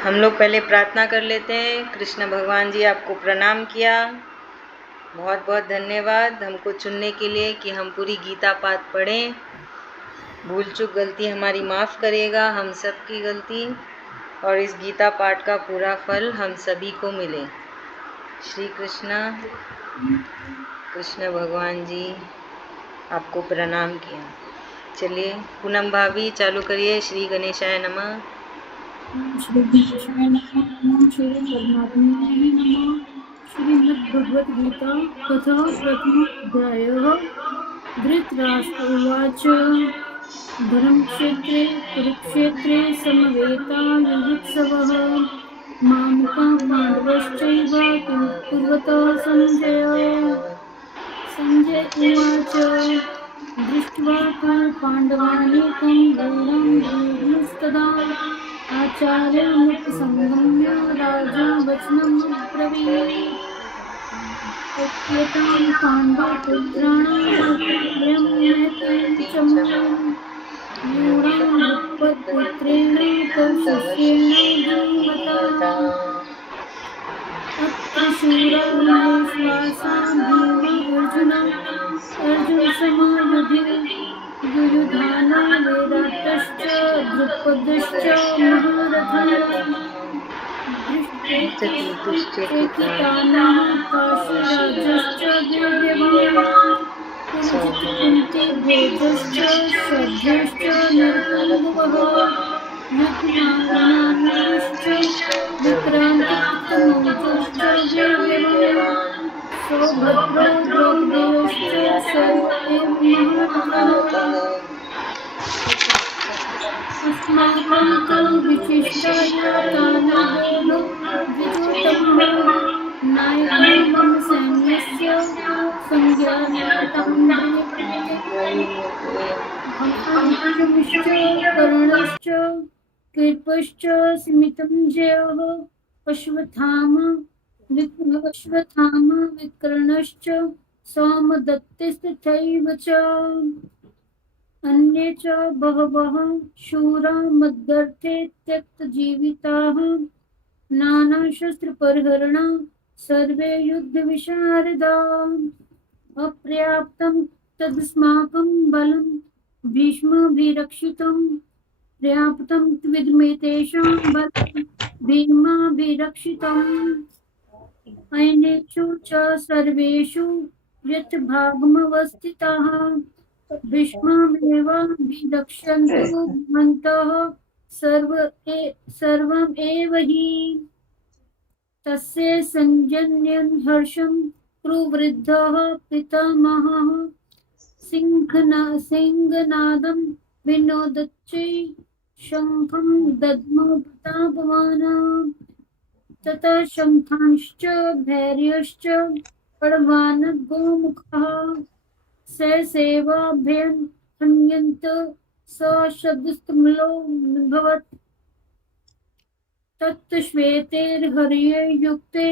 हम लोग पहले प्रार्थना कर लेते हैं। कृष्ण भगवान जी, आपको प्रणाम किया, बहुत बहुत धन्यवाद हमको चुनने के लिए कि हम पूरी गीता पाठ पढ़ें। भूल चूक गलती हमारी माफ़ करेगा, हम सब की गलती, और इस गीता पाठ का पूरा फल हम सभी को मिले। श्री कृष्णा, कृष्ण भगवान जी, आपको प्रणाम किया। चलिए पूनम भाभी चालू करिए। श्री गणेशाय नमः। श्री गणेशाय नमः। ओम श्री परमात्मने नमः। श्रीमद्भगवद गीता कथा प्रथम अध्यायः। धृतराष्ट्र उवाच धर्मक्षेत्रे कुरुक्षेत्रे समवेतायुयुत्सवः मामकाः पाण्डवश्चैव किं कुर्वतः संजय। संजय उवाच दृष्ट्वा तु पाण्डवानीकं गूढं धीर्मुस्तदा आचार्यमुपसंगम्य राजा वचनम् अब्रवीत्। एतां पाण्डुपुत्राणाम् अभिप्रायं महतीं च मूम् यूढां द्रुपदपुत्रेण तव शिष्येण धीमता। अत्र शूरा महेश्वासा भीम अर्जुन समायुधि युयुधानो विराटश्च द्रुपदश्च महारथः। दृष्टेकेतानः काशीराजश्च वीर्यवान् पुरुजित् कुन्तीभोजश्च शल्यश्च नरपुङ्गवः युद्धमानाश्च विक्रान्तिकृतमौजश्च वीर्यवान् सौभद्रो द्रौपदेयश्च सर्व एव महारथः। अस्माकं तु विशिष्टाय तानगोढो द्विजोत्तमः नायको मम सैन्यस्य संज्ञातां ब्रवीते। भीष्मश्च कर्णश्च कृपश्च स्मितञ्जयः अश्वत्थामा विकर्णश्च सोमदत्तिस्तथैव च अन्ये च बहवः शूरा मद्गर्थे त्यक्तजीविताः नानाशस्त्रपरिहरणा सर्वे युद्धविशारदाः। अपर्याप्तं तदस्माकं बलं भीष्माभिरक्षितं पर्याप्तं त्विदमेतेषां बलं भीमाभिरक्षितम्। अनेषु च सर्वेषु यथभागमवस्थिताः भीष्मामेवाभिरक्षन्तु भवन्तः सर्वमेव हि। तस्य सञ्जन्यं हर्षं क्रुवृद्धः पितामहः सिंहनादं विनोदच्चै शङ्खं दद्मो प्रतापवान्। ततः शङ्खांश्च भैर्यश्च बलवान् गोमुखः ससेवाभ्यं हन्यन्त सशब्दस्तम्भोऽभवत्। तत्श्वेतैर्हर्ये युक्ते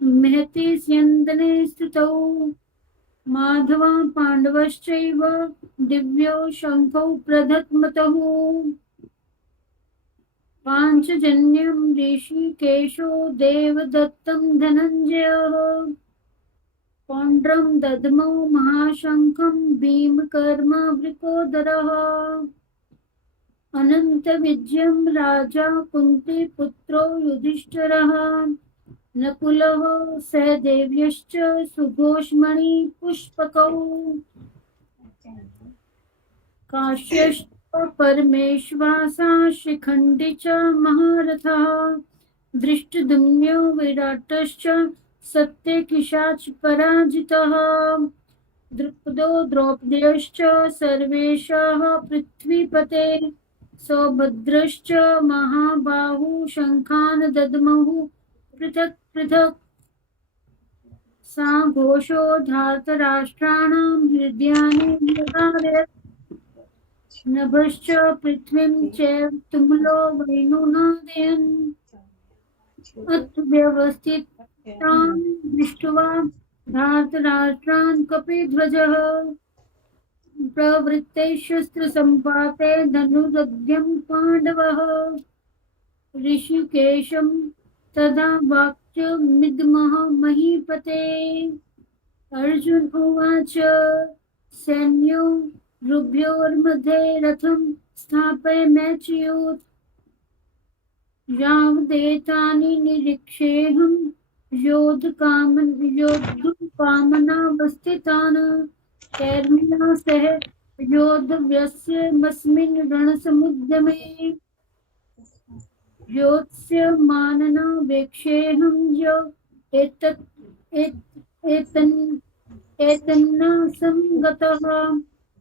महति स्यन्दने स्थितौ माधवा पाण्डवश्चैव दिव्यौ शङ्खौ प्रधत्मतुः। पाञ्चजन्यं ऋषिकेशो देवदत्तं धनञ्जयः पौण्ड्रं दद्मौ महाशङ्खं भीमकर्मावृकोदरः। अनन्तविजयं राजा कुन्तीपुत्रो युधिष्ठिरः नकुलः सहदेव्यश्च सुघोषमणिपुष्पकौ काश्यश्च परमेश्वासा शिखण्डी च महारथः धृष्टद्युम्नो विराटश्च सत्यकिशाच पराजितः द्रुपदो द्रौपदेयश्च सर्वेषाः पृथ्वीपते सौभद्रश्च महाबाहु शङ्खान् दद्मः पृथक् पृथक्। सा घोषो धार्तराष्ट्राणां हृदयानि व्यधारयत् नभश्च पृथ्वीं चैव तुमुलो वैनुनादयन्। अर्थव्यवस्थितान् दृष्ट्वा धार्तराष्ट्रान् कपिध्वजः प्रवृत्ते शस्त्रसम्पाते धनुर्दग्ध्यं पाण्डवः ऋषिकेशं तदा वाक्यमिदमः महीपते। अर्जुन उवाच सैन्यो रुभयोर्मध्ये रथं स्थापयमेच्युत यावदेतानि निरीक्षेऽहं योद्धुकामनावस्थितान् कैर्मिया सह योद्धव्यस्मस्मिन् रणसमुद्यमे योत्स्यमानना वेक्षेऽहं य एतन्न संगतः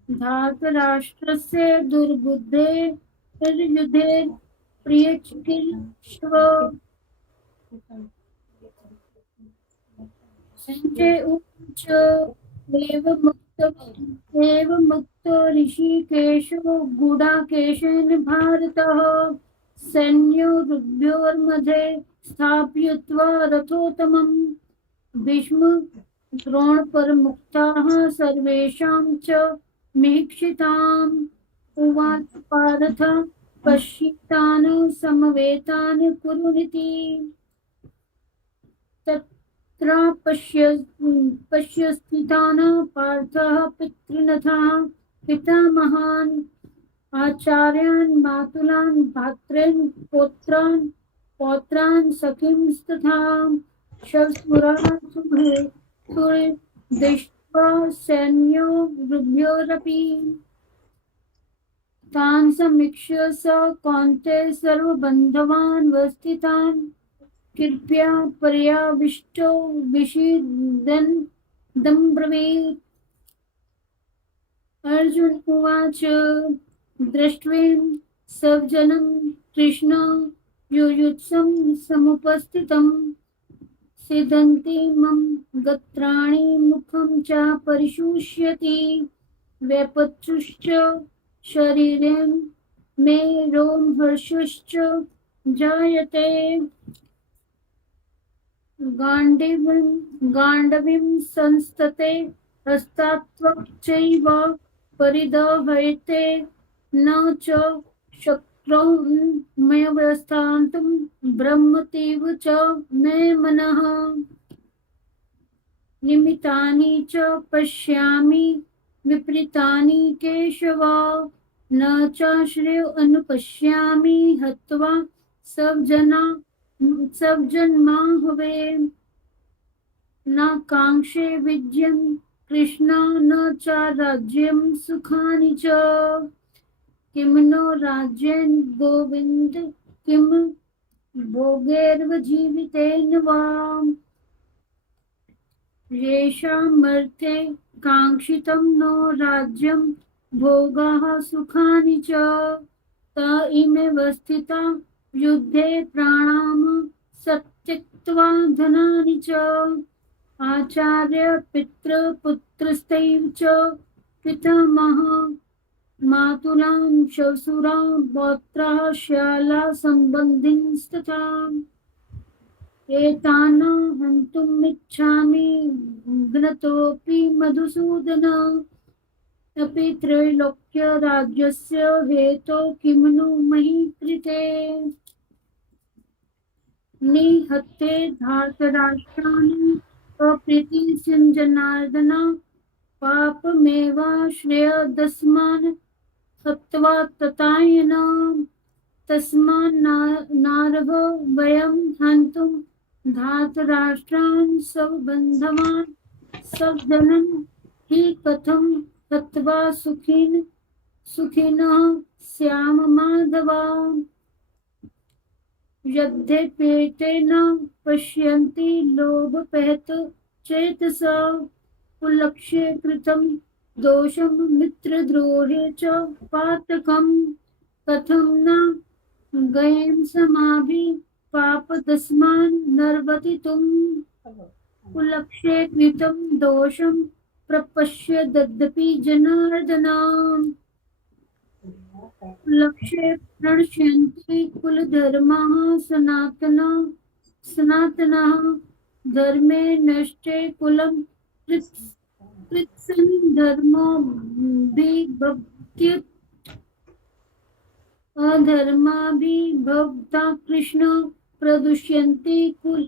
धातराष्ट्रस्य दुर्बुद्धेर्युधे प्रियचिकीर्षव। संजय उवाच एवमुक्तो ऋषिकेशो गुडाकेशेन भारतः सैन्यो रुभयोर्मध्ये स्थापयित्वा रथोत्तमम् भीष्म द्रोणपरमुक्ताः सर्वेषां च मीक्षिताम् उवाच पार्थ पश्यतान् समवेतान् कुरुनिति पश्यस्थितान् पार्थः पितृनथः पितामहान् आचार्यान् मातुलान् भ्रातॄन् पौत्रान् सखींस्तथा शवसुरासुरे दृष्ट्वा सैन्यो रुभयोरपि तान् समीक्ष्य स कौन्तेय सर्वबन्धवान् वस्थितान् कृपया पर्याविष्टो विषीदन् अर्जुन उवाच दृष्ट्वेन सवजनं कृष्ण युयुत्सं समुपस्थितं सिदन्ति मम गत्राणि मुखं च परिशुष्यति व्यपचुश्च शरीरेण मे रोमहर्षश्च जायते गाण्डीवं संस्तते हस्तात्वक्चैव परिदहयते न च शक्रो मयवस्थान्तुं ब्रह्मतीव च मे मनः निमितानि च पश्यामि विपरीतानि केशव न चाश्रयो अनुपश्यामि हत्वा सवजन्माहवे न काङ्क्षे विजयं कृष्ण न च राज्यं सुखानि च किं नो राज्येन गोविन्द किं भोगैर्जीवितेन वा येषामर्थे काङ्क्षितं नो राज्यं भोगाः सुखानि च त इमेव स्थिता युद्धे प्राणान् त्यक्त्वा धनानि च आचार्य पितृपुत्रस्तैव च पितामह मातुलां श्वशुरां पौत्राः श्याला सम्बन्धिनस्तथा एतान् हन्तुमिच्छामि घ्नतोऽपि मधुसूदन अपि त्रैलोक्यराज्यस्य हेतोः किं नु मही कृते निहत्ते धार्तराष्ट्राणि अप्रीतिसिञ्जनार्दन पापमेवाश्रयदस्मान् हत्वा ततायन तस्मान्नारः वयं हन्तुं धार्तराष्ट्रान् स्वबन्धवान् स्वजनं हि कथं हत्वा सुखिनः स्याम माधव यद्यपेते न पश्यन्ति लोभपहत चेतसा कुलक्ष्ये कृतं दोषं मित्रद्रोहे च पातकं कथं न गयेम समाभि पापतस्मान् नर्वतितुं कुलक्ष्ये कृतं दोषं प्रपश्य दद्यपि जनार्दन लक्ष्ये प्रणश्यन्ति कुलधर्माः सनातनः धर्मे नष्टे कुलं कृत्स्नं धर्मो विभक्त्युत अधर्माभिभक्ता कृष्ण प्रदुष्यन्ति कुल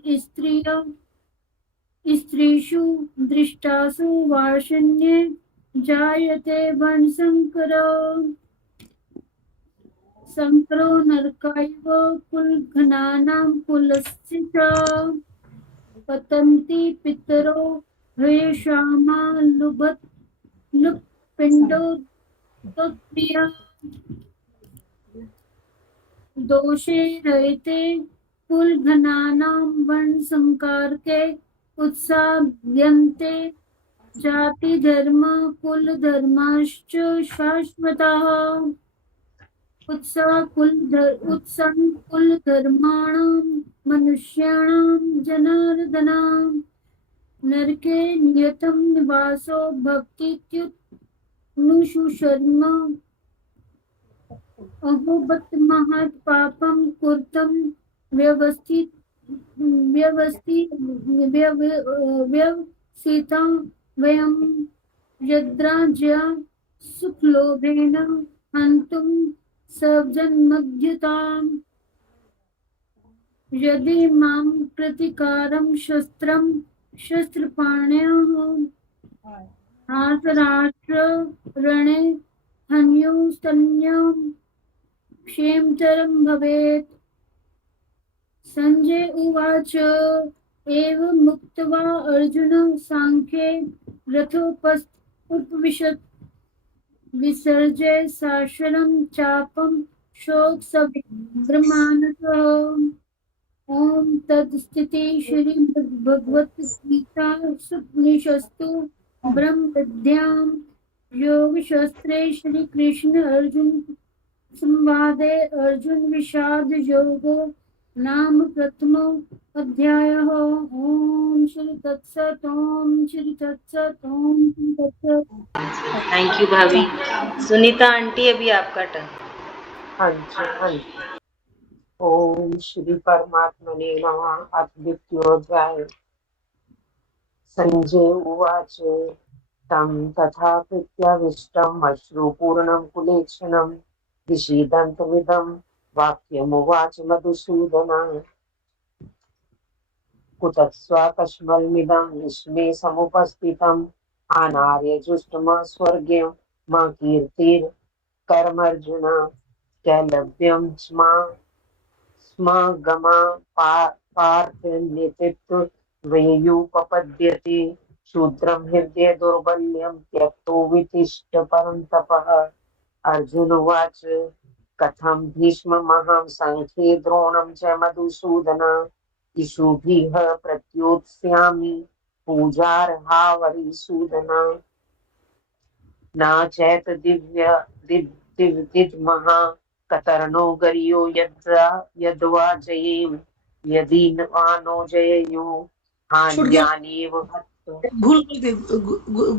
स्त्रीषु दृष्टासु वार्ष्ण्ये जायते वर्णशङ्करो शङ्करो नरकायव कुलघ्नानां कुलस्य च पतन्ति पितरो हयेषामा लुप्पिण्डोदक्रिया दोषे रहते कुलघ्नानां वर्णसंकारके उत्साह्यन्ते जाति धर्म कुल धर्माश्च शाश्वताः उत्साह कुल धर्माणां मनुष्याणां जनार्दनां नरके नियतं निवासो भक्तित्युनुशुशर्म अहोबत महत् पापं कृतं व्यवस्थित व्यवसितं वयं यद्राज्य सुखलोभेन हन्तुं सजन्मध्यताम् यदि मां प्रतिकारं शस्त्रपाणयः धार्तराष्ट्ररणे हन्युस्तन्यं क्षेमतरं भवेत्। संजय उवाच एवमुक्त्वा अर्जुनः साङ्ख्ये रथोपविशत् विसर्ज्य शासनं चापं शोकसंविघ्नमानसः। ओम तत्स्थिति श्री भगवद्गीतासु ब्रह्म विद्यां योगशास्त्रे श्री कृष्ण अर्जुन संवादे अर्जुन विषाद योगो नाम प्रथमो अध्यायः। ओम श्री तत्सत् ओम श्री तत्सत् ओम श्री तत्सत्। थैंक यू भाभी। सुनीता आंटी, अभी आपका टर्न। हाँ जी। ओम श्री परमात्मने नमः। अथ द्वितीयोऽध्याय। संजय उवाच तं तथा कृत्याविष्टम् अश्रुपूर्णं कुलेक्षणं विषीदन्तमिदं वाक्यमुवाच मधुसूदनः। कुतस्त्वाकस्मलमिदं विस्मे समुपस्थितम् अनार्यजुष्टमः स्वर्ग्यं मा कीर्तिर्कर्मर्जुन कैलव्यं स्म गमा पार्थनितित्ववेयुपपद्यते शूद्रं हृदय दौर्बल्यं त्यक्तो वितिष्ठ परन्तपः। अर्जुन उवाच कथं भीष्ममहं सङ्ख्ये द्रोणं च मधुसूदन इषुभिः प्रत्योत्स्यामि पूजार्हावरिसूदन न चैत दिव्यदिद्मः कतर्नो गर्यो यद्वा जयेम यदि वा नो जयेयु हान्यानेव हत्वा। भूल गए थे,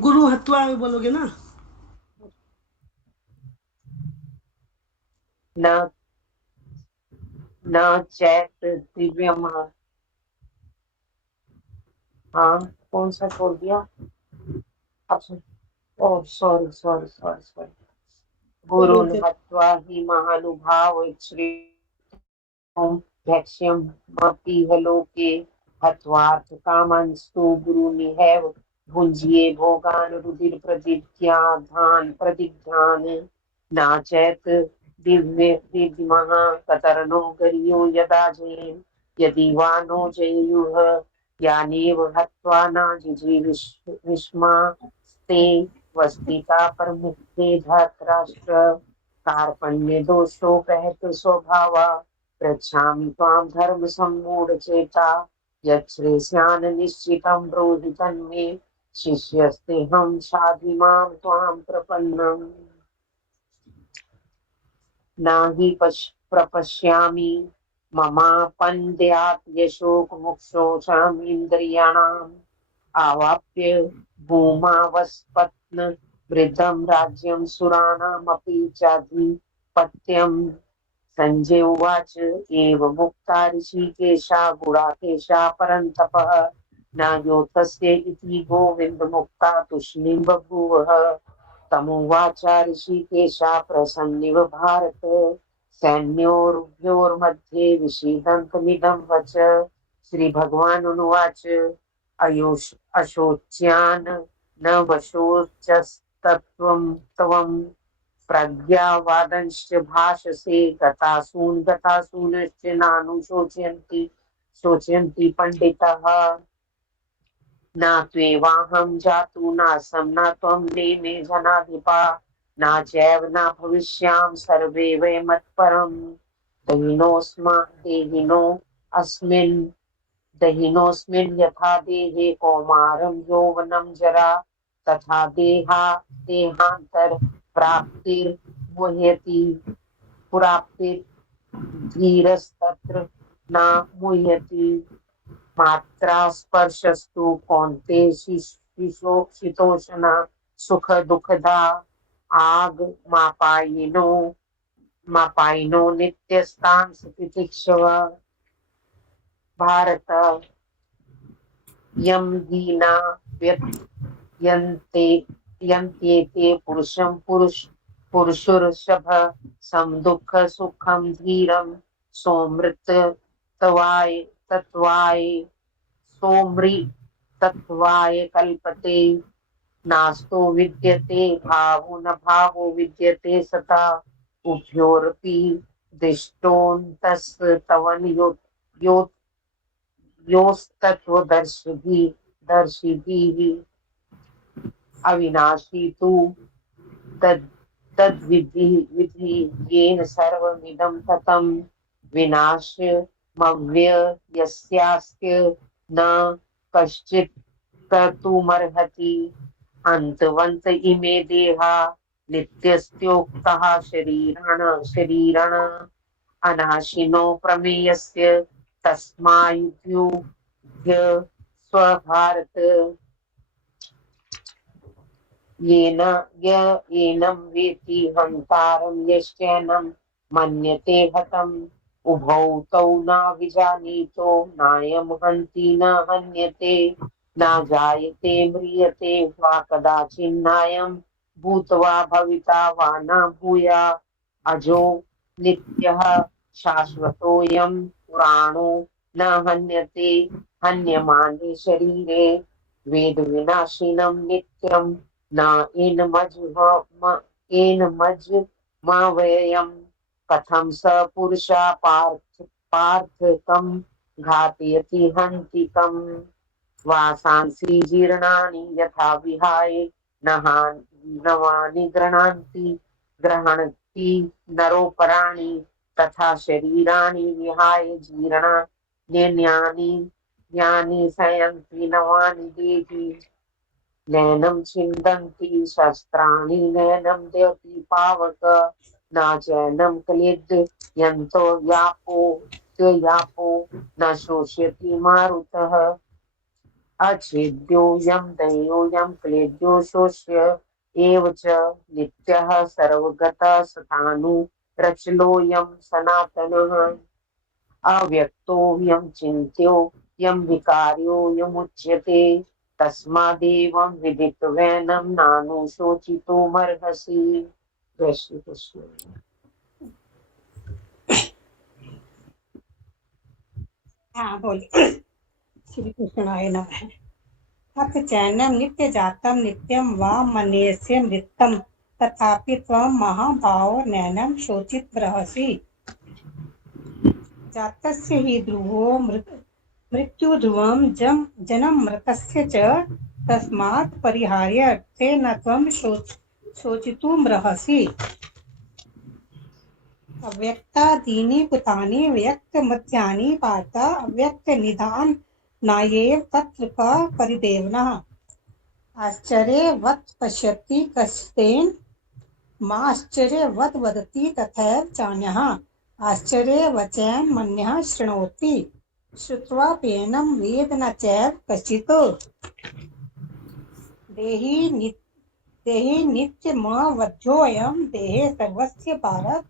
गुरु हत्वा में बोलोगे ना। न चैत दिव्यम। हाँ, कौन सा छोड़ दिया? अच्छा, ओह सॉरी। गुरुन् हत्वा हि महानुभाव भक्ष्यमपीह लोके हत्वार्थ कामांस्तु गुरुनिहैव भुञ्जीये भोगान् रुधिरप्रतिज्ञान् न चैत् दिव्यमः कतर्नो गर्यो यदा जयेम यदि वा नो जयेयुः यानेव हत्वा न जिजीविष्मा वस्तिका प्रमुखे धर्तराष्ट्र कार्पण्य दोषोपहत स्वभावा पृच्छामि त्वां धर्म सम्मूढचेता यच्छ्रेष्यान् निश्चितं ब्रूहि तन्मे शिष्यस्तेऽहं शाधि मां त्वां प्रपन्नम्। न हि प्रपश्यामि ममापन्द्यात् यशोकमुक्षोषामिन्द्रियाणाम् आवाप्य भूमावस्पत्न वृद्धं राज्यं सुराणामपि चाधिपत्यम्। संजय उवाच एवमुक्ता ऋषिकेशा गुडाकेशा परन्तपः न योत्स्य इति गोविन्दमुक्ता तूष्णीं बभूवः। तमुवाच ऋषिकेशा प्रसन्निव भारत सैन्योर्व्योर्मध्ये विषीदन्तमिदं वच। श्री भगवान उवाच अशोच्यान् न वशोचस्तत्त्वं त्वं प्रज्ञावादंश्च भाषसे गतासूनश्च नानुशोचयन्ति शोचयन्ति पंडितः। न त्वेवाहं जातु नासं न त्वं नेमे जनाधिपा न चैव न भविष्यामि सर्वे वै मत्परम्। दहिनोऽस्मिन् यथा देहे कौमारं यौवनं जरा तथा देहान्तर प्राप्तिर्धीरस्तत्र न मुह्यति। मात्रा स्पर्शस्तु कौन्तेय शीतोष्ण सुख दुखदा आग मापायिनो नित्यस्तान् तितिक्षव। भारत यं हीना यन्त्येते पुरुषुर्षभ सम दुःख सुखं धीरं सोमृतत्वाय कल्पते। नास्तो विद्यते भावो न भावो विद्यते सता उभयोरपि दृष्टोऽन्तस्तवन योस्तत्वदर्शिभिः। अविनाशी तु तद्विधि येन सर्वमिदं ततं विनाशमव्ययस्यास्य न कश्चित् कर्तुमर्हति। अन्तवन्त इमे देहा नित्यस्योक्तः शरीरण अनाशिनो प्रमेयस्य तस्मायुध्य स्वभारत। येनं वेति हन्तारं यश्चैनं मन्यते हतम् उभौ तौ न विजानीतो नायं हन्ति न हन्यते न जायते म्रियते वा कदाचिन्नायं भूत्वा भविता वा न भूया अजो नित्यः शाश्वतोऽयं पुराणो न हन्यते हन्यमाने शरीरे वेदविनाशिनं नित्यं न एनमज्मव्ययम्। कथं स पुरुषा पार्थकं घातयति हन्तिकम्। वासांसि जीर्णानि यथा विहाय नवानि गृह्णन्ति नरोपराणि तथा शरीराणि विहाय जीर्णान्यन्यानि संयन्ति नवानि देहि। नैनं छिन्दन्ति शस्त्राणि नैनं द्यौति पावक न चैनं क्लेदयन्तो यापो न शोष्यति मारुतः। अच्छेद्योऽयं दह्योऽयं क्लेद्यो शोष्य एव च नित्यः सर्वगतः सतानुरचलोऽयं सनातनः। अव्यक्तोऽयं चिन्त्योऽयं विकार्योऽयमुच्यते तस्मादेवं विदित्वैनं नानुशोचितुमर्हसि। जय श्री कृष्ण। हाँ बोलिए। श्री कृष्णाय नमः। अथ चैनं नित्य जातं नित्यं वा मन्यसे मृतं तथापि त्वं महाभावो नैनं शोचितुमर्हसि। जातस्य हि ध्रुवो मृत्युध्रुवं जन्म मृतस्य च तस्मात् परिहार्य तेन त्वं शोचितुमर्हसि। अव्यक्तादीनि भूतानि व्यक्तमध्यानि पार्थ अव्यक्तनिधानायैव तत्र का परिदेवनः। आश्चर्यवत् पश्यति कश्चिदेन माश्चर्यवत् वदति तथैव चान्यः आश्चर्यवचनं मन्यः शृणोति श्रुत्वाप्येनं वेद न चैव कश्चित्। देहि नित्यमवध्योऽयं देहे सर्वस्य भारत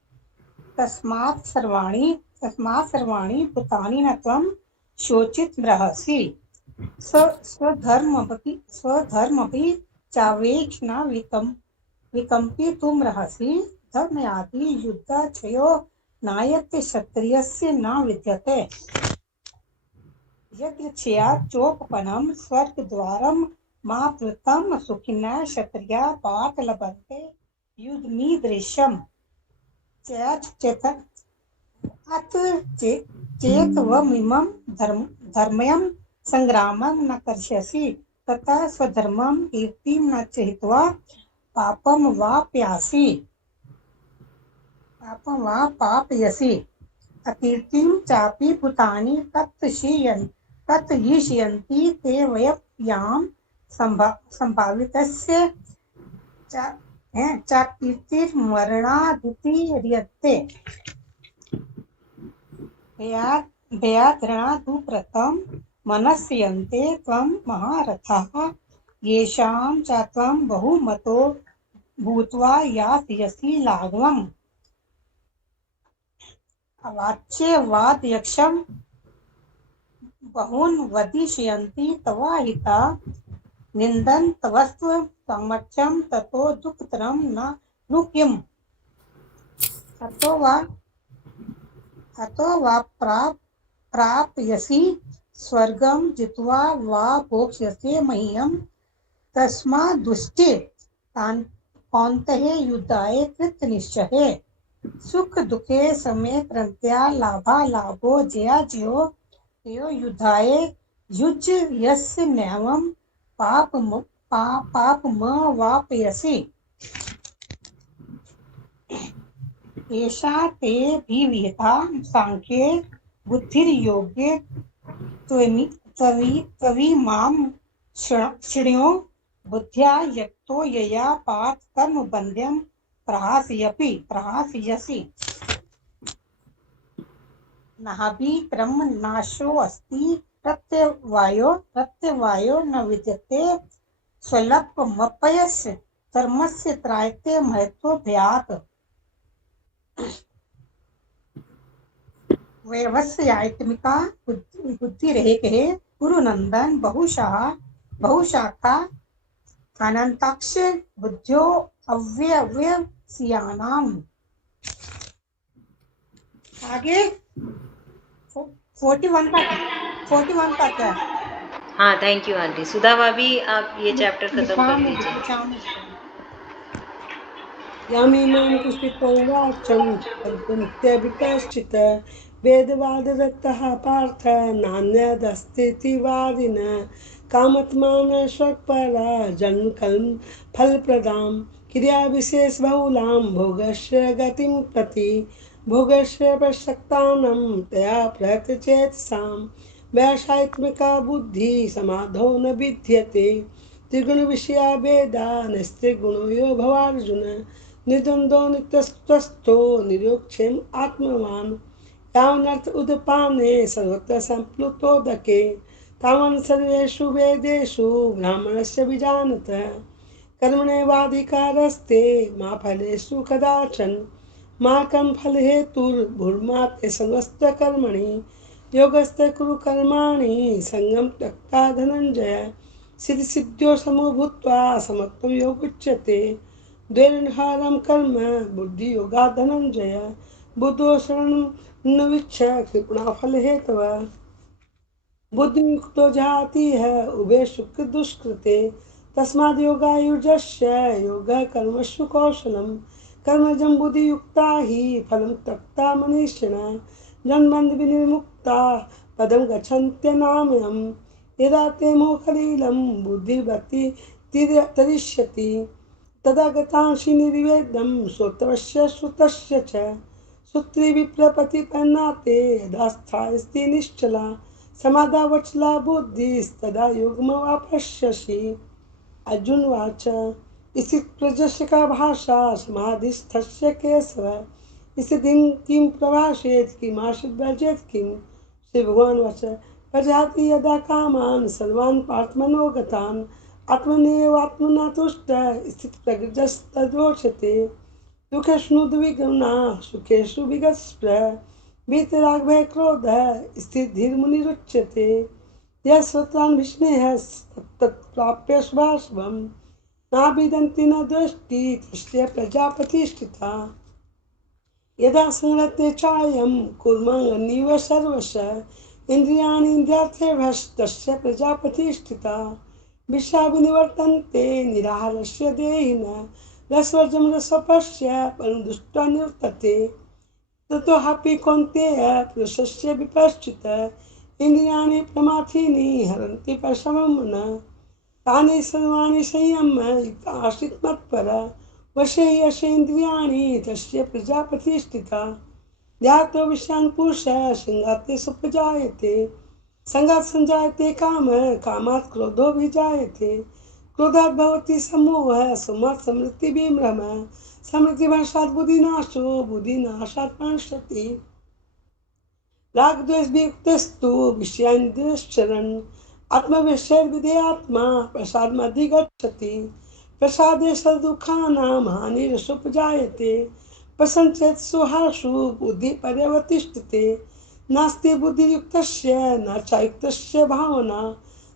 तस्मात् सर्वाणि भूतानि न त्वं शोचितुमर्हसि। स्वधर्ममपि चावेक्ष न विकम्पितुमर्हसि। धर्मयाति युद्धाश्रयो नायते क्षत्रियस्य न विद्यते यदृच्छया चोपपनं स्वर्गद्वारं मातृतं सुखिनः क्षत्रिया पार्थ लभन्ते युद्धमीदृशम् चेत् अत चेत्त्वमिमं धर्म्यं संग्रामं न करिष्यसि ततः स्वधर्मं कीर्तिं न चित्वा पापं वा पापयसि अकीर्तिं चापि भूतानि तत्तयिष्यन्ति ते वयं संभावितस्य चाकीर्तिर्मरणादिति रियते भयाद्रणादुप्रतं मनस्यन्ते त्वं महारथः येषां च त्वं बहुमतो भूत्वा यास्यसि लाघवम् अवाच्यवादयक्षं बहून् वदिष्यन्ति तवाहिता निन्दन्तवस्त्व समक्षं ततो दुःखतरं नु किम् अतो वा प्राप्यसि स्वर्गं जित्वा वा भोक्ष्यसे मह्यं तस्माद्दुष्टे कौन्तेय युद्धाय कृतनिश्चये सुख दुखे समे कृत्या लाभालाभो जया जयो युद्धाय युज्य यस्य नैवं पापम वापयसि एषा ते विहिता सांख्ये बुद्धिर्योगे त्वमिमां शृणु बुद्ध्या यक्तो यया पार्थ कर्मबन्ध्यं प्रहास्यसि नाभि ब्रह्मनाशो अस्ति प्रत्यवायो न विद्यते स्वल्पमप्यस्य धर्मस्य त्रायते महत्त्वभयात् व्यवसायित्मिका बुद्धि रहे कहे गुरुनंदन बहुशाखा अनंताक्ष बुद्धियो अव्यवस्यानाम आगे 41 तक है। हाँ, थैंक यू आंटी। सुधा भाभी, आप ये चैप्टर खत्म कर दीजिए। यामिमां पुष्पितं वाचं अद्यन्त्यभिकश्चित् वेदवाददत्तः पार्थ नान्यदस्तीति वादिन कामत्मानशक्परा जन्मकल्म फलप्रदां क्रियाविशेषबहुलां भोगस्य गतिं प्रति भोगस्य प्रसक्तानां तया प्रयतचेतसां वैषयित्मिका बुद्धि समाधौ न विद्यते त्रिगुण विषया वेदा नस्त्रिगुणो यो भवार्जुन निर्द्वन्द्वो नित्यस्वस्थो निरोक्षेम आत्मवान् यावनर्थ उदपाने सर्वत्र संप्लुतोदके तावन् सर्वेषु वेदेषु ब्राह्मणस्य विजानत कर्मणैवाधिकारस्ते मा फलेषु कदाचन मा कर्मफलहेतुर्भुर्मा ते संगस्तकर्मणि योगस्ते कुरु कर्माणि संगं त्यक्त्वा धनञ्जय सिद्धिसिद्ध्यो समो भूत्वा समत्वं योगुच्यते द्वैर्नहारं कर्म बुद्धियोगा धनञ्जय बुद्धो शरणं न विच्छ कृपणा फलहेतव बुद्धियुक्तो जाति है उभे शुक्र दुष्कृते तस्माद् योगायुर्जस्य योगः कर्मसु कौशलम् कर्मजं बुद्धियुक्ता हि फलं त्यक्ता मनीषिणः जन्मन् विनिर्मुक्ता पदं गच्छन्त्यनामयम् यदा ते मोहकलीलं बुद्धिर्भक्ति तरिष्यति तदा गतांसि निर्वेदं श्रोतवस्य श्रुतस्य च सूत्री विप्रपतिपन्नाते यदा स्थायस्ति निश्चला समाधावचला बुद्धिस्तदा युग्मवापश्यसि अर्जुनवाच इति प्रजस्य का भाषा समाधिस्थस्य केशव स्थितिं किं प्रभाषेत् किमाश्रित् व्रजेत् किं श्रीभगवान् वच प्रजाति यदा कामान् सर्वान् पार्थमनोगतान् आत्मनेवात्मना तुष्टः स्थितप्रज्ञस्तद्रोचते दुःखेष्णुद्विग्ना सुखेषु विगतस्पृहः वीतरागभय क्रोधः स्थितिर्मुनिरुच्यते यः श्रोत्रान् विष्णेः तत्प्राप्य शुभाशुभं नाभिदन्ति न दृष्टि तुष्टे प्रजापतिष्ठिता यदा संगते चायं कुर्मनिव सर्वश इन्द्रियाणि इन्द्रियार्थेभ्यस्तस्य प्रजापतिष्ठिता विश्वाविनिवर्तन्ते निराहारस्य देहिनः रसवर्जं रसपश्य परं दृष्ट्वा निवर्तते ततोऽपि कौन्तेय पुरुषस्य विपश्चित इन्द्रियाणि प्रमाथीनि हरन्ति परशमं मनः तानि सर्वाणि संयम्य युक्ताश्रित मत्पर वशे यशेन्द्रियाणि तस्य प्रजापतिष्ठिता ध्यातो विषयान् पुरुषः संगाते सुपजायते संगात् संजायते काम कामात् क्रोधो विजायते क्रोधात् भवति सम्मोहः सम्मोहात् समृद्धिर्विभ्रमः समृद्धिभ्रंशात् बुद्धिनाशो बुद्धिनाशात् प्रणश्यति रागद्वेषवियुक्तस्तु विषयानिन्द्रियश्चरन् आत्मविषयर्विधेयात्मा प्रसादमधिगच्छति प्रसादे सदुःखानां हानिरसोपजायते प्रसञ्चेत् सुहासु बुद्धिपर्यवतिष्ठते नास्ति बुद्धियुक्तस्य न चायुक्तस्य भावना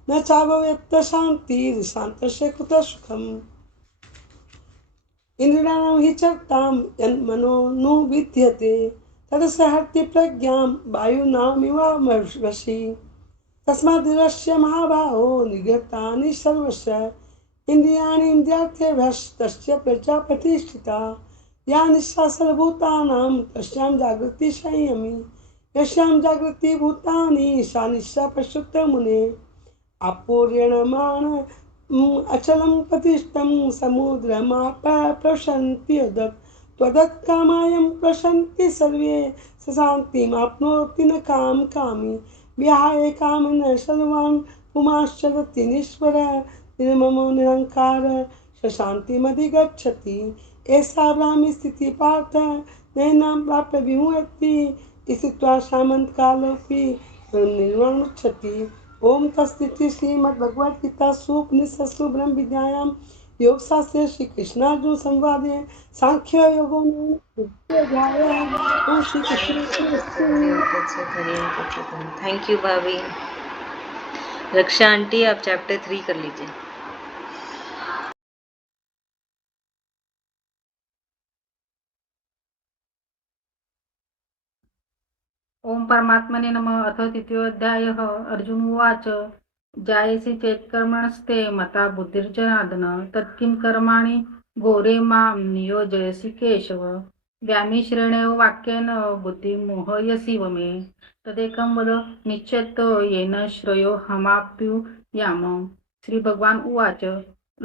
न चाभवेत् शान्तिर्शान्तस्य कुतः सुखम् इन्द्रियाणां हि चर्तां यन्मनो नु विद्यते तदसहर्ति प्रज्ञां वायुनामिव वशी तस्माद्दृश्य महाबाहो निगतानि सर्वस्य इन्द्रियाणि इन्द्रियार्थेभ्यस्तस्य प्रजापतिष्ठिता या निस्सा सर्वभूतानां तस्यां जागृति संयमी यस्यां जागृति भूतानि सा निस्सा पश्यत मुने आपूर्यमाण अचलं प्रतिष्ठं समुद्रमाप प्रशन्ति त्वदत्कामायं प्रशन्ति सर्वे सशान्तिमाप्नोति न कामी विहाय कामन सर्वान् पुमाश्चरति निष्परः निर्ममो निरङ्कार सशान्तिमधिगच्छति एषा ब्राह्मी स्थितिः पार्थ नैनां प्राप्य विमुह्यति स्थित्वा सामन्तकालोऽपि निर्वाणुच्छति ओम तत्सदिति श्रीमद्भगवद्गीतासु उपनिषत्सु ब्रह्म विद्यायां योगशास्त्रे श्री कृष्णार्जुन संवादे सांख्य योगो ओम श्री कृष्ण थैंक यू भाभी। रक्षा आंटी आप चैप्टर 3 कर लीजिए। ओम परमात्मने नमः। अथ तृतीयोऽध्यायः। अर्जुन उवाच जायसि चेत्कर्मणस्ते मता बुद्धिर्जनार्दन तत्किं कर्माणि घोरे मां नियोजयसि केशव व्यामिश्रेणेव वाक्येन बुद्धिर्मोहयसि मे तदेकं वद निश्चेत येन श्रेयो हमाप्युयाम। श्री भगवान उवाच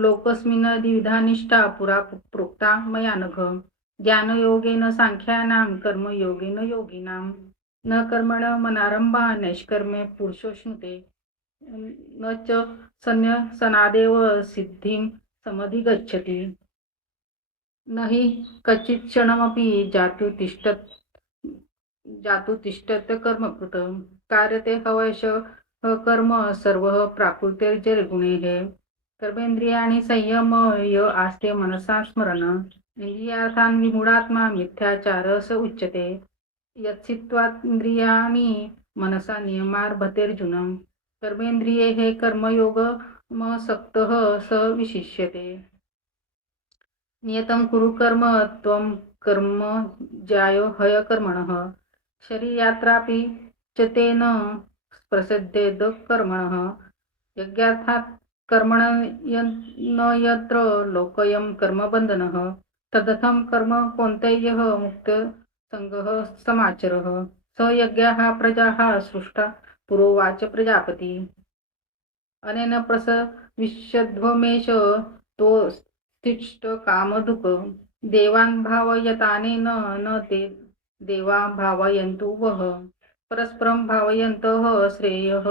लोकस्मिन् द्विविधा निष्ठा पुरा प्रोक्ता मया नघ ज्ञानयोगेन सांख्यानां कर्मयोगेन योगिनां न कर्मण मनारंभा नैष्कर्म्य पुरुषोष्णुते न च सन्न्यसनादेव सिद्धिं समधिगच्छति न हि कच्चित् क्षणमपि जातु कर्मकृत कार्यते हवश कर्म सर्वः प्राकृतिर्जरगुणैः कर्मेन्द्रियाणि संयम य आस्ते मनसा स्मरण इंद्रियार्थान् विमूढात्मा मिथ्याचारः स उच्यते यत्सित्वान्द्रियाणि मनसा नियमार्भतेर्जुनं कर्मेन्द्रियैः कर्मयोगमसक्तः स विशिष्यते नियतं कुरु कर्म त्वं कर्म ज्यायो हयकर्मणः शरीरयात्रापि च तेन प्रसिद्धेद कर्मणः यज्ञार्थात् कर्मण न यत्र लोकयं कर्मबन्धनः तदर्थं कर्म कौन्तेयः मुक्त संगः समाचरः स यज्ञाः प्रजाः सृष्टा पुरोवाच प्रजापति अनेन प्रसविष्यध्वमेष तो तिष्ठ कामधुक देवान् भावयतानेन न ते देवा भावयन्तु वः परस्परं भावयन्तः श्रेयः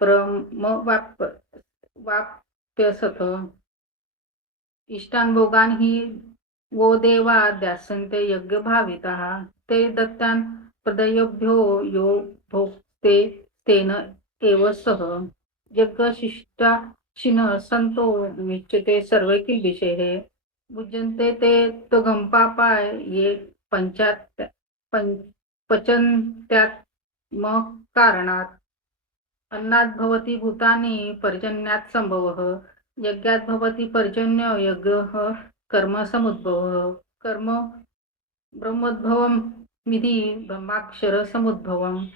परमवाप्स्यथ इष्टान् भोगान् हि वो देवा दास्यन्ते यज्ञभाविताः ते दत्तान् प्रदयभ्यो यो भोक्ते तेन एव सह यज्ञशिष्टाशिनः सन्तो विच्यते सर्वे किल्बिषैः भुज्यन्ते ते त्वगं पापा ये पचन्त्यात्मकारणात् अन्नात् भवति भूतानि पर्जन्यात् सम्भवः यज्ञात् भवति पर्जन्य यज्ञः कर्म समुद्भवः कर्म ब्रह्मोद्भवं विधि ब्रह्माक्षर समुद्भवम्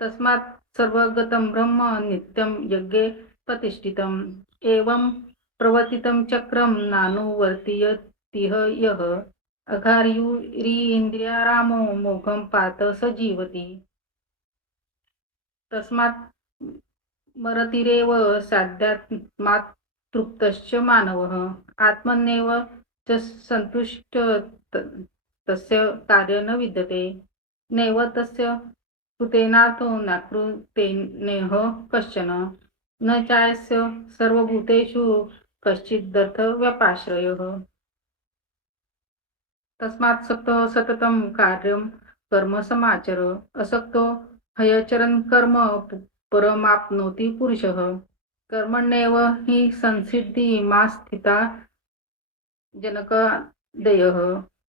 तस्मात् सर्वगतं ब्रह्म नित्यं यज्ञे प्रतिष्ठितम् एवं प्रवर्तितं चक्रं नानुवर्तयतिह यः अघार्युरीन्द्रियारामो मोघं पात स जीवति तस्मात् मरतिरेव साध्यात्मात् तृप्तश्च मानवः आत्मन्नेव च सन्तुष्ट तस्य कार्य न विद्यते नैव तस्य कृतेनाथो नाकृतेनेह कश्चन न चायस्य सर्वभूतेषु कश्चिदर्थ व्यपाश्रयः तस्मात् सक्तो सततं कार्यं कर्म समाचर असक्तो हयचरन् कर्म परमाप्नोति पुरुषः कर्मण्येव हि संसिद्धि मा स्थिता जनकादयः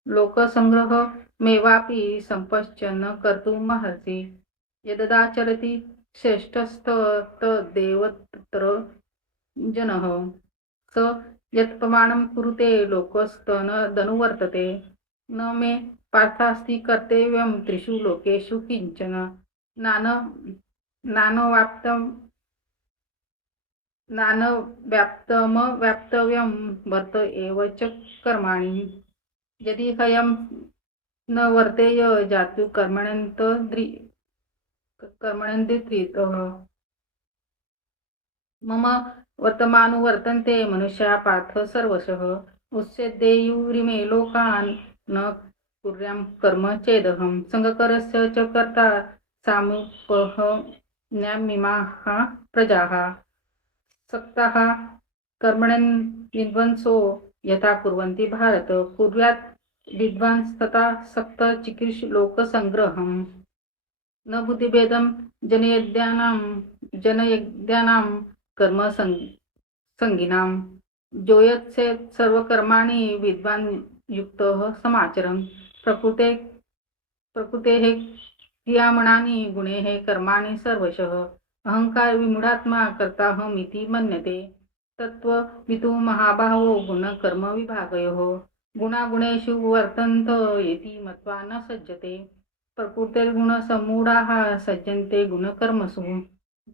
लोकसंग्रह मेवापि संपश्च न कर्तुमर्हसि यददाचरति श्रेष्ठस्तदेवत्र जनः स यत्प्रमाणं कुरुते लोकस्तनदनुवर्तते न मे पार्थास्ति कर्तव्यं त्रिषु लोकेषु किञ्चन नानव्याप्तमव्याप्तव्यं वर्त एव च कर्माणि यदि हयं न वर्तेय जातु कर्मण्यन्त्रितः मम वर्तमानुवर्तन्ते मनुष्या पार्थ सर्वशः उच्यदेयुरिमे लोकान् न कुर्यां कर्म चेदहं संगकरस्य च कर्ता सामुपहन्यामिमाः प्रजाः सक्ताः कर्मण्यन् विद्वंसो यथा कुर्वन्ति भारत कुर्यात् विद्वांस्तथा सक्त चिकीर्ष लोकसंग्रहम् न बुद्धिभेदं जनयज्ञानां कर्म संगिनां जोयत्से सर्वकर्माणि विद्वान् युक्तः समाचरन् प्रकृतेः क्रियामणानि गुणेः कर्माणि सर्वशः अहंकार विमूढात्मा कर्ताहमिति मन्यते तत्त्ववितु महाबाहो गुणकर्म विभागयोः गुणागुणेषु वर्तन्त इति मत्वा न सज्जते प्रकृतिर्गुणसम्मूढाः सज्जन्ते गुणकर्मसु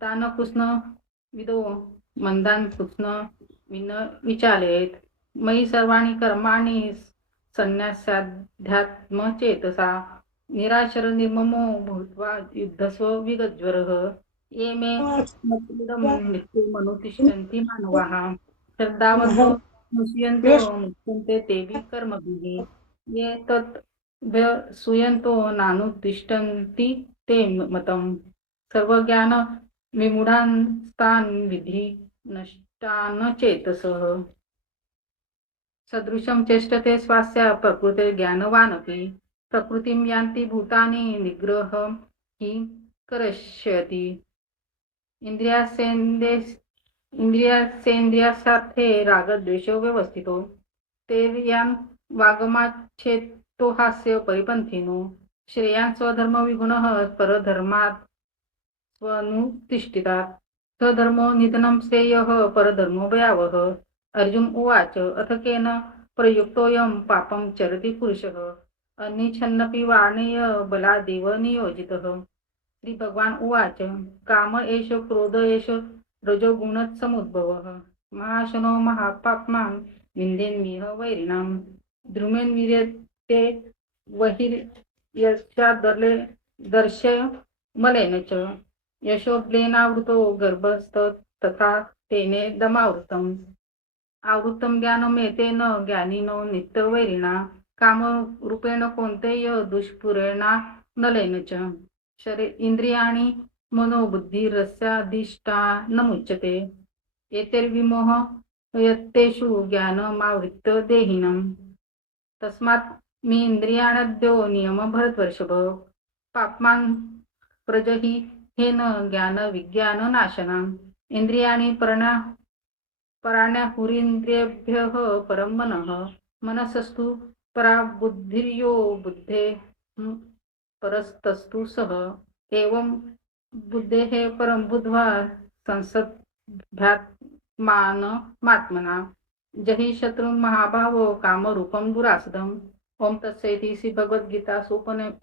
तान् कृष्ण विदो मंदान् कृष्ण विचालयेत् मयि सर्वाणि कर्माणि संन्यास्याध्यात्मचेतसा निराशर निर्ममो भूत्वा युद्धस्व विगज्वरः ये मे मतमिदं नित्यमनुतिष्ठन्ति मानवाः श्रद्धावन्तो मुच्यन्तो मुच्यन्ते तेभिः कर्मभिः ये तत् सूयन्तो नानुतिष्ठन्ति ते मतम् सर्वज्ञान विमूढांस्तान् विधि नष्टान् चेतसः सदृशं चेष्टते स्वास्य प्रकृतिर्ज्ञानवानपि प्रकृतिं यान्ति भूतानि निग्रह हि करिष्यति इंद्रियासेन्द्रियासार्थे रागद्वेषो व्यवस्थितो ते यान् वागमाच्छेतो हास्य परिपन्थिनो श्रेयान् स्वधर्मविगुणः परधर्मात् स्वनुतिष्ठितात् स्वधर्मो निधनं श्रेयः परधर्मो भयावः अर्जुन उवाच अथ केन प्रयुक्तोऽयं पापं चरति पुरुषः अनिच्छन्नपि वाणेय बलादेव नियोजितः श्रीभगवान् उवाच काम एष क्रोध एष रजोगुणसमुद्भवः महाशनो महापाप्मा विन्देन्मिह वैरिणां द्रुमेन्वीर्यते बहिर्यस्यादले दर्शय मलेन च यशोब्लेनावृतो गर्भस्थ तथा तेने दमावृतम् आवृत्तं ज्ञानमेतेन ज्ञानिनो नित्यवैरिणा कामरूपेण कौन्तेय दुष्पुरेणा नलेन च इंद्रियाणि मनोबुद्धिरस्याधिष्ठानमुच्यते एतैर्विमोह यत्तेषु ज्ञानमावृत्य देहिनम् तस्मात् मी इंद्रियाणद्यो नियम भरतवर्षभ पाप्मान् प्रजहि हेन ज्ञान विज्ञान नाशनम् इंद्रियाणि पराण्याहुरीन्द्रियेभ्यः परं मनः मनसस्तु परा बुद्धिर्यो बुद्धे परस्तस्तु सः एवं बुद्धेः परं बुद्ध्वा संसद्भ्यात्मानमात्मना जहि शत्रुं महाभावो कामरूपं दुरासदम् ओम तत्सदिति श्री भगवद गीता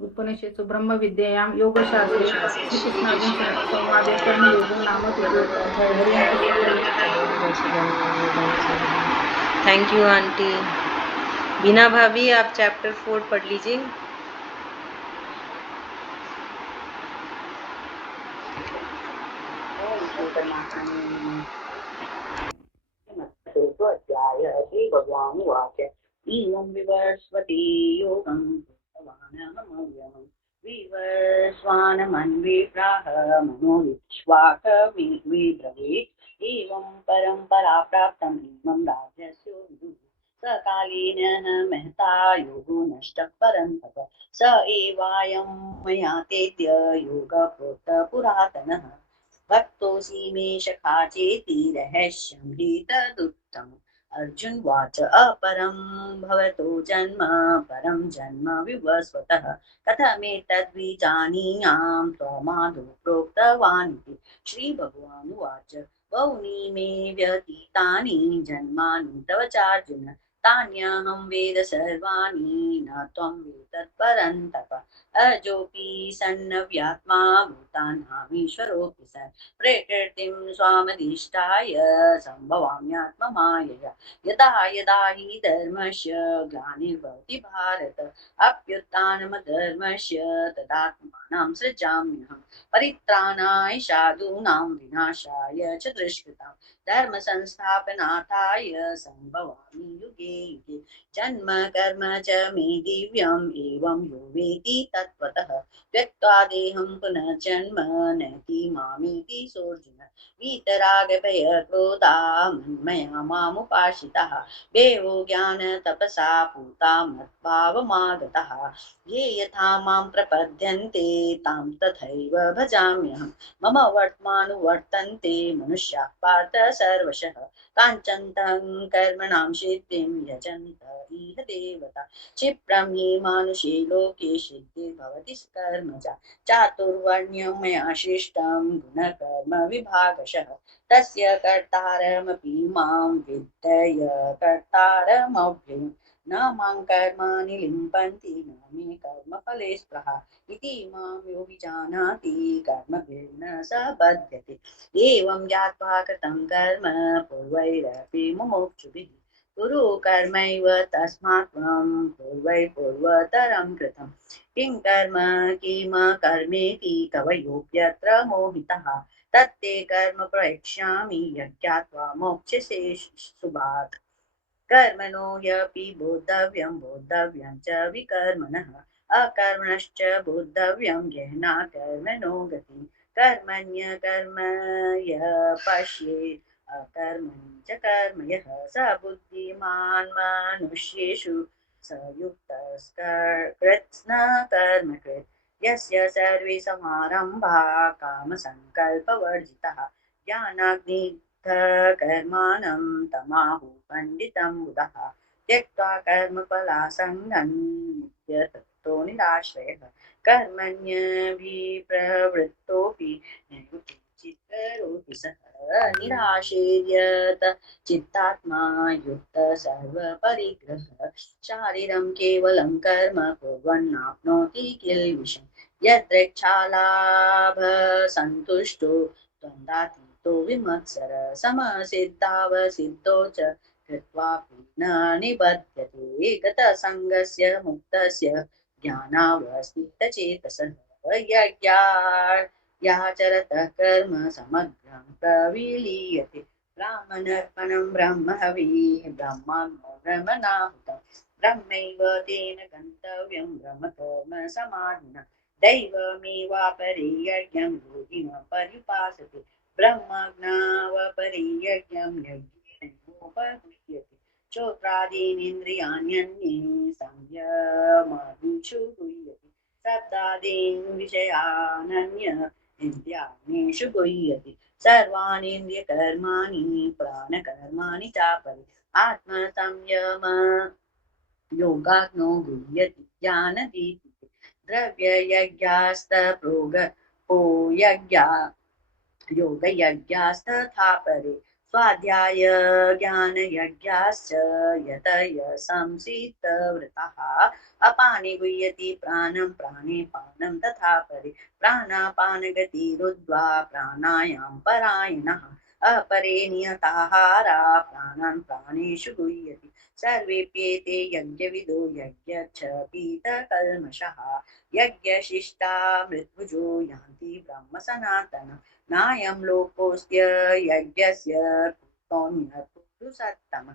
उपनिषत्सु ब्रह्म विद्यायां योगशास्त्रे श्रीकृष्णार्जुन संवादे कर्मयोगो नाम तृतीयोऽध्यायः। हरि ओम थैंक यू आंटी। बीना भाभी आप चैप्टर 4 पढ़ लीजिए। श्री भगवान उवाच एवं विवस्वती योगं भगवानहमव्यहम् विवस्वानमन्विप्राह मनो विश्वाकविब्रवीत् एवं परम्परा प्राप्तम् इमं राजस्यो विदुः सकालेन महता योगो नष्टः परन्तप स एवायं मया तेत्य योगप्रोक्त पुरातनः भक्तोऽसि मे सखा चेति रहस्यं हि तदुत्तमम् अर्जुन वाच अपरं भवतो जन्म परं जन्म विवस्वतः कथमेतद्विजानीयां त्वमादौ प्रोक्तवान् इति श्रीभगवानुवाच बहूनि मे व्यतीतानि जन्मानि तव चार्जुन तान्यहं वेद सर्वाणि न त्वं वेत्तत् परन्तप अजोऽपि सन्नव्यात्मा भूतानामीश्वरोऽपि सन् प्रकृतिं स्वामधिष्ठाय सम्भवाम्यात्ममायया यदा यदा हि धर्मस्य ग्लानिर्भवति भारत अभ्युत्थानमधर्मस्य तदात्मानं सृजाम्यहम् परित्राणाय साधूनां विनाशाय च दुष्कृतां धर्म संस्थापनार्थाय सम्भवामि युगे युगे जन्म कर्म च मे दिव्यम् एवं यो वेति तत्त्वतः त्यक्त्वा देहं पुनर्जन्म नैति मामेति सोऽर्जुन वीतरागभयक्रोधा मन्मया मामुपाश्रिताः देवो ज्ञानतपसा पूता मद्भावमागताः ये यथा मां प्रपद्यन्ते तां तथैव भजाम्यहम् मम वर्त्मानुवर्तन्ते मनुष्याः पार्थ सर्वशः काञ्चन्तं कर्मणां सिद्धिं यजन्त इह देवता क्षिप्रं हि मानुषे लोके सिद्धिर्भवति कर्मजा चातुर्वर्ण्यं मया सृष्टं गुणकर्म विभागशः तस्य कर्तारमपि मां विद्धय कर्तारमव्ययम् न मां कर्माणि लिम्पन्ति न मे कर्मफले स्पृहा इति मां यो विजानाति कर्मभिर्न स बध्यते एवं ज्ञात्वा कृतं कर्म पूर्वैरपि मुमुक्षुभिः कुरु कर्मैव तस्मात् त्वं पूर्वतरं कृतं किं कर्म किम कर्मेति कवयोऽप्यत्र मोहितः तत्ते कर्म प्रयक्ष्यामि यज्ञात्वा मोक्ष्यसे शुभात् कर्मणो ह्यपि बोद्धव्यं च विकर्मणः अकर्मणश्च बोद्धव्यं येना कर्मणो गतिः कर्मण्यकर्म यः पश्येत् अकर्मणि च कर्म यः स बुद्धिमान् मनुष्येषु स युक्तस्कृत्स्न कर्मकृत् यस्य सर्वे समारम्भा कामसङ्कल्पवर्जिताः ज्ञानाग्नि कर्माणं तमाहु पंडितं बुधः त्यक्त्वा कर्मफलासङ्गं नित्यतत्तो निराश्रयः कर्मण्यभिप्रवृत्तोऽपि नैव किञ्चित् करोति सः निराशीर्यत चित्तात्मा युक्त सर्वपरिग्रहः शारीरं केवलं कर्म कुर्वन्नाप्नोति किल्बिषम् यदृच्छालाभ सन्तुष्टो द्वन्द्वातीतो तो विमत्सर समसिद्धावसिद्धो च कृत्वापि न निबध्यते गतसङ्गस्य मुक्तस्य ज्ञानावस्थितचेतसः यज्ञाचरतः कर्म समग्रं प्रविलीयते ब्राह्मणर्पणं ब्रह्महविः ब्रह्माग्नो ब्रह्मणाहुतं ब्रह्मैव तेन गन्तव्यं ब्रह्मकर्म समाधिना दैवमेवापरे यज्ञं योगिनः पर्युपासते ब्रह्मज्ञावपरियज्ञं यज्ञेनोपगुह्यते श्रोत्रादीनीन्द्रियाण्यन्ये संयमादिषु गुह्यते शब्दादीन् विषयानन्य इन्द्रियाण्येषु गुह्यते सर्वाणीन्द्रियकर्माणि प्राणकर्माणि चापरे आत्मसंयम योगाग्नो गुह्यति ज्ञानदीपिते द्रव्ययज्ञास्तप्रोग यज्ञा योगयज्ञास्तथा परे स्वाध्याय ज्ञानयज्ञाश्च यतय संसितव्रतः अपाने गुह्यति प्राणं प्राणे पानं तथा परि प्राणापानगतिरुद्ध्वा प्राणायां परायणः अपरे नियताहारा प्राणान् प्राणेषु गुह्यति सर्वेप्येते यज्ञविदो यज्ञक्षपीतकल्मषः यज्ञशिष्टा मृत्युजो यान्ति ब्रह्म सनातनम् नायं लोकोऽस्त्य यज्ञस्य कृतोऽन्यत्पुरुषोत्तम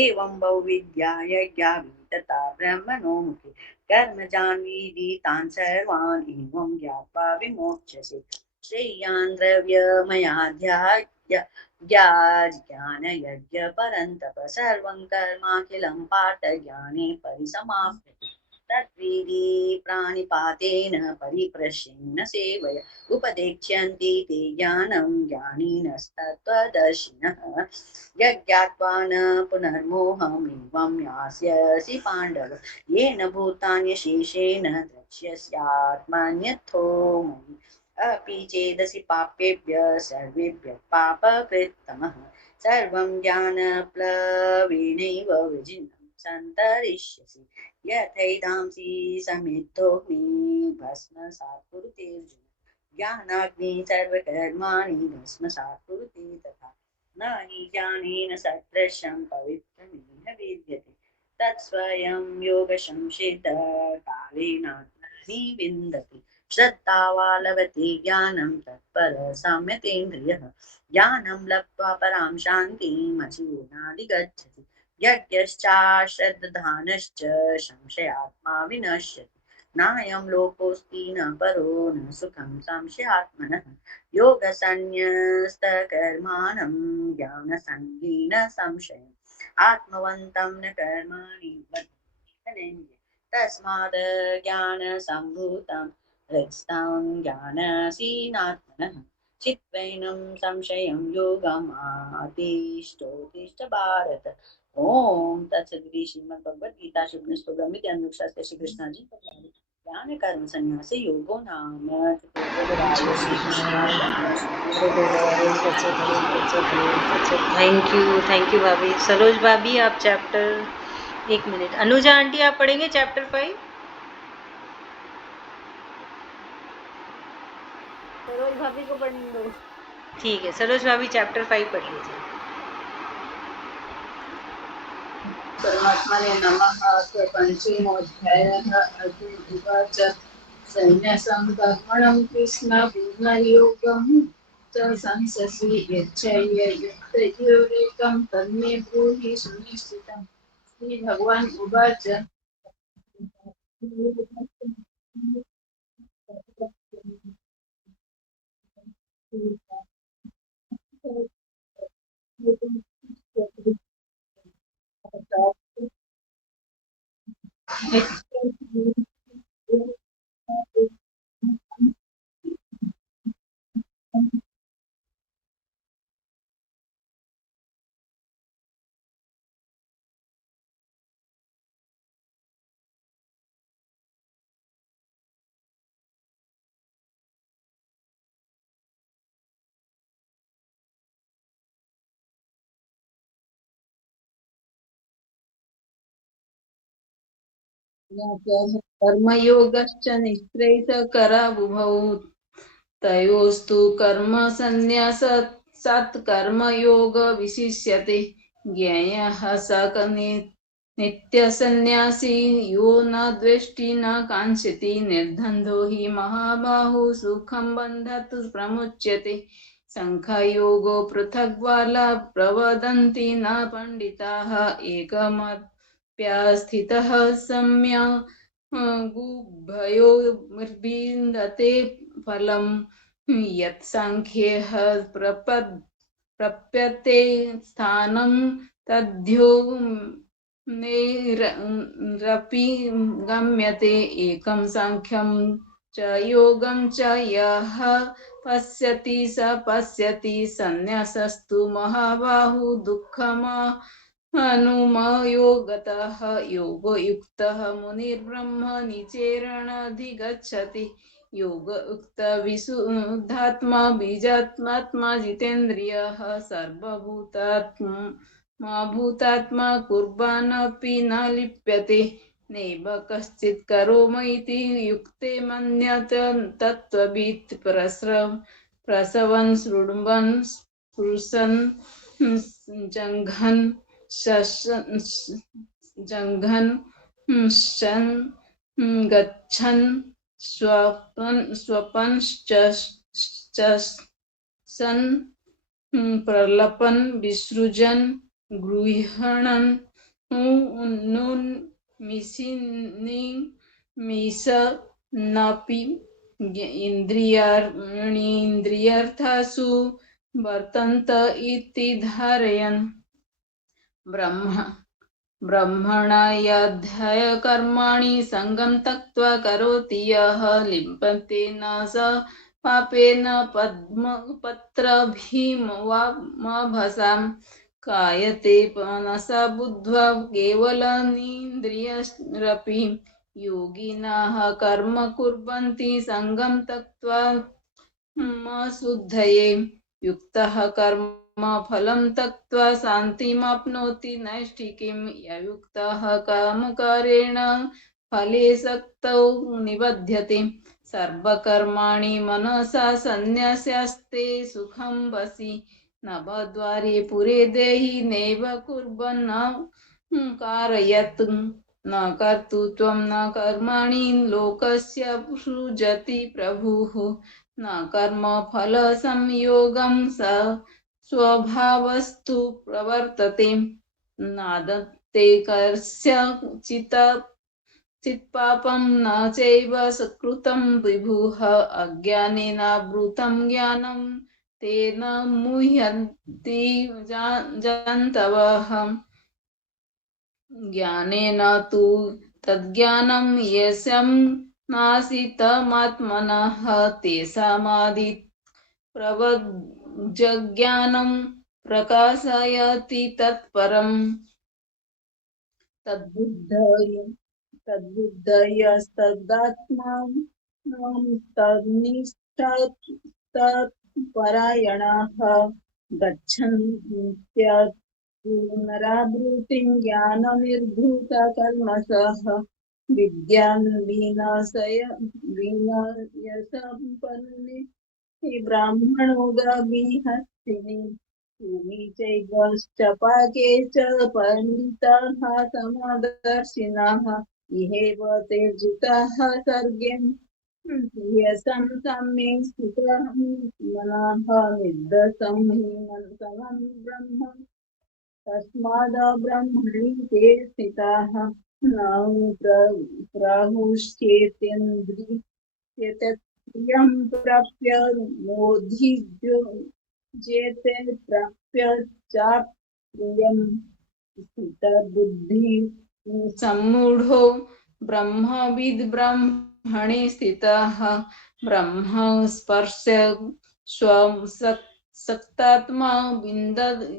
एवं बहुविद्या यज्ञा वितता ब्रह्मणो मुखे कर्मजान् विदितान् सर्वान् एवं ज्ञात्वा विमोक्ष्यसे श्रेयान् द्रव्यमयाध्याय ज्ञानयज्ञ परन्तप सर्वं कर्माखिलं पार्थ ज्ञाने परिसमाप्यते तद्विधि प्राणिपातेन परिप्रश्येन सेवया उपदेक्ष्यन्ति ते ज्ञानं ज्ञानिनस्तत्त्वदर्शिनः यज्ञात्वा न पुनर्मोहम् एवं यास्यसि पाण्डव येन भूतानि शेषेण द्रक्ष्यस्यात्मन्यथो मयि अपि चेदसि पापेभ्यः सर्वेभ्यः पापकृत्तमः सर्वं ज्ञानप्लवेनैव विजिनं सन्तरिष्यसि यथैधांसि समिद्धोऽग्निः भस्मसात् कुरुते अर्जुन ज्ञानाग्नि सर्वकर्माणि भस्मसात् कुरुते तथा न हि ज्ञानेन सदृशं पवित्रमिह विद्यते तत्स्वयं योगसंसिद्धकालेनात्मनि विन्दति श्रद्धावा लभते ज्ञानं तत्पर साम्यतेन्द्रियः ज्ञानं लब्ध्वा परां शान्तिम् अचिरेणाधिगच्छति यज्ञश्चाश्रद्धानश्च संशयात्मा विनश्यति नायं लोकोऽस्ति न परो न सुखं संशयात्मनः योगसन्न्यस्तकर्माणं ज्ञानसङ्गेन संशयम् आत्मवन्तं न कर्माणि बद्धेन्द्रिय तस्माद् ज्ञानसम्भूतं हृत्स्थं ज्ञानसीनात्मनः चित्वैनं संशयं योगमातिष्ठोतिष्ठ भारत ओम तत्सदिति श्रीमद्भगवद्गीता उपनिषदो ब्रह्मज्ञानयोगशास्त्रे श्री कृष्णाजी ज्ञान कर्म संन्यास योगो नाम थैंक यू भाभी। सरोज भाभी आप चैप्टर, एक मिनट, अनुजा आंटी आप पढ़ेंगे चैप्टर 5? सरोज भाभी को पढ़ने दो। ठीक है, सरोज भाभी चैप्टर 5 पढ़ लीजिए। परमात्मने नमः। पंचमोऽध्यायः। अर्जुन उवाच सैन्यसं कर्मणं कृष्ण पूर्णयोगं च संससि यच्छय्ययुक्तयोरेकं तन्मे ब्रूहि सुनिश्चितम्। श्रीभगवान् उवाच कर्मयोगश्च निःश्रेयसकरावुभौ तयोस्तु कर्म संन्यासात् कर्मयोग विशिष्यते ज्ञेयः स नित्यसन्न्यासी यो न द्वेष्टि न काङ्क्षति निर्द्वन्द्वो हि महाबाहो सुखं बन्धात् प्रमुच्यते संख्यायोगो पृथग्वाला प्रवदन्ति न पण्डिताः एकमप्यास्थितः सम्यक् गुभयो विन्दते फलं यत्साङ्ख्येः प्रप्यते स्थानं तद्योनिरपि गम्यते एकं साङ्ख्यं च योगं च यः पश्यति स पश्यति संन्यासस्तु महाबाहु दुःखमा हनुमयो गतः योगयुक्तः मुनिर्ब्रह्म निचेरणधिगच्छति योगयुक्त विशुद्धात्मा बीजात्मात्मा जितेन्द्रियः सर्वभूतात्मा भूतात्मा कुर्वाणपि न लिप्यते नैव कश्चित् करोमीति युक्ते मन्यते तत्त्ववित् प्रसवन् शृण्वन् स्पृशन् जङ्घन् जङ्घन् शन गच्छन् स्वपंश्च सन् प्रलपन् विसृजन् गृह्णन् मिशन्नपि इन्द्रियार्थासु वर्तन्त इति धारयन् ब्रह्मणा यद्धाय कर्माणि सङ्गं त्यक्त्वा करोति यः लिम्पते न स पापेन पत्रभिमभसां कायते मनसा बुद्ध्वा केवलमिन्द्रियैरपि योगिनः कर्म कुर्वन्ति सङ्गं त्यक्त्वा शुद्धये युक्तः कर्म फलं त्यक्त्वा शान्तिमाप्नोति नैष्ठिकीं युक्तः कामकारेण फले सक्तौ निबध्यते सर्वकर्माणि मनसा सन्न्यस्यास्ते सुखं वसि नवद्वारे पुरे देहि नैव कुर्वन् न कारयत् न कर्तृत्वं न कर्माणि लोकस्य सृजति प्रभुः न कर्मफलसंयोगं स स्वभावस्तु प्रवर्तते नादत्ते चित्पापं न चैव सकृतं विभुः अज्ञानेनावृतं ज्ञानं तेन मुह्यन्ति जन्तवः ज्ञानेन तु तज्ज्ञानं येषां नासीतमात्मनः तेषामादि प्रवज्ज्ञानं प्रकाशयति तत्परम् तद्निष्ठपरायणाः गच्छन्त्य पुनरावृत्तिं ज्ञाननिर्धूतकल्मषः विद्यान्विनाशसम्पन्ने ब्राह्मणो गविहस्तिनि भूमि चैवश्च पाके च पंडिताः समदर्शिनः इहेव ते जिताः सर्गें यशं सम्यक् स्थितः मनः निर्दशं हि मनसं ब्रह्म तस्माद् ब्रह्मणि ते स्थिताः न प्राहुष्येतेन्द्रियं प्राप्य मोधिजेते प्राप्य चाप्रियं स्थितबुद्धि सम्मूढो ब्रह्मविद् ब्रह्मणि स्थितः ब्रह्म स्पर्श्य स्वसक्तात्मा विन्दत्यात्मनि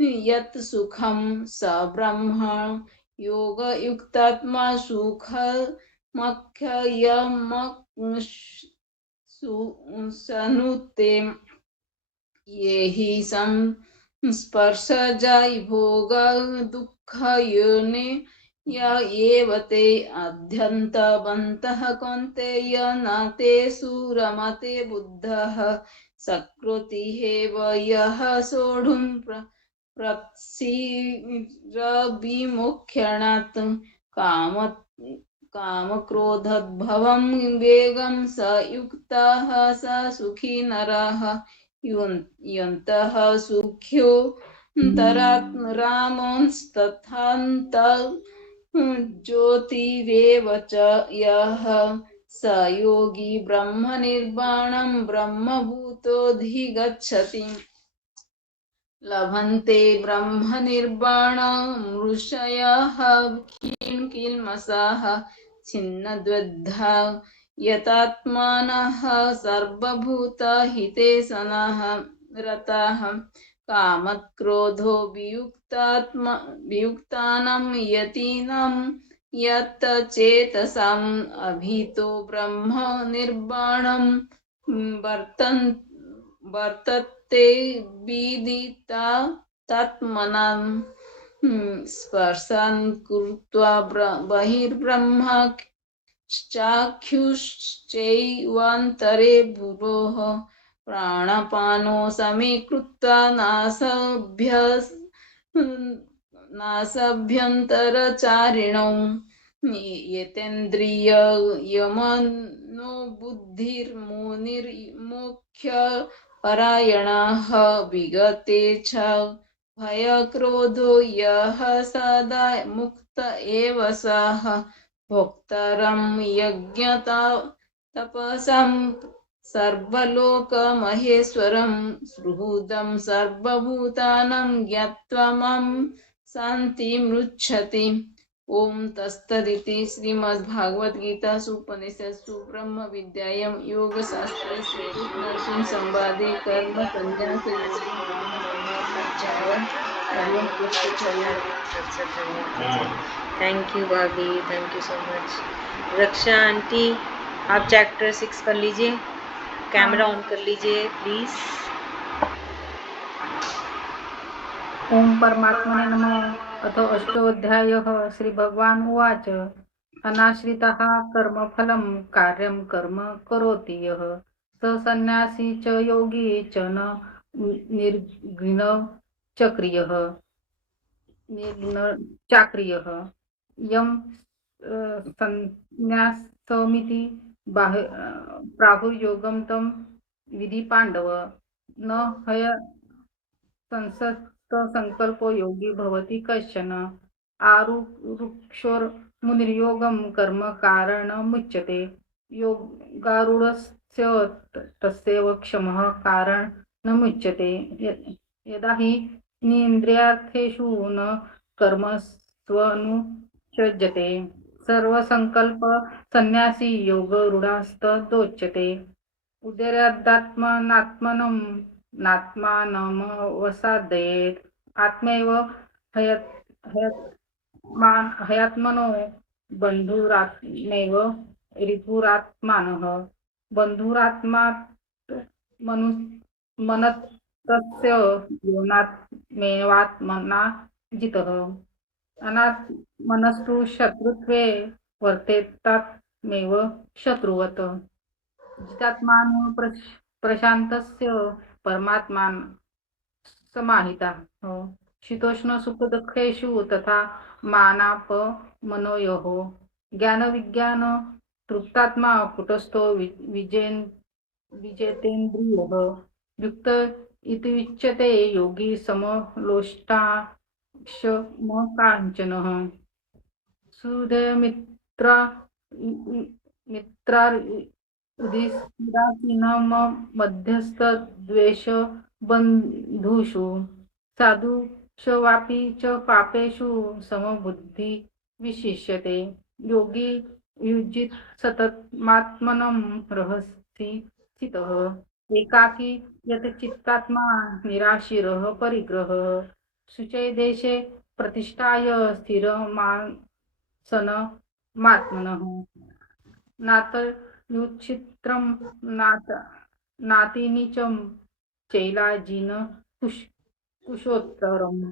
यत् सुखं स ब्रह्म योगयुक्तात्मा सुखमख्ययमश्नुते ये हि संस्पर्शजाय भोग दुःखयोने य एव ते अध्यन्तवन्तः कौन्तेय न तेषु रमते बुद्धः सकृतिहेव यः सोढुं प्रप्सिरविमुख्यात् कामक्रोधोद्भवं वेगं स युक्तः स सुखी नरः यन्तः सुख्यो तरामंस्तथान्त ज्योतिरेव च यः स योगी ब्रह्मनिर्वाणं ब्रह्मभूतोऽधिगच्छति लभन्ते ब्रह्मनिर्वाणं ऋषयः किल्मषाः छिन्नद्वैधा यतात्मानः सर्वभूतहिते सनः रताः कामक्रोधो वियुक्तानां यतीनां यत् चेतसाम् अभितो ब्रह्म निर्वाणं वर्तते विदिता तत्मनां स्पर्शान् कृत्वा बहिर्ब्रह्म चाक्षुश्चैवान्तरे भुवोः प्राणपानो समीकृत्वा नासाभ्यन्तरचारिणौ यतेन्द्रियमनो बुद्धिर्मुनिर्मोक्ष परायणाः विगते च भयक्रोधो यः सदा मुक्त एव सः भोक्तारं यज्ञता तपसां सर्वलोकमहेश्वरं सुहृदं सर्वभूतानां ज्ञात्वा मां शान्तिमृच्छति। ओम तत्सदिति श्रीमद्भागवद्गीतासु उपनिषत्सु ब्रह्मविद्यायां योगशास्त्रे श्रीकृष्णार्जुनसंवादे थैंक यू भाभी, thank you so much. Raksha aunty, आप चैप्टर 6 कर लीजिए, कैमरा ऑन कर लीजिए प्लीज। ओम परमात्मने नमः। अथ अष्टोऽध्यायः। श्री भगवान उवाच अनाश्रितः कर्मफलं कार्यं कर्म करोति यः स सन्न्यासी च योगी च न निर्घ्नचक्रियः यं संन्यासमिति प्राहुर्योगं तं विधि पाण्डव न हय संकल्पो योगी भवति कश्चन आरुक्षोर्मुनिर्योगं कर्म कारणमुच्यते योगारूढस्य तस्यैव क्षमः कारणमुच्यते यदा हि निन्द्रियार्थेषु न कर्मस्वनुसृज्यते सर्वसंकल्प सन्न्यासी योगरूढास्तदोच्यते उदरादात्मनात्मानमवसादयेत् आत्मैव हयात्मनो बन्धुरात्मैव रिपुरात्मानः बन्धुरात्मात्मनस्तस्य योनात्मेवात्मना जितः अनात्मनस्तु शत्रुत्वे वर्तेतात्मेव शत्रुवत् जितात्मानो प्रशान्तस्य परमात्मा समाहितः शीतोष्णसुखदुःखेषु तथा मानापमनयोः ज्ञानविज्ञान तृप्तात्मा कुटस्थो विजेतेन्द्रियः युक्त इति उच्यते योगी समलोष्टाक्षमकाञ्चनः उदिस्थिरासीनम मध्यस्थद्वेष बन्धुषु साधुषु वापि च पापेषु समबुद्धि विशिष्यते योगी युजित सततमात्मनं रहसि स्थितः एकाकी यत चित्तात्मा निराशीरः परिग्रहः शुचे देशे प्रतिष्ठाय स्थिरमासनमात्मनः नात युच्छित्रं नातिनीचं चैलाजिन कुशोत्तरम्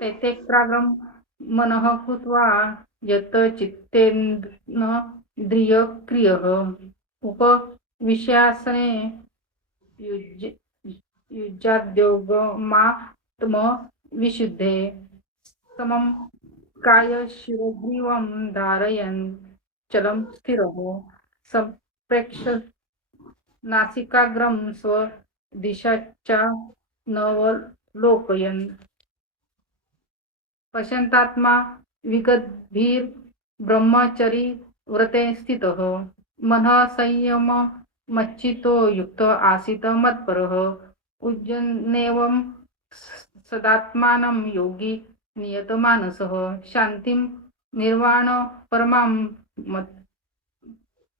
तैतेक्राग्रं मनः कृत्वा यत् चित्तेन्द्रियक्रियः उपविश्यासने युज्याद्योगमात्मविशुद्धे समं कायशिरोग्रीवं धारयन् चलं स्थिरः संप्रेक्ष्य नासिकाग्रं स्वदिशाच्च नवलोकयन् पश्यन्तात्मा विगतभिर्ब्रह्मचरी व्रते स्थितः मनः संयममच्चित्तो युक्त आसीत् मत्परः उज्जनेवं सदात्मानं योगी नियतमानसः शान्तिं निर्वाण परमां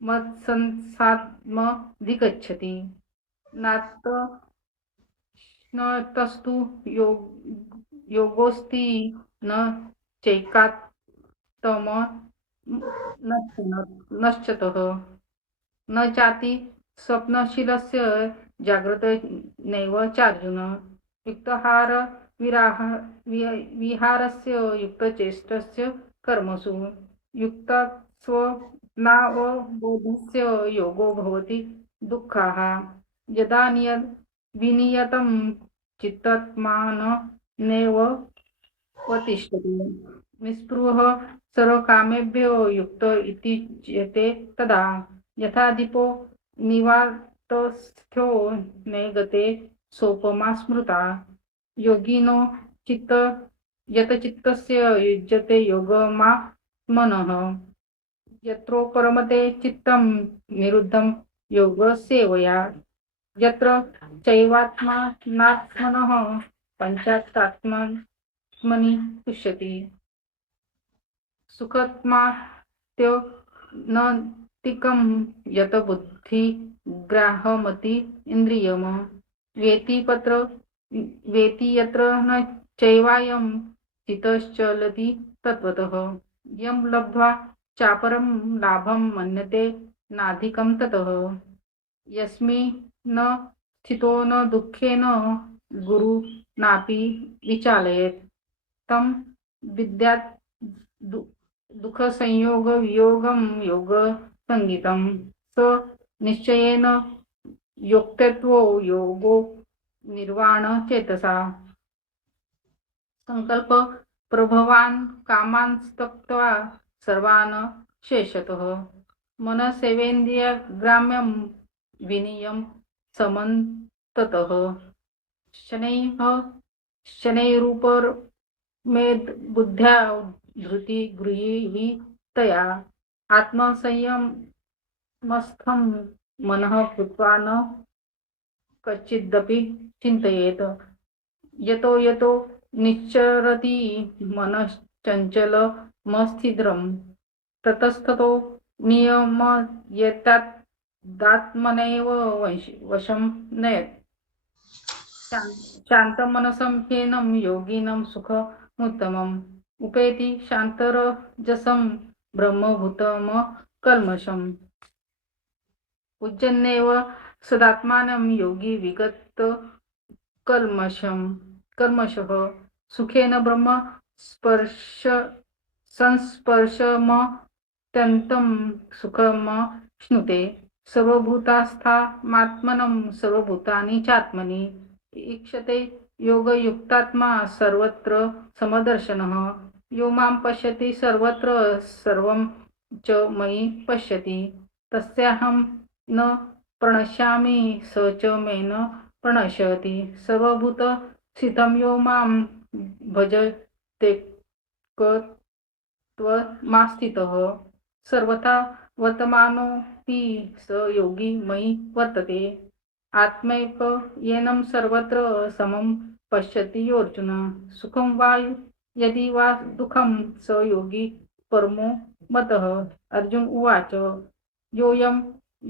मत्संसात्मधिगच्छति नात्र न तस्तु योगोस्ति न चैकात्तम नश्चतः न चाति स्वप्नशीलस्य जाग्रत नैव चार्जुन युक्तहार विहारस्य युक्तचेष्टस्य कर्मसु युक्तस्वप्नावबोधस्य योगो भवति दुःखाः यदा विनियतं चित्तात्मानमेव वतिष्ठति निःस्पृहः सर्वकामेभ्यो युक्त इति चेते तदा यथा दीपो निवातस्थो नैगते सोपमा स्मृता योगिनो यतचित्तस्य युज्यते योगमात्मनः यत्रो परमते चित्तं निरुद्धं योगसेवया यत्र चैवात्मनात्मनः पञ्चात्मात्मनि तुष्यति सुखत्मात्यो न तिकं यत बुद्धिग्राहमति इन्द्रियम् वेति यत्र न चैवायं चितश्चलति तत्त्वतः यं लब्ध्वा चापरं लाभं मन्यते नाधिकं ततः यस्मिन् स्थितो न दुःखेन गुरुनापि विचालयेत् तं विद्यात् दुःखसंयोग वियोगं योगसंगीतं स निश्चयेन योक्तत्वो योगो निर्वाण चेतसा संकल्प प्रभवान् कामान् त्यक्त्वा सर्वान् शेषतः मनसेवेन्द्रियग्राम्यं विनियम समन्ततः शनैरुपरमेद बुद्ध्या धृति गृहीतया आत्मसंयमस्थं मनः कृत्वा न कच्चिदपि चिन्तयेत् यतो निश्चरति मनश्चञ्चलमस्थिरं ततस्ततो नियमयेतात्मनैव वशं नयेत् शान्तमनसं ह्येनं योगिनं सुखमुत्तमम् उपेति शान्तरजसं ब्रह्मभूतमकल्मषम् उज्जन्नेव सदात्मानं योगी विगत कर्मशः सुखेन ब्रह्म संस्पर्शमत्यन्तं सुखमश्नुते सर्वभूतास्थात्मानं सर्वभूतानि चात्मनि ईक्षते योगयुक्तात्मा सर्वत्र समदर्शनः यो मां पश्यति सर्वत्र सर्वं च मयि पश्यति तस्याहं न प्रणश्यामि स च मे न प्रणश्यति सर्वभूत स्थितं यो मां भजतेत्वमास्थितः सर्वथा वर्तमानोऽपि स योगी मयि वर्तते आत्मैक येनं सर्वत्र समं पश्यति योऽर्जुन सुखं वा यदि वा दुःखं स योगी परमो मतः अर्जुन उवाच योऽयं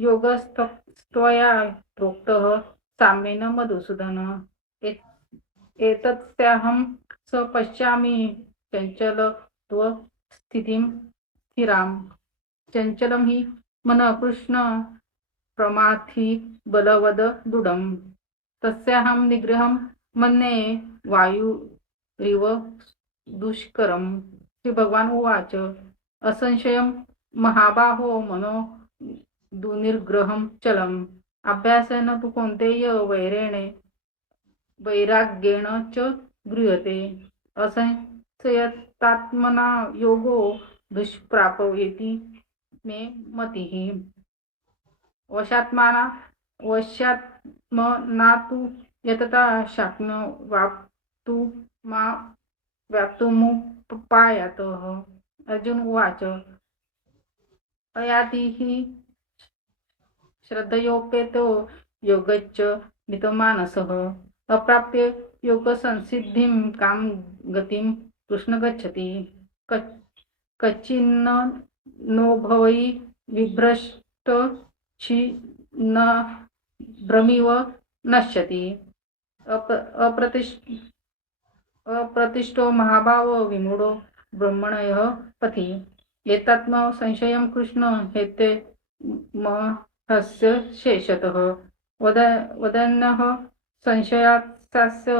योगस्त्वया प्रोक्तः साम्येन मधुसूदन एतस्याहं स पश्यामि चञ्चलत्वस्थितिं स्थिरां चञ्चलं हि मनः कृष्ण प्रमाथि बलवद दृढं तस्याहं निग्रहं मन्ये वायुरिव दुष्करम् श्री भगवान उवाच असंशयं महाबाहो मनो दुर्निग्रहं चलम् अभ्यासेन तु कौन्तेय वैराग्येण च गृह्यते असंशयतात्मना योगो दुष्प्रापयति मे मतिः वशात्मना तु यतता शक्नो व्याप्तुमुपायतः अर्जुन उवाच अयाति हि श्रद्धयोपेतो योगच्च मितमानसः अप्राप्य योगसंसिद्धिं कां गतिं कृष्ण गच्छति कच्चिन्न नो भवै विभ्रष्ट न भ्रमिव नश्यति अप्रतिष्ठो महाभाव विमूढो ब्रह्मणयः पथि एतात्म संशयं कृष्ण हेते महस्य शेषतः वदन्नः संशयात्स्य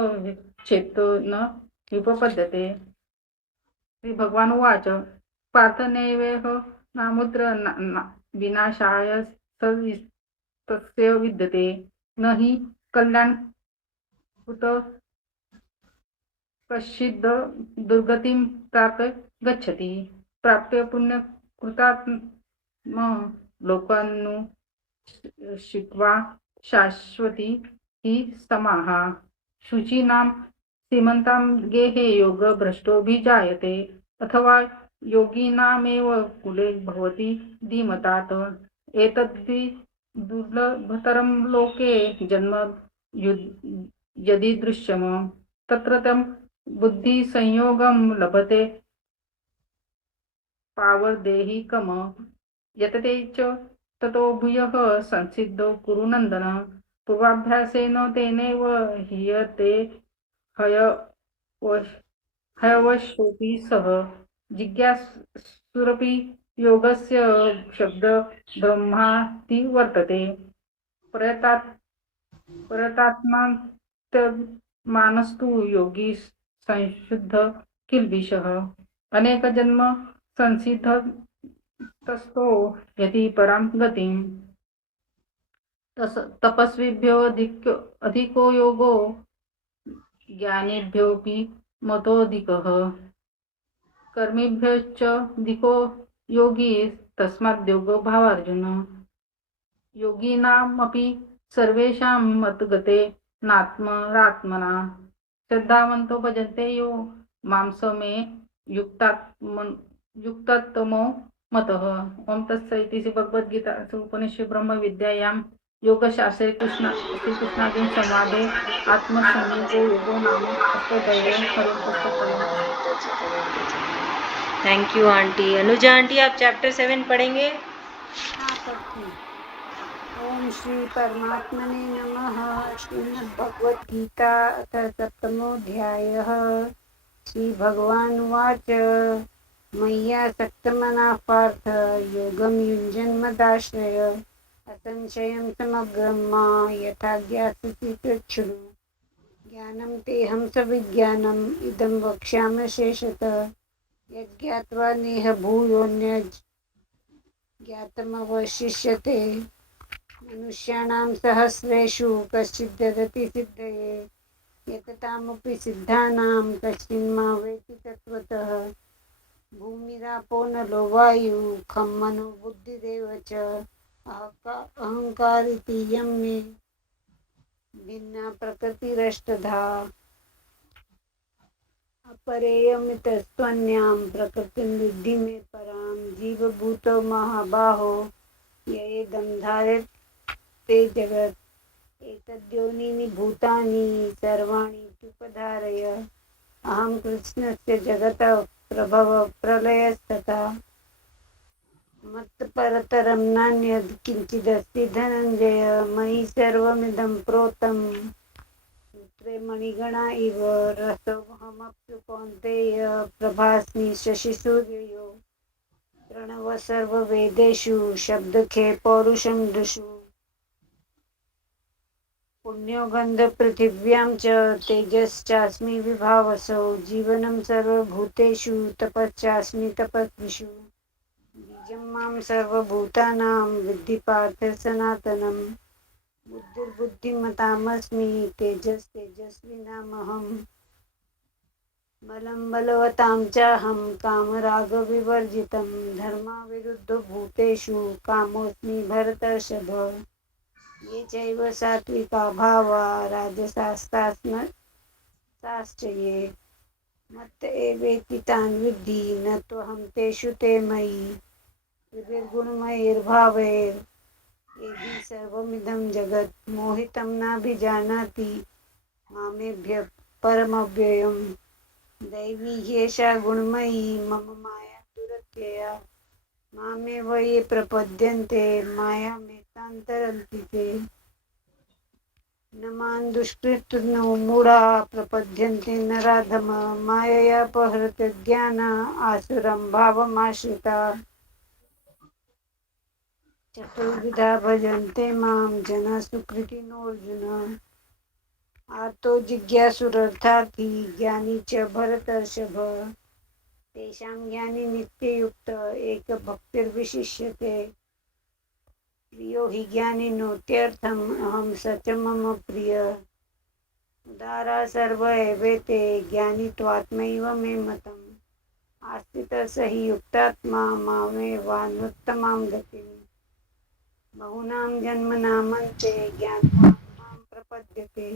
चेतो न विपपद्यते. श्री भगवान उवाच पार्थ नैवेह नामुत्र विनाशाय तस्य विद्यते न हि कल्याणकृत कश्चिद् दुर्गतिं प्राप्य गच्छति. प्राप्य पुण्यकृतात्म लोकानु शिक्वा शाश्वती ही समाः. शुचीनां सीमन्तां गेहे योगभ्रष्टोऽभिजायते अथवा योगिनामेव कुले भवति धीमतात्. एतद्धि दुर्लभतरं लोके जन्म यदि दृश्यम् तत्र तं बुद्धिसंयोगं लभते पावदेहिकम् यतते च ततो भूयः संसिद्धो कुरु नन्दन. पूर्वाभ्यासेन तेनैव हीयते हयवशोऽपि सः. जिज्ञासुरपि योगस्य शब्द ब्रह्माति वर्तते. प्रयतात्मानस्तु योगी संशुद्ध किल्बिषः. अनेक जन्म संसिद्धस्ततो यति परां गतिम्. तपस्विभ्यो अधिको योगो ज्ञानिभ्योऽपि मतोऽधिकः. कर्मिभ्यश्च अधिको योगी तस्माद् योगो भावार्जुन. योगिनामपि सर्वेषां मतगते नात्मना श्रद्धावन्तो भजन्ते यो मां स मे युक्ततमो मतः. ओम तत्सदिति श्रीभगवद्गीतासु उपनिषदि ब्रह्मविद्यायां योगशास्त्रे श्रीकृष्णार्जुन संवादे आत्मसंयमो योगो नाम अष्टाध्यायः. हरिं तत्सत्. Thank you aunty. Anuja aunty आप चैप्टर 7 पढ़ेंगे. हाँ करती. ओम श्री परमात्मने नमः. श्रीमद्भगवद्गीता अथ सप्तमोऽध्यायः. श्री भगवान् उवाच मय्यासक्तमनः पार्थ योगं युञ्जन्मदाश्रय असंशयं समग्रं मा यथा ज्ञास्यसि तच्छृणु. ज्ञानं तेऽहं सविज्ञानम् इदं वक्ष्यामि शेषतः. यज्ञात्वा नेह भूयोऽन्यज्ञातमवशिष्यते. मनुष्याणां सहस्रेषु कश्चिद् ददति सिद्धये यततामपि सिद्धानां कश्चिन्मा वेत्ति तत्त्वतः. भूमिरापो नलो वायुः खं मनो बुद्धिरेव च अहङ्कारिति यं मे भिन्ना प्रकृतिरष्टधा. अपरेयमितस्त्वन्यां प्रकृतिं विद्धि मे परां. जीवभूतो महाबाहो ययेदं धारयते जगत्. एतद्योनीनि भूतानि सर्वाणि इत्युपधारय. अहं कृष्णस्य जगतः प्रभव प्रलयस्तथा. मत्परतरं नान्यद् किञ्चिदस्ति धनञ्जय. मयि सर्वमिदं प्रोतं सूत्रे मणिगणा इव. रसोऽहमप्सु कौन्तेय प्रभास्मि शशिसूर्ययो. प्रणव सर्ववेदेषु शब्दखे पौरुषं दृशु. पुण्यो गन्धपृथिव्यां च तेजश्चास्मि विभावसौ. जीवनं सर्वभूतेषु तपश्चास्मि तपस्विषु. बीजं मां सर्वभूतानां विद्धि पार्थ सनातनं. बुद्धिर्बुद्धिमतामस्मि तेजस्तेजस्विनामहम्. बलं बलवतां चाहं कामरागविवर्जितं. धर्माविरुद्धो भूतेषु कामोऽस्मि भरतर्षभ. ये चैव सात्विका भावा राजसास्ताश्च ये. मत्त एवेति तान् विद्धि न त्वहं तेषु ते मयि. त्रिभिर्गुणमयैर्भावैर्येभिः सर्वमिदं जगत्. मोहितं नाभिजानाति मामेभ्यः परमव्ययम्. दैवी ह्येषा गुणमयी मम माया दुरत्यया. मामेव ये प्रपद्यन्ते मायामेतां तरन्ति ते. न मां दुष्कृतनो मूढा प्रपद्यन्ते नराधम माययापहृत ज्ञान आसुरं भावमाश्रिता चतुर्विधा भजन्ते मां जना सुकृतिनोऽर्जुन आर्तो जिज्ञासुरर्थार्थी ज्ञानी च भरतर्षभ तेषां ज्ञानी नित्ययुक्त एकभक्तिर्विशिष्यते प्रियो हि ज्ञानिनोत्यर्थम् अहं स च मम प्रिय उदारा सर्व एवेते ज्ञानित्वात्मैव मे मतम् आस्थितः स हि युक्तात्मा मामेवान्योत्तमां गतिम् बहूनां जन्मनामन्ते ज्ञानवान् मां प्रपद्यते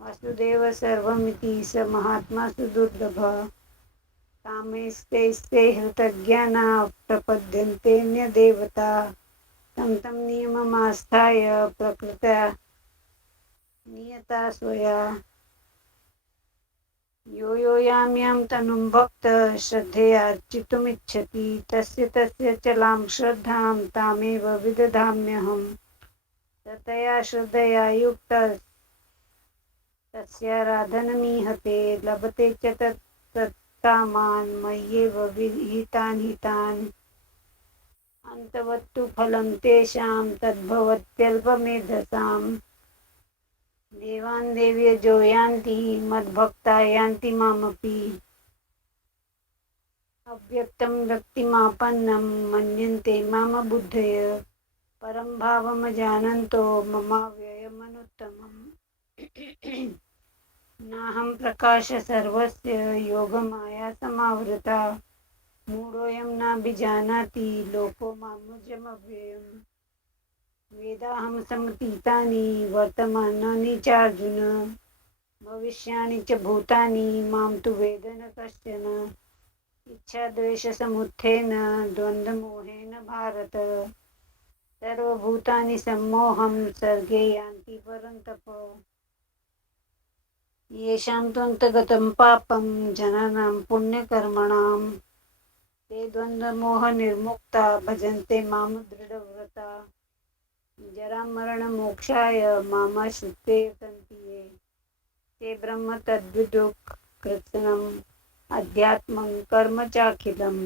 वासुदेव सर्वमिति स महात्मा सुदुर्लभः कामैस्तैस्ते हृतज्ञाना प्रपद्यन्तेऽन्यदेवता तं तं नियममास्थाय प्रकृत्या नियता स्वया यो यो यां यां तनुं भक्तः श्रद्धयार्चितुमिच्छति तस्य चलां श्रद्धां तामेव विदधाम्यहम् ततया श्रद्धया युक्तः तस्याराधनमीहते लभते च तत्कामान् मय्येव विहितान् हितान् अन्तवत्तु फलं तेषां तद्भवत्यल्पमेधसाम् देवान् देव्यजो यान्ति मद्भक्ता यान्ति मामपि अव्यक्तं व्यक्तिमापन्नं मन्यन्ते मामबुद्धय परं भावमजानन्तो ममाव्ययमनुत्तमम् नाहं प्रकाश सर्वस्य योगमाया समावृता मूढोऽयं नाभिजानाति लोको मामुजमव्ययम् वेदाहं समतीतानि वर्तमानानि चार्जुन भविष्याणि च भूतानि मां तु वेद न कश्चन इच्छाद्वेषसमुत्थेन द्वन्द्वमोहेन भारत सर्वभूतानि सम्मोहं सर्गे यान्ति परन्तप येषां त्वन्तगतं पापं जनानां पुण्यकर्मणां ते द्वन्द्वमोहनिर्मुक्ता भजन्ते मां दृढव्रता जरामरणमोक्षाय मामाश्रित्य यतन्ति ये ते ब्रह्म तद्विदुः कृत्स्नम् अध्यात्मं कर्म चाखिलम्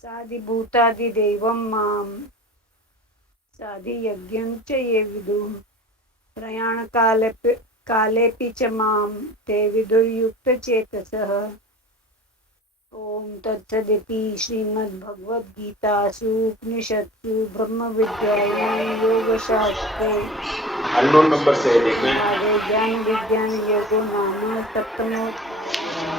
साधिभूतादिदैवं मां साधियज्ञं च ये विदुः प्रयाणकालेऽपि च मां ते विदुर्युक्तचेतसः ॐ तत्सदिति श्रीमद्भगवद्गीतासु उपनिषत्सु ब्रह्मविद्यायां योगशास्त्रे अननोन नंबर से देखना भागे ज्ञान विज्ञान योगो नाम सप्तमोऽध्यायः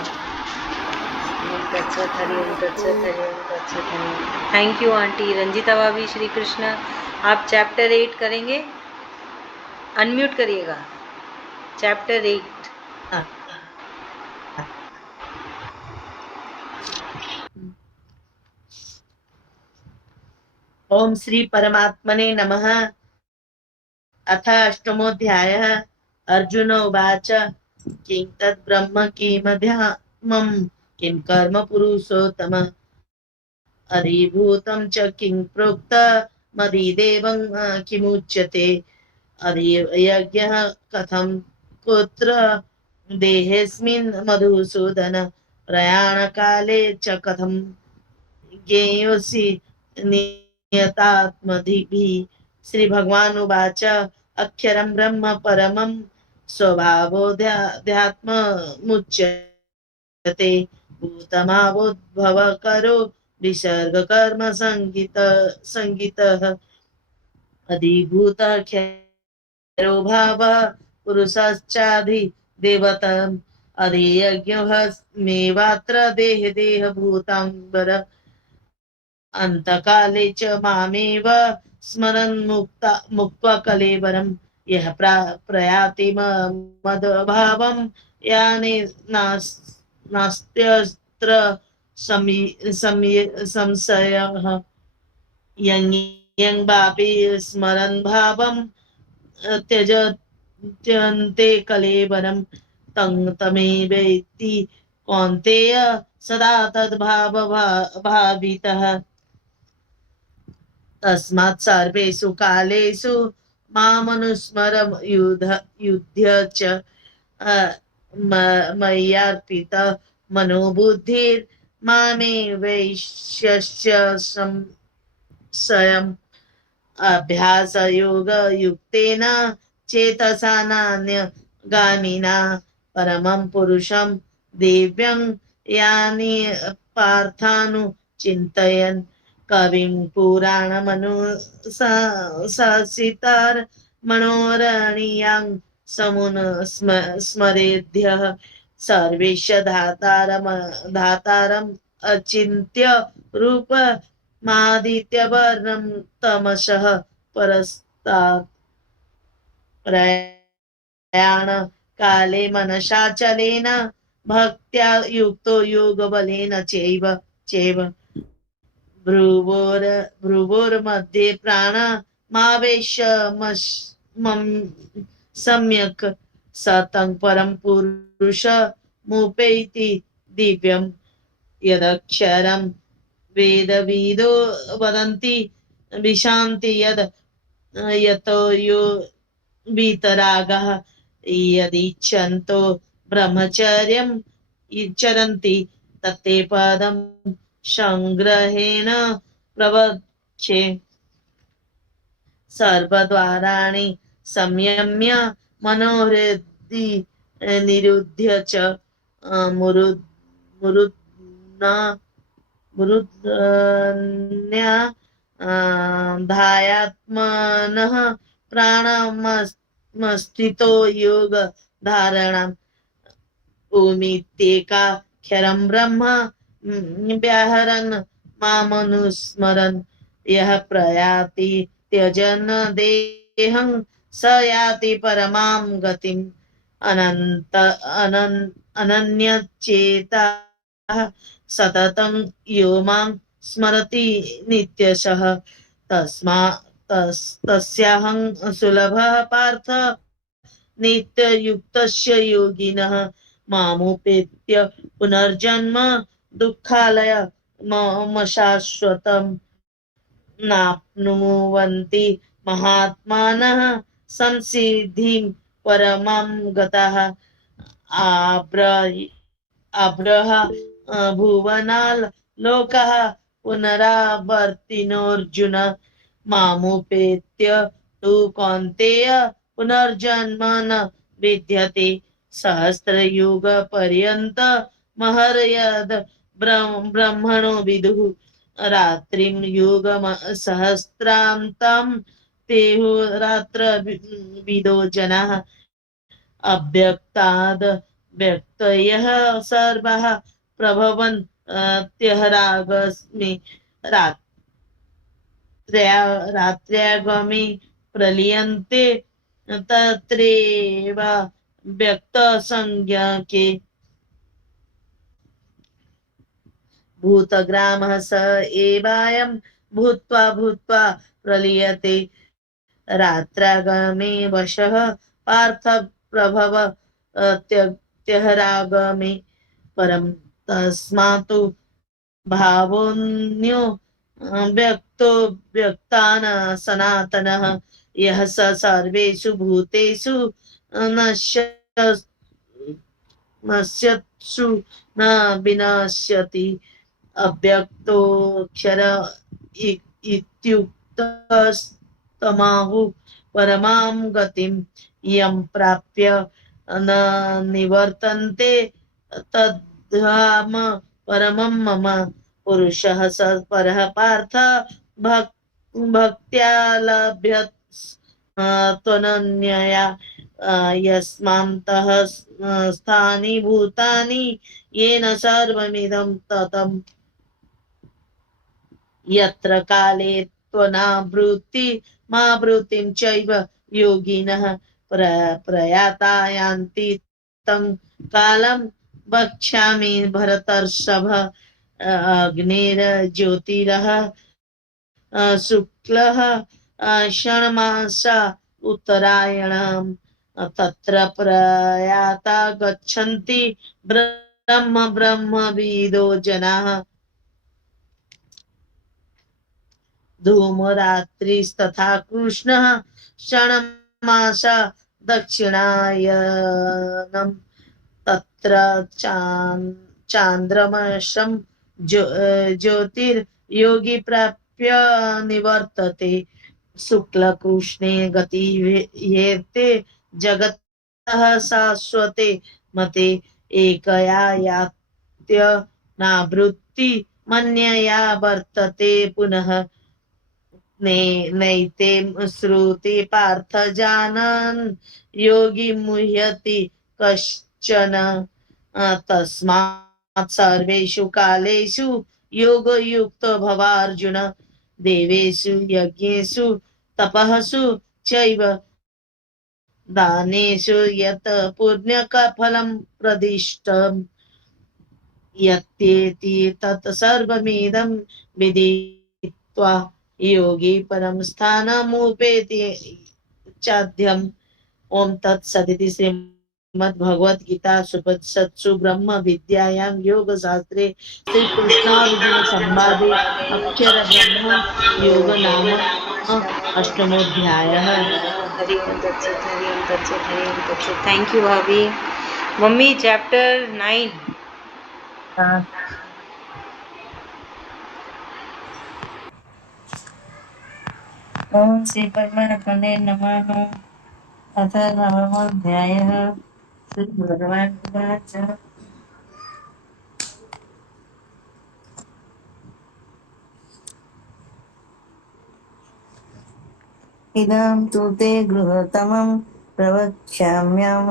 तत्सत हरि ओम तत्सत हरि ओम तत्सत हरि ओम। थैंक यू आंटी रंजिता भाभी। श्री कृष्ण। आप चैप्टर 8 करेंगे? अनम्यूट करिएगा। चैप्टर 8। ओम श्री परमात्मने नमः। अथ अष्टमोऽध्यायः। अर्जुन उवाच किं तत् ब्रह्म किमध्यात्मं किं कर्म पुरुषोत्तम अधिभूतं च किं प्रोक्त मदिदेवं किमुच्यते अधियज्ञः कथं कुत्र देहेऽस्मिन् मधुसूदन प्रयाणकाले च कथं ज्ञेयोऽसि नियतात्मधिभिः। श्री भगवान उवाच अक्षरं ब्रह्म परमं स्वभावोऽध्यात्ममुच्यते भूतमावोद्भव करो विसर्गकर्म संगीतः अधिभूतः क्षरो भावः पुरुषश्चाधिदेवतम् अधियज्ञः मेवात्र देहभूताम्बर अन्तकाले च मामेव स्मरन् मुक्त्वा कलेवरं यः प्रयाति मद्भावं याने नास्त्यत्र संशयः यं वापि स्मरन् भावं त्यजत्यन्ते कलेवरं तं तमेवेति कौन्तेय सदा तद्भावभावितः। तस्मात् सर्वेषु कालेषु मामनुस्मर युध्य च मय्यार्पित मनोबुद्धिर्मामे वैश्यस्य संशयम् अभ्यासयोग युक्तेन चेतसा नान्यगामिना परमं पुरुषं दिव्यं यानि पार्थानुचिन्तयन् कविं पुराणमनुशासितार मनोरणीयां समुन स्मरेद्यः सर्वेश धातारम् अचिन्त्य रूप मादित्यवर्णं तमसः परस्तात् प्रयाण काले मनसाचलेन भक्त्या युक्तो योगबलेन चैव भ्रुवोर्मध्ये प्राणमावेश्य सम्यक् सतं परं पुरुषमुपैति दिव्यं यदक्षरं वेदविदो वदन्ति विशान्ति यतो यो वीतरागः यदिच्छन्तो ब्रह्मचर्यं चरन्ति तत्ते पदं संग्रहेण प्रवक्षे सर्वद्वाराणि संयम्य मनोहृदि निरुध्य च मुरुद्न्या धायात्मनः प्राणमस्थितो योग धारणम् ओमित्येकाक्षरं ब्रह्म व्याहरन् मामनुस्मरन् यः प्रयाति त्यजन् देहं स याति परमां गतिम् अनन्यचेताः सततं यो मां स्मरति नित्यशः तस्याहं सुलभः पार्थ नित्ययुक्तस्य योगिनः मामुपेत्य पुनर्जन्म दुःखालय शाश्वतं नाप्नुवन्ति महात्मानः संसिद्धिं परमां गताः आब्रह भुवनाल् लोकः पुनरावर्तिनोऽर्जुन मामुपेत्य तु कौन्तेय पुनर्जन्म न विद्यते सहस्रयुग पर्यन्त महर्यद ब्रह्मणो विदुः रात्रिं युग सहस्रान्तं तेहु रात्र विदो जनाः अव्यक्ताद् व्यक्तयः सर्वः प्रभवन् त्यहरागस्मि रात्र्यागमे प्रलीयन्ते तत्रैव व्यक्तसंज्ञके भूतग्रामः स एवायं भूत्वा प्रलीयते रात्रागमे वशः पार्थ प्रभव त्यहरागमे परं तस्मात् भावोऽन्यो व्यक्तो व्यक्तान् सनातनः यः स सर्वेषु भूतेषु नश्यत्सु न विनश्यति अव्यक्तोऽक्षर इत्युक्तस्तमाहुः परमां गतिं यं प्राप्य न निवर्तन्ते तद्धाम परमं मम पुरुषः स परः पार्थ भक्त्या लभ्यत् त्वनन्यया यस्मान्तः स्थानि भूतानि येन सर्वमिदं ततम् यत्र काले त्वनावृत्ति मावृत्तिं चैव योगिनः प्रयाता यान्ति तं कालं वक्ष्यामि भरतर्षभ अग्निर्ज्योतिरः शुक्लः षण्मासा उत्तरायणं तत्र प्रयाता गच्छन्ति ब्रह्मविदो जनाः धूमरात्रिस्तथा कृष्णः षण्मास दक्षिणायनम् तत्र चान्द्रमशं ज्योतिर्योगी प्राप्य निवर्तते शुक्लकृष्णे गतिहेते जगतः शाश्वते मते एकया यात्य नावृत्ति मन्यया वर्तते पुनः नैते श्रुति पार्थ जानन् योगी मुह्यति कश्चन तस्मात् सर्वेषु कालेषु योगयुक्तो भवार्जुन देवेषु यज्ञेषु तपःसु चैव दानेषु यत् पुण्यफलं प्रदिष्टम् यत्येति तत् सर्वमिदं विदित्वा योगी परम स्थानमुपेति चाद्यम् ओम तत्सदिति श्रीमद्भगवद गीता उपनिषत्सु ब्रह्म विद्यायां योग शास्त्रे श्री कृष्णार्जुन संवादे अक्षर ब्रह्म योग नाम अष्टमोध्यायः। हरि ओम तत्सत, हरि ओम तत्सत, हरि ओम तत्सत। थैंक यू भाभी। Mummy chapter 9। ओम श्री परमात्मने नमः। अथ नवमोऽध्यायः। श्री भगवानुवाच इदं तु ते गृहतमं प्रवक्ष्याम्यहं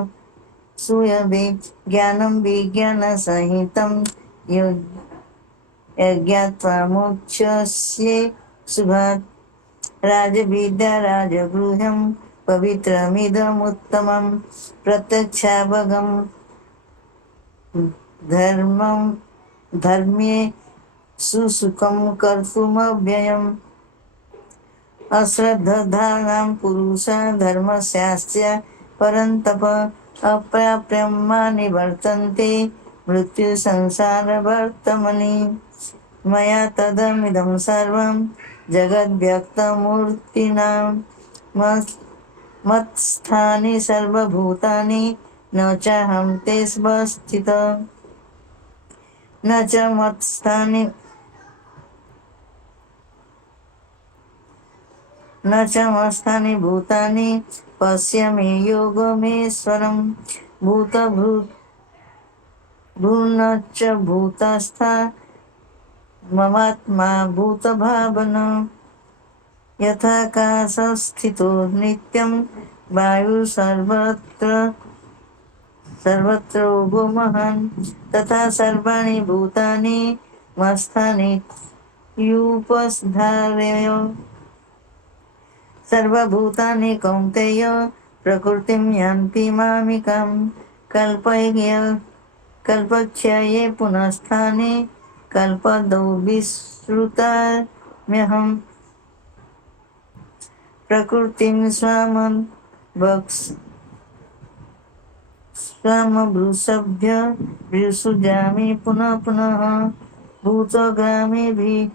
सूयवे ज्ञानं विज्ञानसहितं यज्ञात्वा मोक्षस्य शुभात् राजविद्या राजगृहं पवित्रमिदमुत्तमं प्रत्यक्षावगं धर्म्ये सुसुखं कर्तुमव्ययम् अश्रद्धानां पुरुषा धर्मस्यास्य परन्तप अप्राप्यमा निवर्तन्ते मृत्युसंसारवर्तमनि मया तदमिदं सर्वं जगद्व्यक्तमूर्तिनां मत्स्थानि सर्वभूतानि न चाहं तेष्वस्थितः न च मत्स्थानि भूतानि पश्यामि योगमेश्वरं भूतभूर्न च भूतस्था ममात्मा भूतभावन यथाकाशस्थितो नित्यं वायु सर्वत्र महान् तथा सर्वाणि भूतानि मत्स्थानि युपधारय सर्वभूतानि कौन्तेय प्रकृतिं यान्ति मामिकां कल्पक्षये पुनस्तानि कल्पदौ विश्रुताम्यहम् प्रकृतिं स्वामभृशभ्य विसृजामि पुनः पुनः भूतग्रामेभिमिमं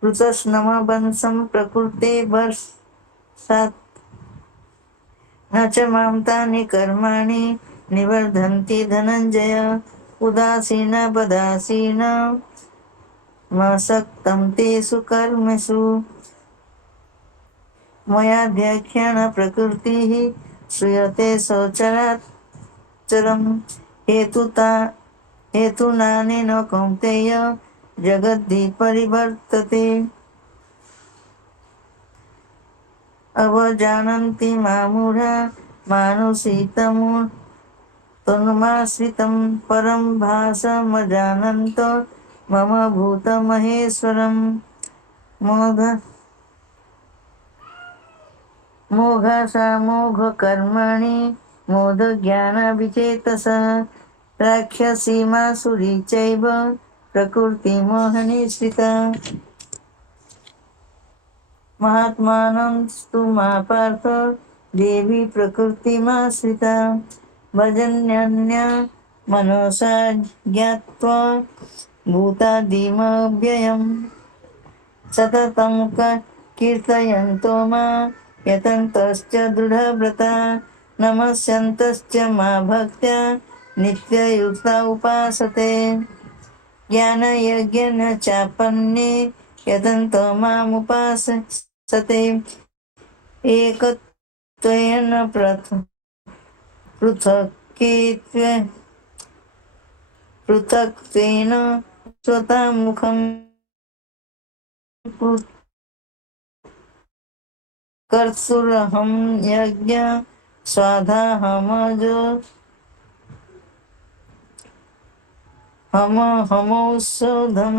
कृतस्नवंशं प्रकृते वर्षात् न च मां तानि कर्माणि निवर्धन्ति धनञ्जय उदासीन मसक्तं तेषु कर्मसु मयाध्यक्षेण प्रकृतिः श्रूयते सचराचरम् हेतुनानेन कौन्तेय जगद्धि परिवर्तते अवजानन्ति मामूढा मानुषितमुन्माश्रितं परं भासमजानन्त मम भूतमहेश्वरं मोघकर्माणि मोदज्ञानविचेतसः राक्षसीमासुरी चैव प्रकृतिमोहनिश्रिता महात्मानं स्तु मा पार्थ देवी प्रकृतिमाश्रिता भजन्यन्य मनसा ज्ञात्वा भूतादिमव्ययम् सततं कीर्तयन्तो मा यतन्तश्च दृढव्रता नमस्यन्तश्च मा भक्त्या नित्ययुक्ता उपासते ज्ञानयज्ञेन चापन्ने यतन्तो मामुपासते एकत्वेन पृथक्त्वेन स्वतामुखं कर्तुरहं यज्ञ स्वाधाहमजो हमौषधं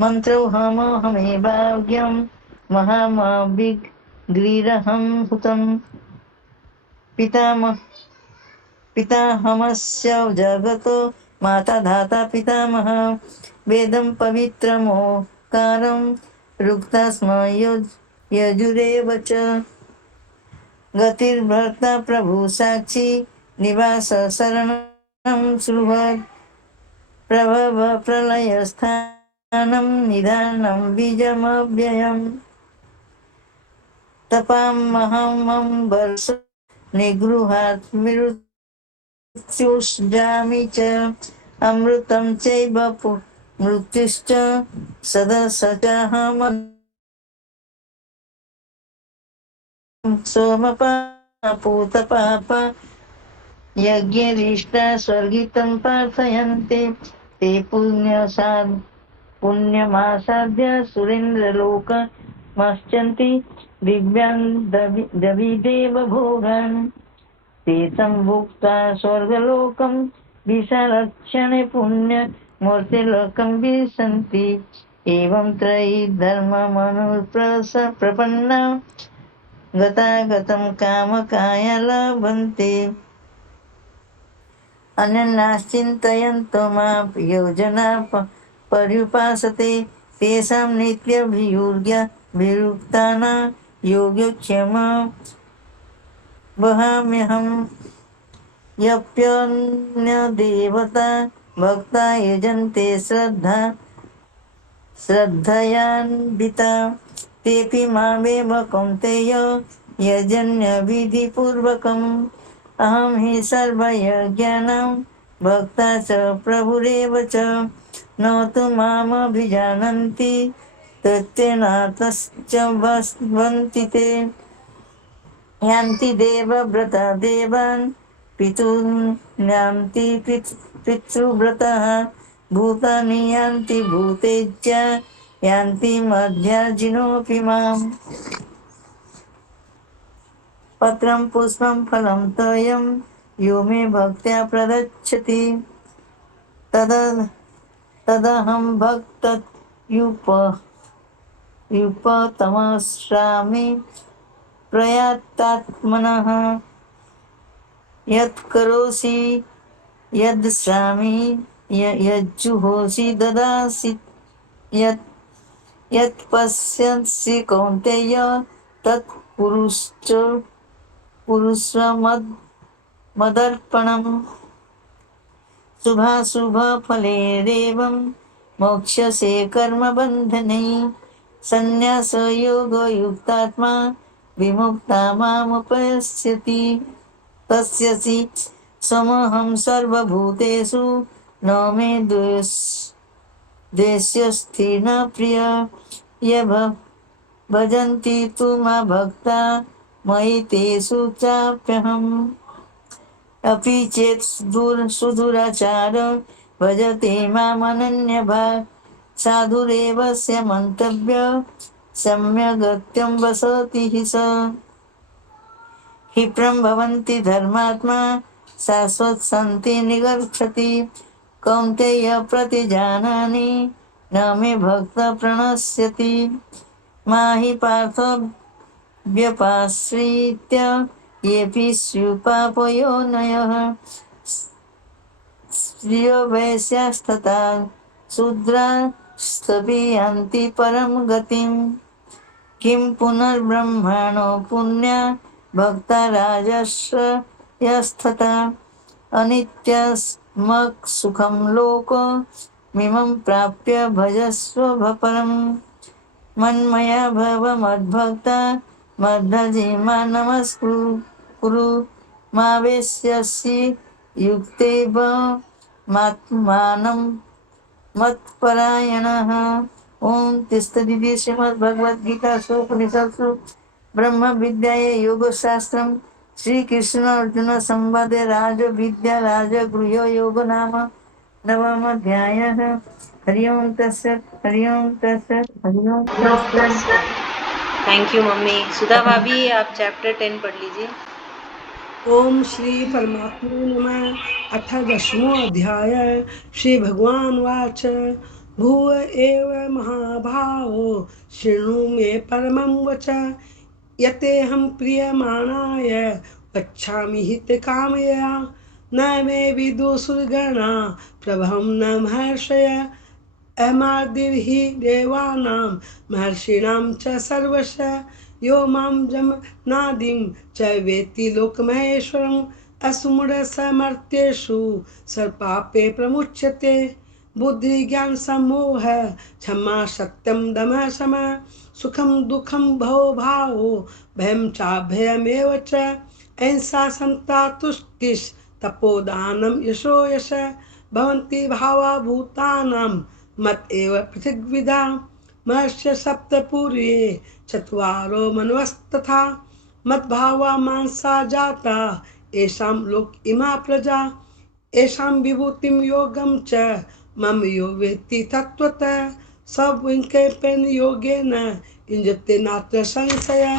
मन्त्रोऽहमेवाज्ञं महामभिग्रीरहं हुतं पितामहस्य जगतो माता धाता पितामह वेदं पवित्रमोकारं रुक्ता स्म यजुरेव च गतिर्भर्ता प्रभु साक्षी निवास शरणं सुहृत् प्रभव प्रलयस्थानं निधानं बीजमव्ययम् तपामहं वर्ष निगृहात् मृत्युश्जामि च अमृतं चैव मृत्युश्च सदसचाहं सोमपापूतपाप यज्ञरिष्टा स्वर्गितं प्रार्थयन्ते ते पुण्यमासाद्य सुरेन्द्रलोकमश्चन्ति दिव्यान् दविदेव भोगान् ते सम्भुक्ता स्वर्गलोकं विशालक्षणे पुण्यमूर्तिलोकं विशन्ति एवं त्रयी धर्ममनुप्रपन्ना गतागतं कामकाया लभन्ते अनन्याश्चिन्तयन्तो मां योजना पर्युपासते तेषां नित्यभियुक्तानां योगक्षेम वहाम्यहं यप्यन्यदेवता भक्ता यजन्ते श्रद्धयान्विता तेऽपि मामेव कौन्तेय यजन्यविधिपूर्वकम् अहं हि सर्वयज्ञानां भक्ता च प्रभुरेव च न तु मामभिजानन्ति तत्तेनातश्च वन्ति ते यान्ति देवव्रता देवान् पितॄन् पितृव्रतः भूतानि यान्ति भूतेज्य यान्ति मध्याजिनोऽपि माम् पत्रं पुष्पं फलं तोयं यो मे भक्त्या प्रदच्छति तदहं भक्तयुपतमश्रामि प्रयतात्मनः यत्करोषि यद्श्रामि यज्जुहोषि ददासि यत्पश्यसि कौन्तेय पुरुषमदर्पणम् शुभाशुभफलेरेवं मोक्ष्यसे कर्मबन्धने संन्यासयोगयुक्तात्मा विमुक्ता मामुपश्यति पश्यसि समहं सर्वभूतेषु न मे द्वेष्यस्ति न प्रिय ये भजन्ति तु मा भक्ता मयि तेषु चाप्यहम् अपि चेत् सुदुराचार भजते मामनन्यभाक् साधुरेव स्य मन्तव्य सम्यगत्यं वसति हि स क्षिप्रं भवन्ति धर्मात्मा शाश्वतशान्ति निगच्छति कौन्तेय प्रतिजानानि न मे भक्त प्रणश्यति माहि पार्थ व्यपाश्रित्य येऽपि स्युपापयोनयः स्त्रियो वैश्यास्तथा शूद्रास्तपि यान्ति परं गतिं किं पुनर्ब्रह्मणो पुण्या भक्ता राजश्रयस्तथा अनित्यस्मक सुखम लोकमिमं प्राप्य भजस्व परम् मन्मया भव मद्भक्ता मद्भजिमा नमस्कुरु मा वेश्यसि युक्तेव मात्मानं मत्परायणः। ओम तिष्ठति श्रीमद्भगवद्गीतासु उपनिषत्सु ब्रह्म विद्याये योगशास्त्रम श्री कृष्ण अर्जुन संवादे राजविद्या राजगृह योग नाम नवम अध्यायः। हरि ओम तत्सत् हरि ओम तत्सत् हरि ओम तत्सत्। Thank you mummy. सुधा भाभी आप चैप्टर 10 पढ़ लीजिए। ओम श्री परमात्मने नमः। अथ दशमो अध्याय। श्री भगवान वाच भूव एव महाभावो शृणु मे परमं वच यतेऽहं प्रीयमाणाय वक्ष्यामि हितकामया न मे विदुषुर्गणा प्रभवं न महर्षय अमादिर्हि देवानां महर्षीणां च सर्वशः यो मां जमनादिं च वेत्ति लोकमहेश्वरम् असुमूढसमर्थ्येषु सर्वपापे प्रमुच्यते। बुद्धिज्ञानसम्मोह क्षमा सत्यं दमः शमः सुखं दुःखं भवो भावो भयं चाभयमेव च अहिंसा समता तुष्टिः तपोदानं यशो यशः भवन्ति भावा भूतानां मत एव पृथिग्विदा महर्ष्य सप्तपूर्वे चत्वारो मनवस्तथा मद्भावा मानसा जाता येषां लोक इमा प्रजा येषां विभूतिं योगं च मम यो वेत्ति तत्त्वतः सविकल्पेन योगेन युञ्जते नात्र संशयः।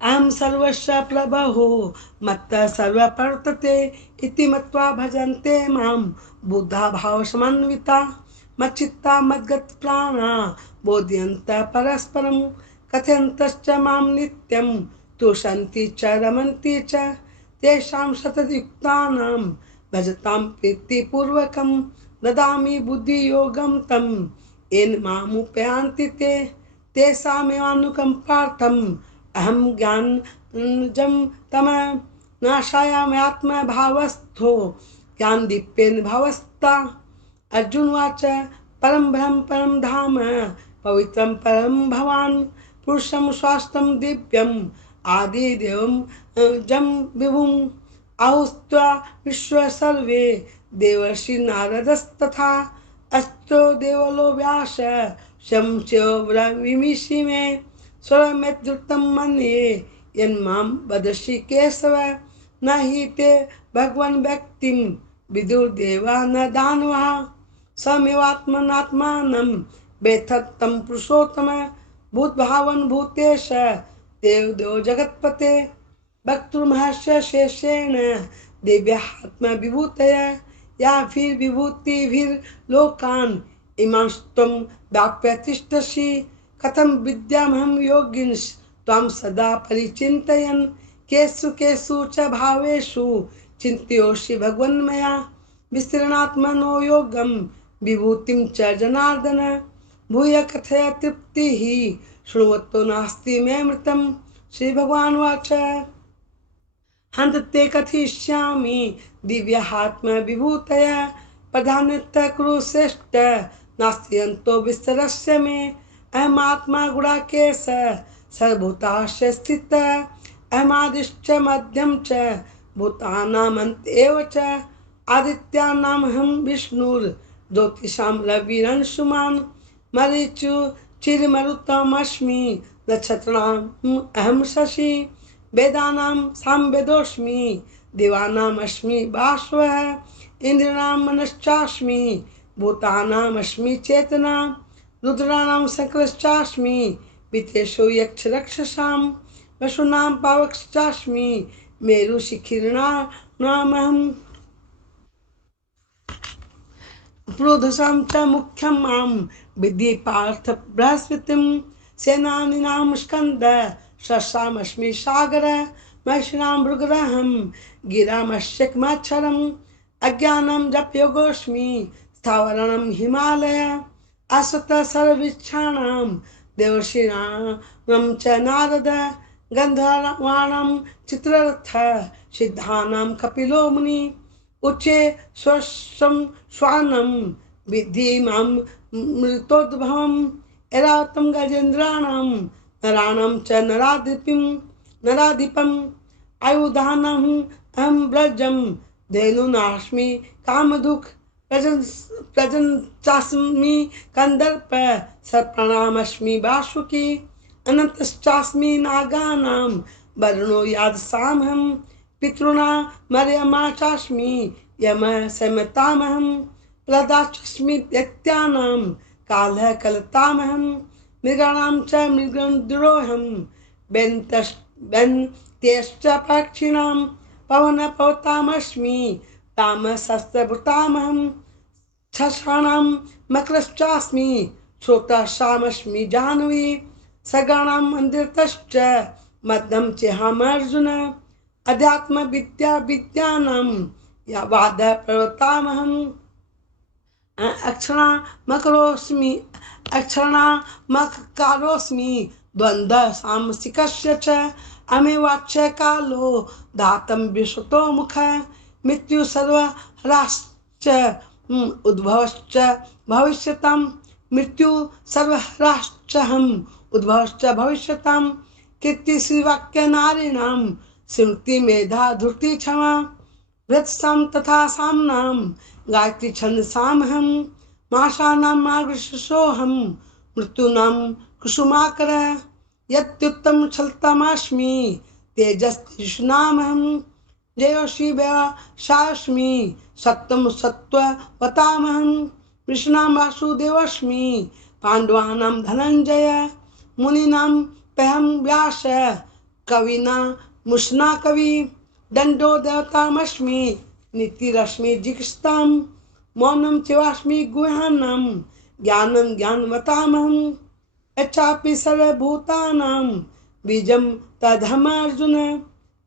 अहं सर्वस्य प्रभवो मत्तः सर्वप्रवर्तते इति मत्वा भजन्ते मां बुद्धा भावसमन्विता मच्चित्ता मद्गतप्राणा बोधयन्तः परस्परं कथयन्तश्च मां नित्यं तुष्यन्ति च रमन्ति च तेषां सततयुक्तानां भजतां प्रीतिपूर्वकं ददामि बुद्धियोगं तं येन मामुपयान्ति ते तेषामेवानुकम्पार्थम् अहं ज्ञानजं तमः नाशायाम्यात्मभावस्थो ज्ञानदीप्येन भावस्ता। अर्जुनवाच परं ब्रह्म परं धाम पवित्रं परं भवान् पुरुषं स्वास्थ्यं दिव्यम् आदिदेवं जं विभुम् आहुस्त्वा विश्व सर्वे देवर्षि नारदस्तथा अस्तो देवलो व्यास शंस्योऽब्रवीमिषि मे स्वरमेद्युक्तं मन्ये यन्मां वदसि केशव न हि ते भगवन् व्यक्तिं विदुर्देवा न दानवः समेवात्मनात्मानं वेत्तं पुरुषोत्तम भूतभावन् भूतेश देवदेव जगत्पते वक्तुर्महर्षि शेषेण दिव्यात्मविभूतया या फिर विभूतिभिर्लोकान् इमांस्त्वं व्याप्य तिष्ठसि कथं विद्यामहं योगिनस् त्वां सदा परिचिन्तयन् केषु केषु च भावेषु चिन्तयोषि भगवन्मया विस्तृणात्मनो योगं विभूतिं च जनार्दन भूय कथय तृप्तिः शृण्वतो नास्ति मे मृतं। श्री भगवान वाच हन्ते कथयिष्यामि दिव्यात्म विभूतया प्रधानतः कुरु श्रेष्ठ नास्ति अन्तो विस्तरस्य मे अहमात्मा गुणाकेश सर्वभूताश्च स्थितः अहमादिश्च मध्यं च भूतानामन्त एव च आदित्यानामहं विष्णुर्ज्योतिषां रविरंशुमान् मरीचु चिरमरुतमस्मि नक्षत्राणाम् अहं शशि वेदानां सामवेदोऽस्मि देवानामस्मि भास्वः इन्द्रियाणां मनश्चास्मि भूतानामस्मि चेतना रुद्राणां सकलश्चास्मि वित्तेषु यक्षरक्षसां वसुनां पावकश्चास्मि मेरुशिखिरणानामहं पुरोधसां च मुख्यं मां विद्धि पार्थ बृहस्पतिं सेनानीनां स्कन्द शशामस्मि सागर महिषीणां भृगरहं गिरामश्यकमक्षरम् अज्ञानं जपयोगोऽस्मि स्थावरणं हिमालय असत सर्ववृक्षाणां देवर्षीणां च नारद गंधर्वाणां चित्ररथ सिद्धानां कपिलो मुनि उच्चे स्वशं श्वानं विद्धि मां मृतोद्भवम् एरातं गजेन्द्राणां नराणां च नराधिपम् आयुधानाम् अहं व्रजं धेनुनास्मि कामधुक् प्रजन्चास्मि कन्दर्प सर्पणामस्मि वासुकी अनन्तश्चास्मि नागानां वर्णो यादसामहं पितॄणां मर्यमा चास्मि यमः संयतामहं प्रदास्मि दैत्यानां कालः कलतामहं मृगाणां च मृगन्द्रोहं बेन्त्यश्च पक्षिणां पवनपवतामस्मि रामशस्त्रभृतामहं छषाणां मकरश्चास्मि श्रोताशामस्मि जाह्नवी सगाणाम् अन्दृतश्च मध्यं चेहामर्जुन अध्यात्मविद्यानां या वादः प्रवर्तामहम् अक्षरामकारोऽस्मि द्वन्द्वः सामसिकस्य च अमेवाच्य कालो दातं विश्वतो मुख मृत्यु सर्वहराश्च उद्भवश्च भविष्यतां मृत्यु सर्वहराश्चहम् उद्भवश्च भविष्यतां कीर्तिश्रीवाक्य नारीणां स्मृति मेधा धृति क्षमा वृत्सां तथा साम्नां गायत्री छन्दसामहं माशानां मार्गशीर्षोऽहं मृत्यूनां कुसुमाकर यत्युत्तम छलतामस्मि तेजस्तीक्ष्णामहं जयोषि व्यवसायस्मि सत्यं सत्त्ववतामहं कृष्णां वासुदेवस्मि पाण्डवानां धनञ्जय मुनीनां पहं व्यास कविना मुष्णा कवि दण्डो देवतामस्मि नीतिरश्मि जिगस्तां मौनं चैवास्मि गुहानां ज्ञानं ज्ञानवतामहं यच्चापि सर्वभूतानां बीजं तदहमर्जुन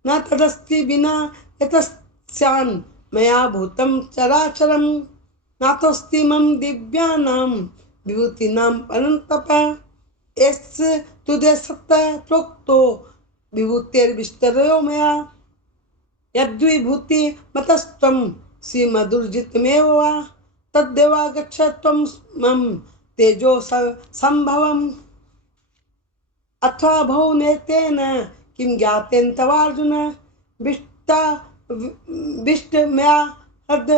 न तदस्ति विना यतस्यान् मया भूतं चराचरं नातोऽस्ति मम दिव्यानां विभूतीनां परन्तप यस्य तुदे सत्तः प्रोक्तो विभूतेर्विस्तरो मया यद्विभूति मतस्त्वं श्रीमधुर्जितमेव वा तद्देवा गच्छ त्वं मम तेजो संभवम् अथवा बहुनेतेन किं ज्ञातेन तवार्जुन विष्टमया हृद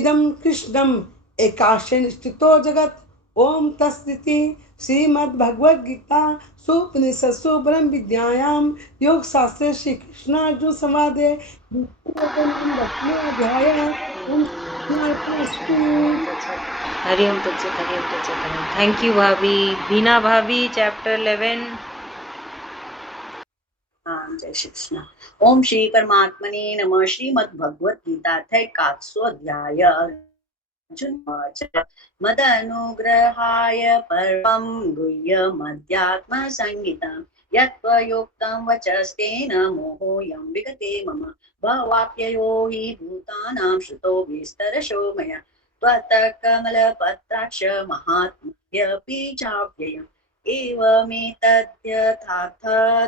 इदं कृष्णम् एकाशेन स्थितो जगत् ओम तस्थिति श्रीमद्भगवद्गीता सुपनिषत्सु ब्रह्म विद्यायां योग शास्त्रे श्री कृष्णार्जुन संवादे अध्याय हरिओम तत्सत हरिओम तत्सत। थैंक यू भाभी। बीना भाभी चैप्टर 11। जय श्री कृष्ण। ओम श्री परमात्मने नमः। श्रीमद्भगवद्गीता अध्याय मदनुग्रहाय परमं गुह्यमध्यात्मसंहितं यत्त्वयोक्तं वचस्तेन मोहोऽयं विगते मम भवाप्ययो हि भूतानां श्रुतो विस्तरशो मया त्वत्तः कमलपत्राक्ष महात्म्यपि चाव्ययम् एवमेतद्यथार्थ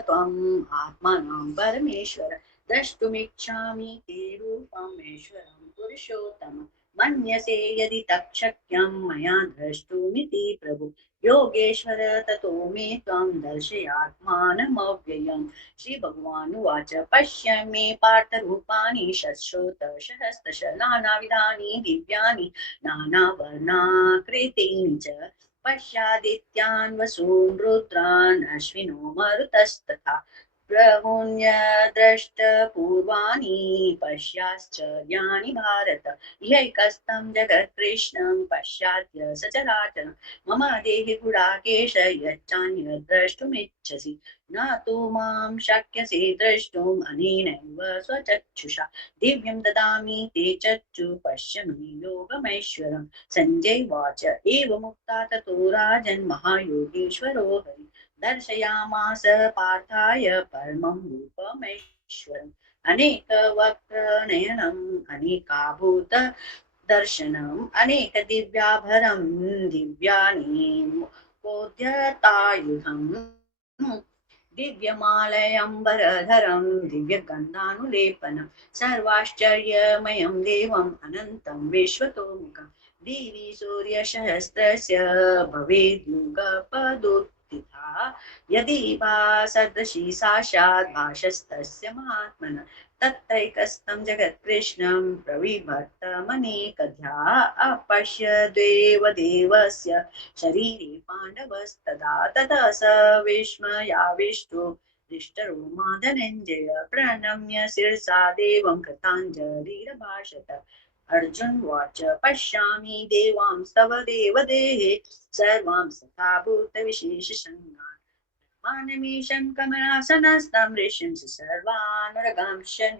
त्वम् आत्मानं परमेश्वर द्रष्टुमिच्छामि ते रूपमेश्वरं पुरुषोत्तमम् मन्यसे यदि तच्छक्यं मया द्रष्टुमिति प्रभु योगेश्वर ततो मे त्वं दर्शयात्मानमव्ययम्। श्री भगवान् उवाच पश्य मे पार्थरूपाणि शतशोथसहस्रश नानाविधानि दिव्यानि नानावर्णाकृतीनि च पश्यादित्यान् वसून् रुद्रान् अश्विनो मरुतस्तथा प्रहुन्यद्रष्टपूर्वाणि पश्याश्चर्याणि भारत ह्यैकस्तं जगत्कृष्णं पश्याद्य सचराचरं मम देहि गुडाकेश यच्चान्यद्द्रष्टुमिच्छसि न तु मां शक्यसे द्रष्टुम् अनेनैव स्वचक्षुषा दिव्यं ददामि ते चक्षु पश्य मे योगमैश्वरम्। संजय वाच एवमुक्ता ततो राजन् महायोगेश्वरो हरि दर्शयामास पार्थाय परमं रूपमैश्वरम् अनेकवक्त्रनयनम् अनेकाभूत दर्शनम् अनेकदिव्याभरणं दिव्यानि कोद्यतायुधम् दिव्यमालयम्बरधरं दिव्यगन्धानुलेपनं सर्वाश्चर्यमयं देवम् अनन्तं विश्वतोमुखं दिवि सूर्यसहस्रस्य भवेद्युगपदुत्थिता यदि वा सदृशी साक्षात् भासस्तस्य महात्मनः तत्रैकस्थं जगत्कृष्णं प्रविभक्तमनेकधा अपश्य देवदेवस्य शरीरे पाण्डवस्तदा ततः स विस्मयाविष्टो दृष्टरोमा धनञ्जय प्रणम्य शिरसा देवं कृताञ्जलिरभाषत अर्जुन वाच पश्यामि देवांस्तव देवदेहे सर्वां तथा भूतविशेषसङ्गान् मानमीशं कमलासनस्थं ऋषींसि सर्वानुरगांशन्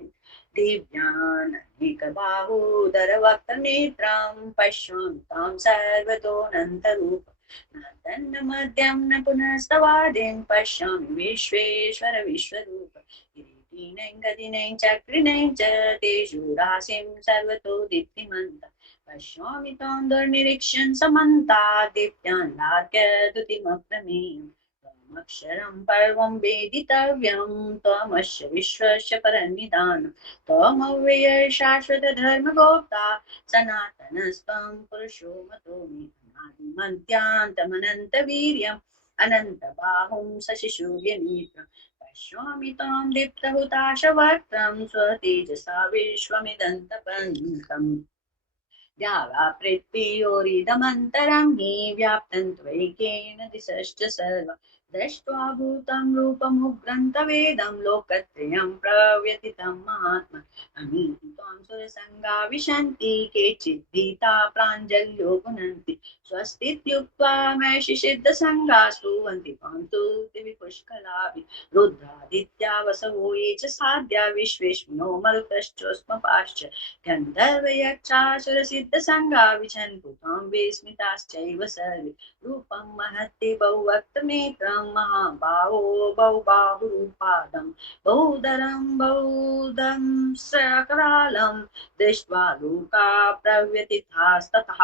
दिव्यानेकबाहूदरवक्त्रनेत्रं पश्यामि तां सर्वतोऽनन्तरूप न तन्मध्यं न पुनस्तवादिं पश्यामि विश्वेश्वर विश्वरूप किरीटिनं गदिनं चक्रिणं च तेजोराशिं सर्वतो दीप्तिमन्तं पश्यामि तां दुर्निरीक्ष्यं समन्तात् दीप्त्याह्लाद्यद्युतिमप्रमेयम् अक्षरं पर्वं वेदितव्यं त्वमस्य विश्वस्य परन्निधानं त्वमव्यय शाश्वत धर्मगोप्ता सनातनस्त्वं पुरुषो मतो मे अनादिमन्त्यान्तमनन्तवीर्यम् अनन्तबाहुं शशिशूर्यनेत्रं पश्यामि त्वां दीप्तहुताशवक्त्रं स्वतेजसा विश्वमिदन्तपन्तम् द्यावा पृथ्वीयोरिदमन्तरं हि व्याप्तं त्वैकेन दिशश्च सर्वा दृष्ट्वा भूतं रूपमुग्रं तवेदं लोकत्रयं प्रव्यथितं महात्मा अमीहि त्वां सुरसङ्गा विशन्ति केचित् भीता प्राञ्जल्यो गुणन्ति स्वस्तीत्युक्त्वा मैषिसिद्धसङ्गाः स्तुवन्ति त्वां स्तुतिभिः पुष्कलाभिः रुद्रादित्या वसवो ये च साध्या विश्वेश्विनो मरुतश्चोष्मपाश्च गन्धर्वयक्षासुरसिद्धसङ्गा विशन्तु त्वां विस्मिताश्चैव सर्वे रूपं महत्ते बहुवक्त्रनेत्रं महाबाहो बहुबाहुरूपादं बहुधरं बहुदं सकरालं दृष्ट्वा लोका प्रव्यथितास्ततः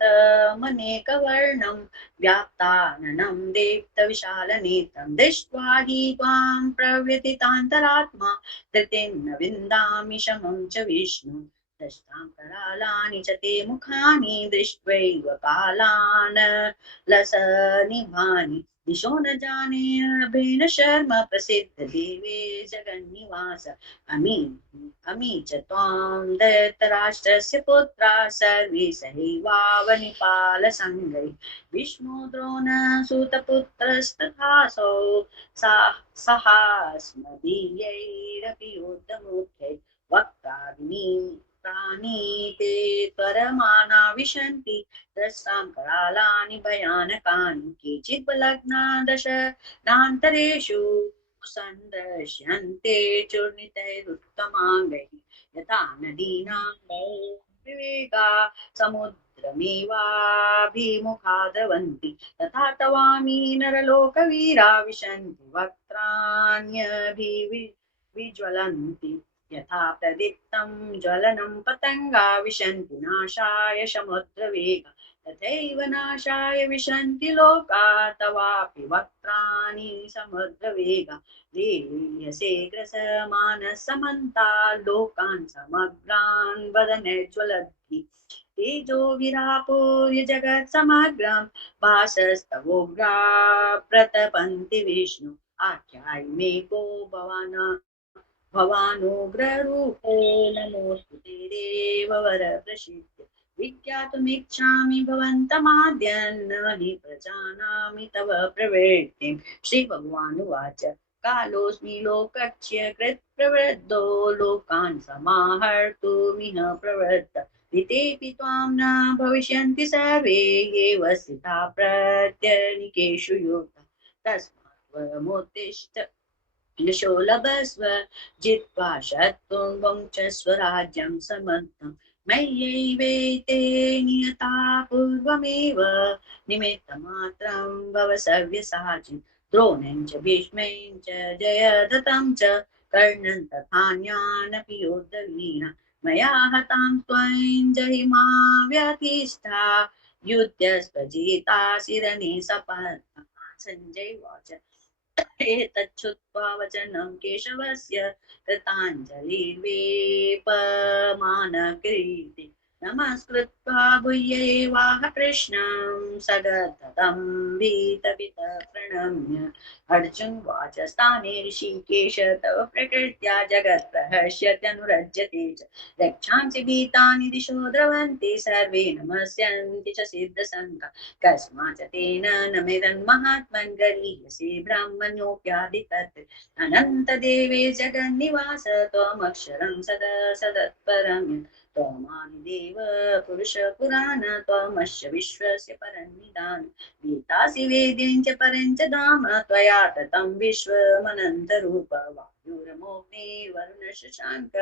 दीप्तमनेकवर्णं व्याप्ताननं दीप्तविशालनेत्रं दृष्ट्वा हि त्वां प्रव्यथितान्तरात्मा धृतिं न विन्दामि शमं च विष्णु दृष्टां करालानि च ते मुखानि दृष्ट्वैव कालान् लसनिभानि दिशो न जाने अभेन शर्म प्रसिद्ध देवे जगन्निवास अमी च त्वां धृतराष्ट्रस्य पुत्रा सर्वे सहैवावनिपालसङ्गै भीष्मो द्रोणसूतपुत्रस्तथासौ सहास्मदीयैरपि योद्धमुख्यै वक्त्राग्निप्राणि ते त्वरमाना विशन्ति दस्तां करालानि भयानकानि केचित् बलग्ना दशनान्तरेषु सन्दृश्यन्ते चूर्णितैरुत्तमाङ्गैः यथा नदीनां विवेगा समुद्रमेवाभिमुखा द्रवन्ति तथा तवामि नरलोकवीरा विशन्ति वक्त्राण्यभिविज्वलन्ति यथा प्रदीप्तं ज्वलनं पतङ्गा विशन्ति नाशाय समुद्रवेगा तथैव नाशाय विशन्ति लोका तवापि वक्त्राणि समुद्रवेगा देयसे ग्रसमानसमन्ता लोकान् समग्रान् वदनज्वलद्भि तेजो विरापूर्य जगत् समग्रं भासस्तवोग्रा प्रतपन्ति विष्णु आख्यायि को भवानुग्ररूपो नमोऽस्तु ते देववर प्रसीद विज्ञातुमिच्छामि भवन्तमाद्यं न हि प्रजानामि तव प्रवृत्तिं श्रीभगवानुवाच कालोऽस्मि लोकस्य कृत्प्रवृद्धो लोकान् समाहर्तुमिह प्रवृत्त ऋतेऽपि त्वां न भविष्यन्ति सर्वे एव स्थिता प्रत्यनीकेषु योधा तस्मात् त्वमुत्तिष्ठ यशो लभस्व जित्वा शत्रुं वंशस्व राज्यं समर्थम् मय्यैवेते नियता पूर्वमेव निमित्तमात्रं भव सव्यसाचिन् द्रोणं च भीष्मं च जयद्रथं च कर्णं तथान्यानपि योद्धवीरा मया हतां त्वं जहिमा व्यतिष्ठा युध्यस्व जितासि रणे सपत्नः संजय उवाच एतच्छ्रुत्वा वचनं केशवस्य कृताञ्जलिर्वेपमानकीर्ति नमस्कृत्वा भूय एवाह कृष्णं सगततं भीतभितः प्रणम्य अर्जुन वाच स्थाने ऋषिकेश तव प्रकृत्या जगत्प्रहस्यत्यनुरज्यते च रक्षांसि भीतानि दिशो द्रवन्ति सर्वे नमस्यन्ति च सिद्धसङ्घा कस्माच्च तेन न मेदन्महात्मन् गरीयसे ब्राह्मणोऽप्यादितत् अनन्तदेवे जगन्निवास त्वमक्षरं सदा सदत्परं त्वमादिदेव पुरुष पुराण त्वमस्य विश्वस्य परन्निधान गीतासि वेद्यं च परं च धाम त्वया ततं विश्वमनन्तरूप वायुरमोऽग्निर्वरुणः शशाङ्क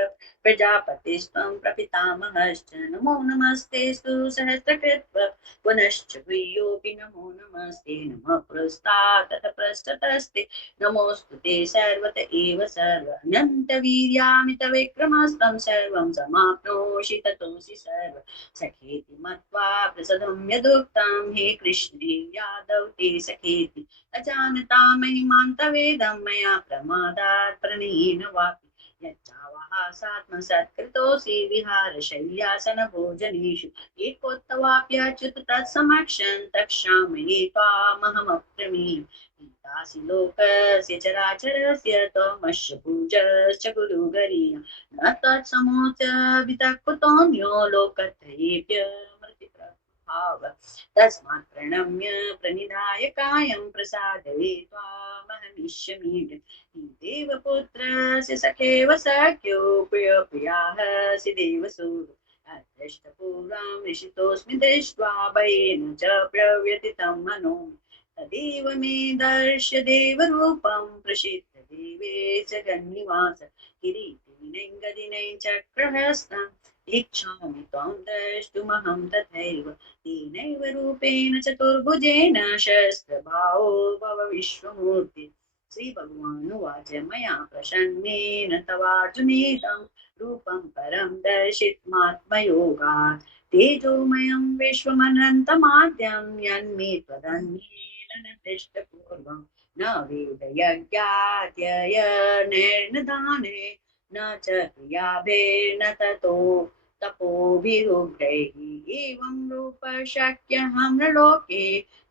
प्रजापतिस्त्वं प्रपितामहश्च नमो नमस्तेऽस्तु सहस्रकृत्व पुनश्च भूयोऽपि नमो नमस्ते नमः पुरस्तात् ततः पृष्ठतस्ते नमोऽस्तु ते सर्वत एव सर्वानन्तवीर्यामितविक्रमस्तं सर्वं समाप्नोषि ततोऽसि सर्व सखेति मत्वा प्रसदं यदुक्तं हे कृष्ण हे यादव ते सखेति अजानता महिमां तवेदं मया प्रमादात् प्रणयेन वापि यच्चावः सात्मसत्कृतोऽसि विहारशय्यासन भोजनेषु एकोत्तवाप्यच्युत तत्समक्षं तक्षामये त्वामहमप्रमेयम् गीतासि लोकस्य चराचरस्य त्वमस्य पूजश्च गुरुगरीय न तत्समोच वितः लोकत्रयेऽप्यमृतिप्रभाव तस्मात् प्रणम्य प्रणिधाय कायं प्रसादये त्वामहमिष्यमि देवपुत्रस्य सखेव सख्यो प्रियप्रियासि देवसूर अदृष्टपूर्वं ऋषितोऽस्मि दृष्ट्वा भयेन च प्रव्यथितं मनो तदेव मे दर्श्य देवरूपं प्रसीद देवे जगन्निवास किरीटिनैः चक्रहस्तम् इच्छामि त्वां द्रष्टुमहं तथैव तेनैव रूपेण चतुर्भुजेन शस्त्रभावो भव विश्वमूर्ति श्रीभगवानुवाच मया प्रसन्नेन तवार्जुनेदं रूपं परं दर्शित्मात्मयोगात् तेजोमयं विश्वमनन्तमाद्यं यन्मे त्वदन्येन न दृष्टपूर्वं न वेदयज्ञाध्ययनैर्नदाने न च क्रियाभिर्न ततो तपोभिरुग्रैः एवं रूप शक्यहं लोके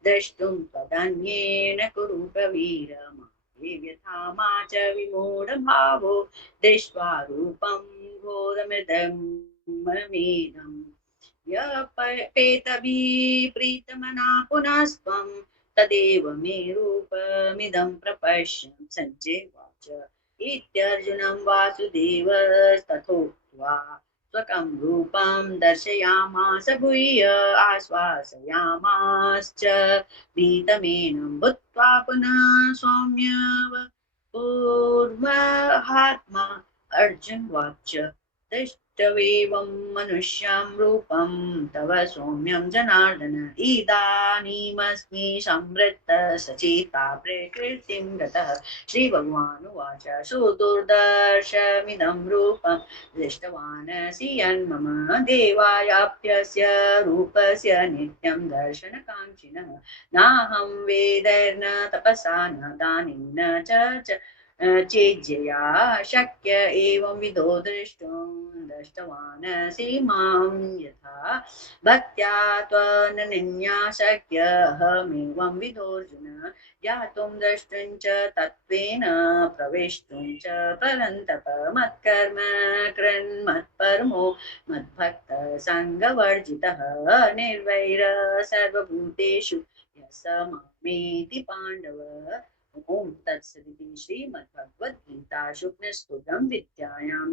द्रष्टुं त्वदन्येन कुरु प्रवीर व्यथा मा च विमूढभावो दृष्ट्वा रूपं घोरमिदमेदम् यपेतभिप्रीतमना पुनस्त्वं तदेव मे रूपमिदं प्रपश्य सञ्जय उवाच इत्यर्जुनं वासुदेवस्तथोक्त्वा स्वकं रूपं दर्शयामास भूय आश्वासयामाश्च भीतमेनं भूत्वा पुनः सौम्यवपुर्महात्मा अर्जुन वाच दृष्टवेवं मनुष्यं रूपं तव सौम्यं जनार्दन इदानीमस्मि संवृत्तः सचेता प्रकृतिं गतः श्रीभगवानुवाच सुदुर्दर्शमिदं रूपं दृष्टवानसि यन्मम देवायाप्यस्य रूपस्य नित्यं दर्शनकाङ्क्षिणः नाहं वेदैर्न तपसा न दानेन च चेज्जया शक्य एवं विधो दृष्टवानसि मां यथा भक्त्या त्वनन्या शक्य अहमेवं विधोऽर्जुन ज्ञातुं द्रष्टुं च तत्त्वेन प्रवेष्टुं च परन्तप मत्कर्म कृन्मत्परमो मद्भक्तसङ्गवर्जितः निर्वैर सर्वभूतेषु यः स मामेति पाण्डव ओम तत्सदिति श्रीमद्भगवद्गीतासु कृष्णस्तुभ्रं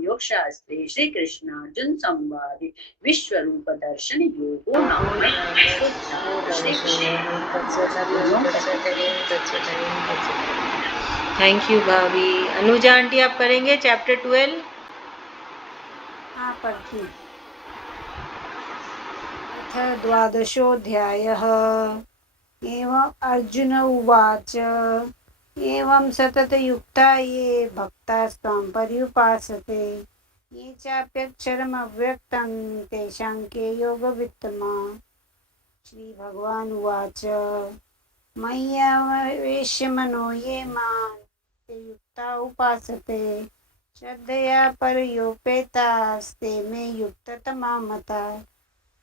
योगशास्त्रे श्रीकृष्णार्जुन संवादे विश्वरूप दर्शन योगो नाम थैंक यू भाभी। अनुजा आंटी आप करेंगे चैप्टर 12? हाँ पढ़ती। अथ द्वादशोऽध्यायः। एवं अर्जुन उवाच एवं सततयुक्ता ये भक्तास्त्वां पर्युपासते ये चाप्यक्षरमव्यक्तं तेषां के योगवित्तमा। श्रीभगवानुवाच मय्यावेश्य मनो ये मां ते युक्ता उपासते श्रद्धया परयोपेतास्ते मे युक्ततमा मता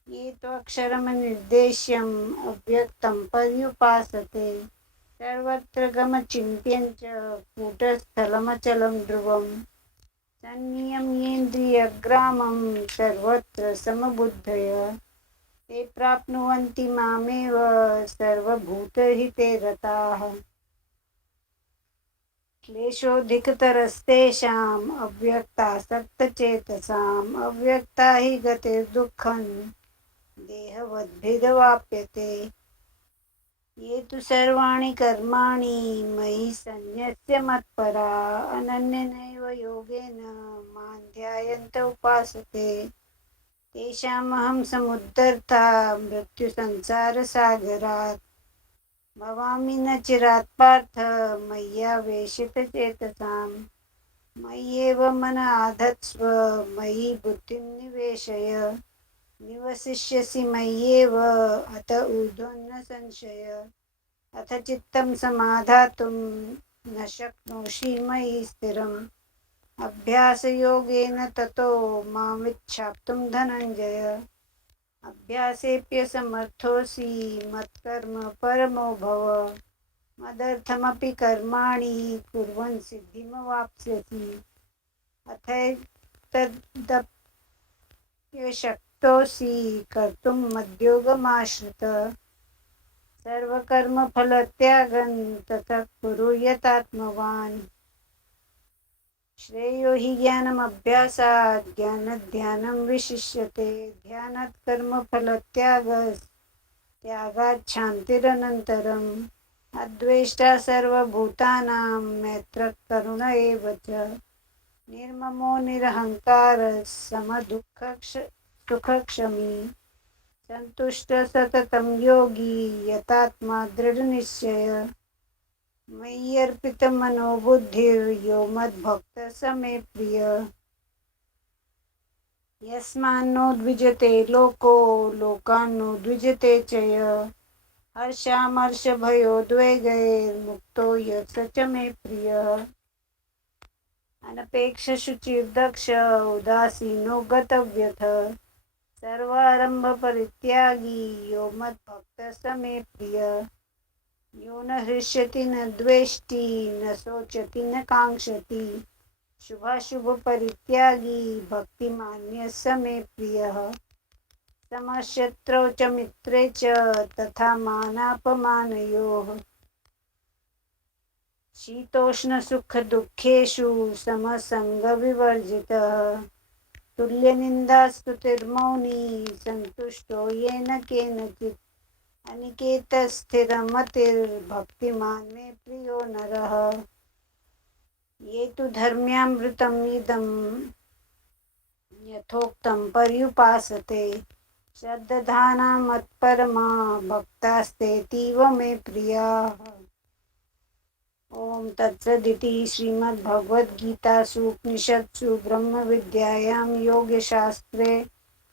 ये तो अक्षरम निर्देश्यम अव्यक्तं पर्युपासते सर्वत्र गमचिन्त्यं च कूटस्थलमचलं ध्रुवं सन्नियम्येन्द्रियग्रामं सर्वत्र समबुद्धय ते प्राप्नुवन्ति मामेव सर्वभूतहिते रताः क्लेशोऽधिकतरस्तेषाम् अव्यक्तासक्तचेतसाम् अव्यक्ता हि गतिर्दुःखं देहवद्भिदवाप्यते ये तु सर्वाणि कर्माणि मयि सन्न्यस्य मत्परा अनन्येनैव योगेन मां ध्यायन्त उपासते तेषामहं समुद्धर्ता मृत्युसंसारसागरात् भवामि न चिरात् पार्थ मय्यावेशितचेतसां मय्येव मन आधत्स्व मयि बुद्धिं निवेशय निवसिष्यसि मय्येव अत ऊर्ध्वं न संशय अथ चित्तं समाधातुं न शक्नोषि मयि स्थिरम् अभ्यासयोगेन ततो मामिच्छाप्तुं धनञ्जय अभ्यासेऽप्यसमर्थोऽसि मत्कर्म परमो भव मदर्थमपि कर्माणि कुर्वन् सिद्धिमवाप्स्यसि अथैतदप्यशक्तोऽसि कर्तुं मद्योगमाश्रित सर्वकर्मफलत्यागं ततः कुरु यतात्मवान् श्रेयो हि ज्ञानमभ्यासात् ज्ञानध्यानं विशिष्यते ध्यानात् कर्मफलत्यागात् शान्तिरनन्तरम् अद्वेष्टा सर्वभूतानां मैत्रः करुण एव च निर्ममो निरहङ्कारः समदुःखसुखक्षमी सन्तुष्टः सततं योगी यतात्मा दृढनिश्चय मय्यर्पितमनो बुद्धिर्यो मद्भक्तः स मे प्रियः यस्मान्नो द्विजते लोको लोकान्नो द्विजते च यः हर्षामर्षभयोद्वेगैर्मुक्तो यः स च मे प्रियः अनपेक्षशुचिर्दक्ष उदासीनो गतव्यथः सर्वारम्भपरित्यागी यो मद्भक्तः स मे प्रियः यो न हृष्यति न द्वेष्टि न शोचति न काङ्क्षति शुभाशुभपरित्यागी भक्तिमान्यः स मे प्रियः समशत्रौ च मित्रे च तथा मानापमानयोः शीतोष्णसुखदुःखेषु समसङ्गविवर्जितः तुल्यनिन्दास्तुतिर्मौनी सन्तुष्टो येन केनचित् अनिकेतस्थिरमतिर्भक्तिमान् मे प्रियो नरः ये तु धर्म्यामृतम् इदं यथोक्तं पर्युपासते श्रद्धाना मत्परमा भक्तास्तेतीव मे प्रियाः ओम तत्सदिति श्रीमद्भगवद्गीतासु उपनिषत्सु ब्रह्मविद्यायां योगशास्त्रे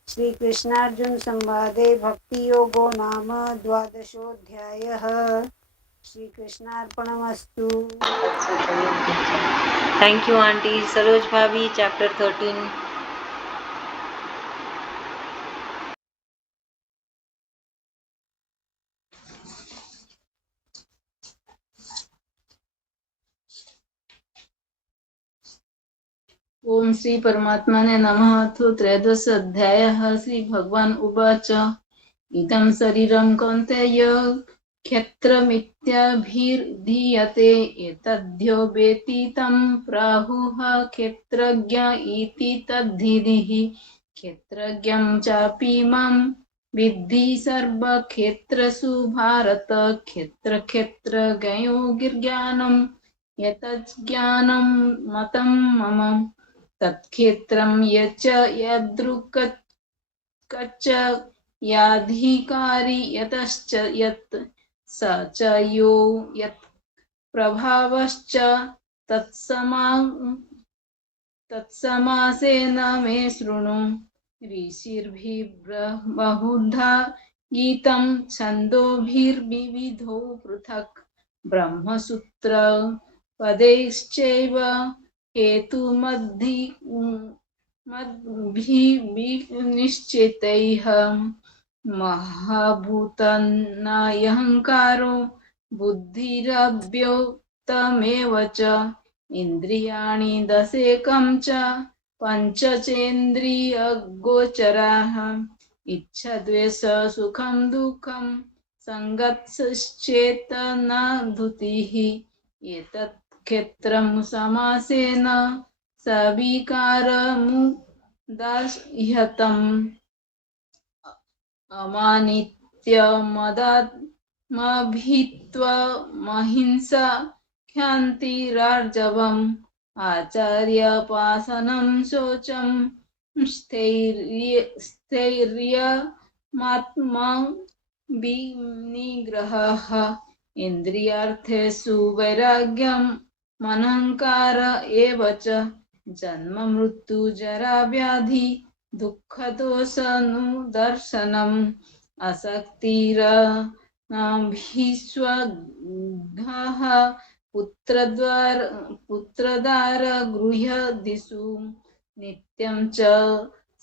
श्रीकृष्णार्जुनसंवादे भक्तियोगो नाम 12ोऽध्यायः श्रीकृष्णार्पणमस्तु। Thank you aunty. सरोज भाभी, चैप्टर 13। ओम श्री परमात्मने नमः। अथ त्रयोदश अध्यायः। श्री भगवान उवाच इदं शरीरं कौन्तेय क्षेत्रमित्यभिधीयते एतद्यो वेति तं प्राहुः क्षेत्रज्ञ इति तद्धिः क्षेत्रज्ञं चापि मां विद्धि सर्वक्षेत्रसु भारत क्षेत्रज्ञयोर्ज्ञानं यतज्ज्ञानं मतं मम तत्क्षेत्रं यच्च यदृक्कच्च याधिकारी यतश्च यत् स च यो यत् प्रभावश्च तत्समासेन मे शृणु ऋषिर्भिः बहुधा गीतं छन्दोभिर्विविधो पृथक् ब्रह्मसूत्र पदैश्चैव मद्भिर्निश्चितैः महाभूतानाहङ्कारो बुद्धिरव्यक्तमेव च इन्द्रियाणि दशेकं च पञ्चचेन्द्रियगोचराः इच्छा द्वेष सुखं दुःखं संगतश्चेतना धृतिः एतत् क्षेत्रं समासेन सविकारमुदाह्यतम् अमानित्यमदात्मभित्वमहिंसा क्षान्तिरार्जवम् आचार्यपासनं शौचं स्थैर्यमात्मविनिग्रहः इन्द्रियार्थेषु वैराग्यम् मनहङ्कार एव च जन्म मृत्यु जरा व्याधि दुःखदोषानुदर्शनम् आसक्तिरभिष्वघः पुत्रदार गृह्यदिषु नित्यं च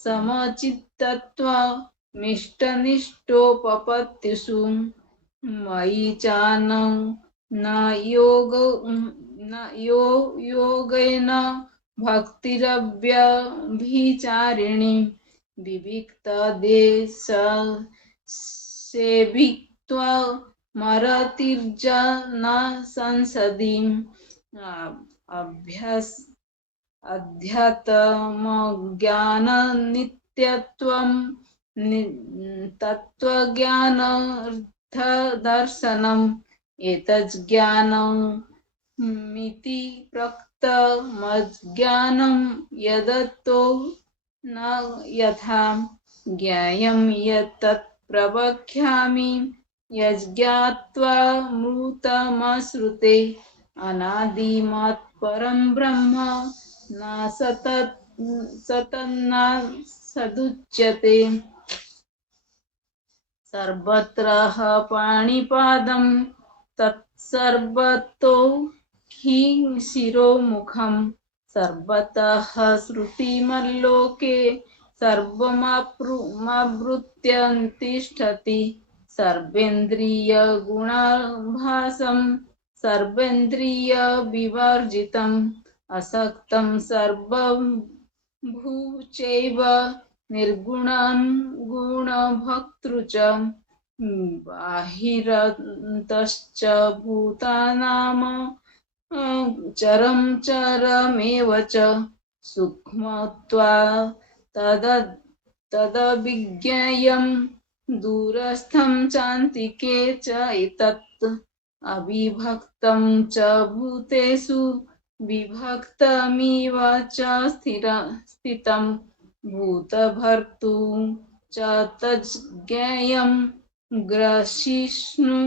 समचित्तत्वमिष्टनिष्टोपपत्तिषु मयि चानं न योगेन भक्तिरव्यभिचारिणी विविक्तदेशसेवित्वा मरतिर्जना संसदि अध्यात्मज्ञाननित्यत्वं तत्त्वज्ञानार्थदर्शनम् एतज्ज्ञानमिति प्रक्तमज्ञानं यदतो न यथा ज्ञेयं यत्तत् प्रवक्ष्यामि यज्ञात्वामृतमश्नुते अनादिमत् परं ब्रह्म न सतन्न सदुच्यते सर्वत्र पाणिपादं तत्सर्वतो हि शिरोमुखं सर्वतः श्रुतिमल्लोके सर्वमावृत्य तिष्ठति सर्वेन्द्रियगुणाभासं सर्वेन्द्रियविवर्जितम् असक्तं सर्वभूचैव निर्गुणं गुणभोक्तृ च बाहिरन्तश्च भूतानां चरं चरमेव च सूक्ष्मत्वात् तदभिज्ञेयं दूरस्थं चान्तिके च एतत् अविभक्तं च भूतेषु विभक्तमिव च स्थितं भूतभर्तृ च तज्ज्ञेयं ग्रसिष्णु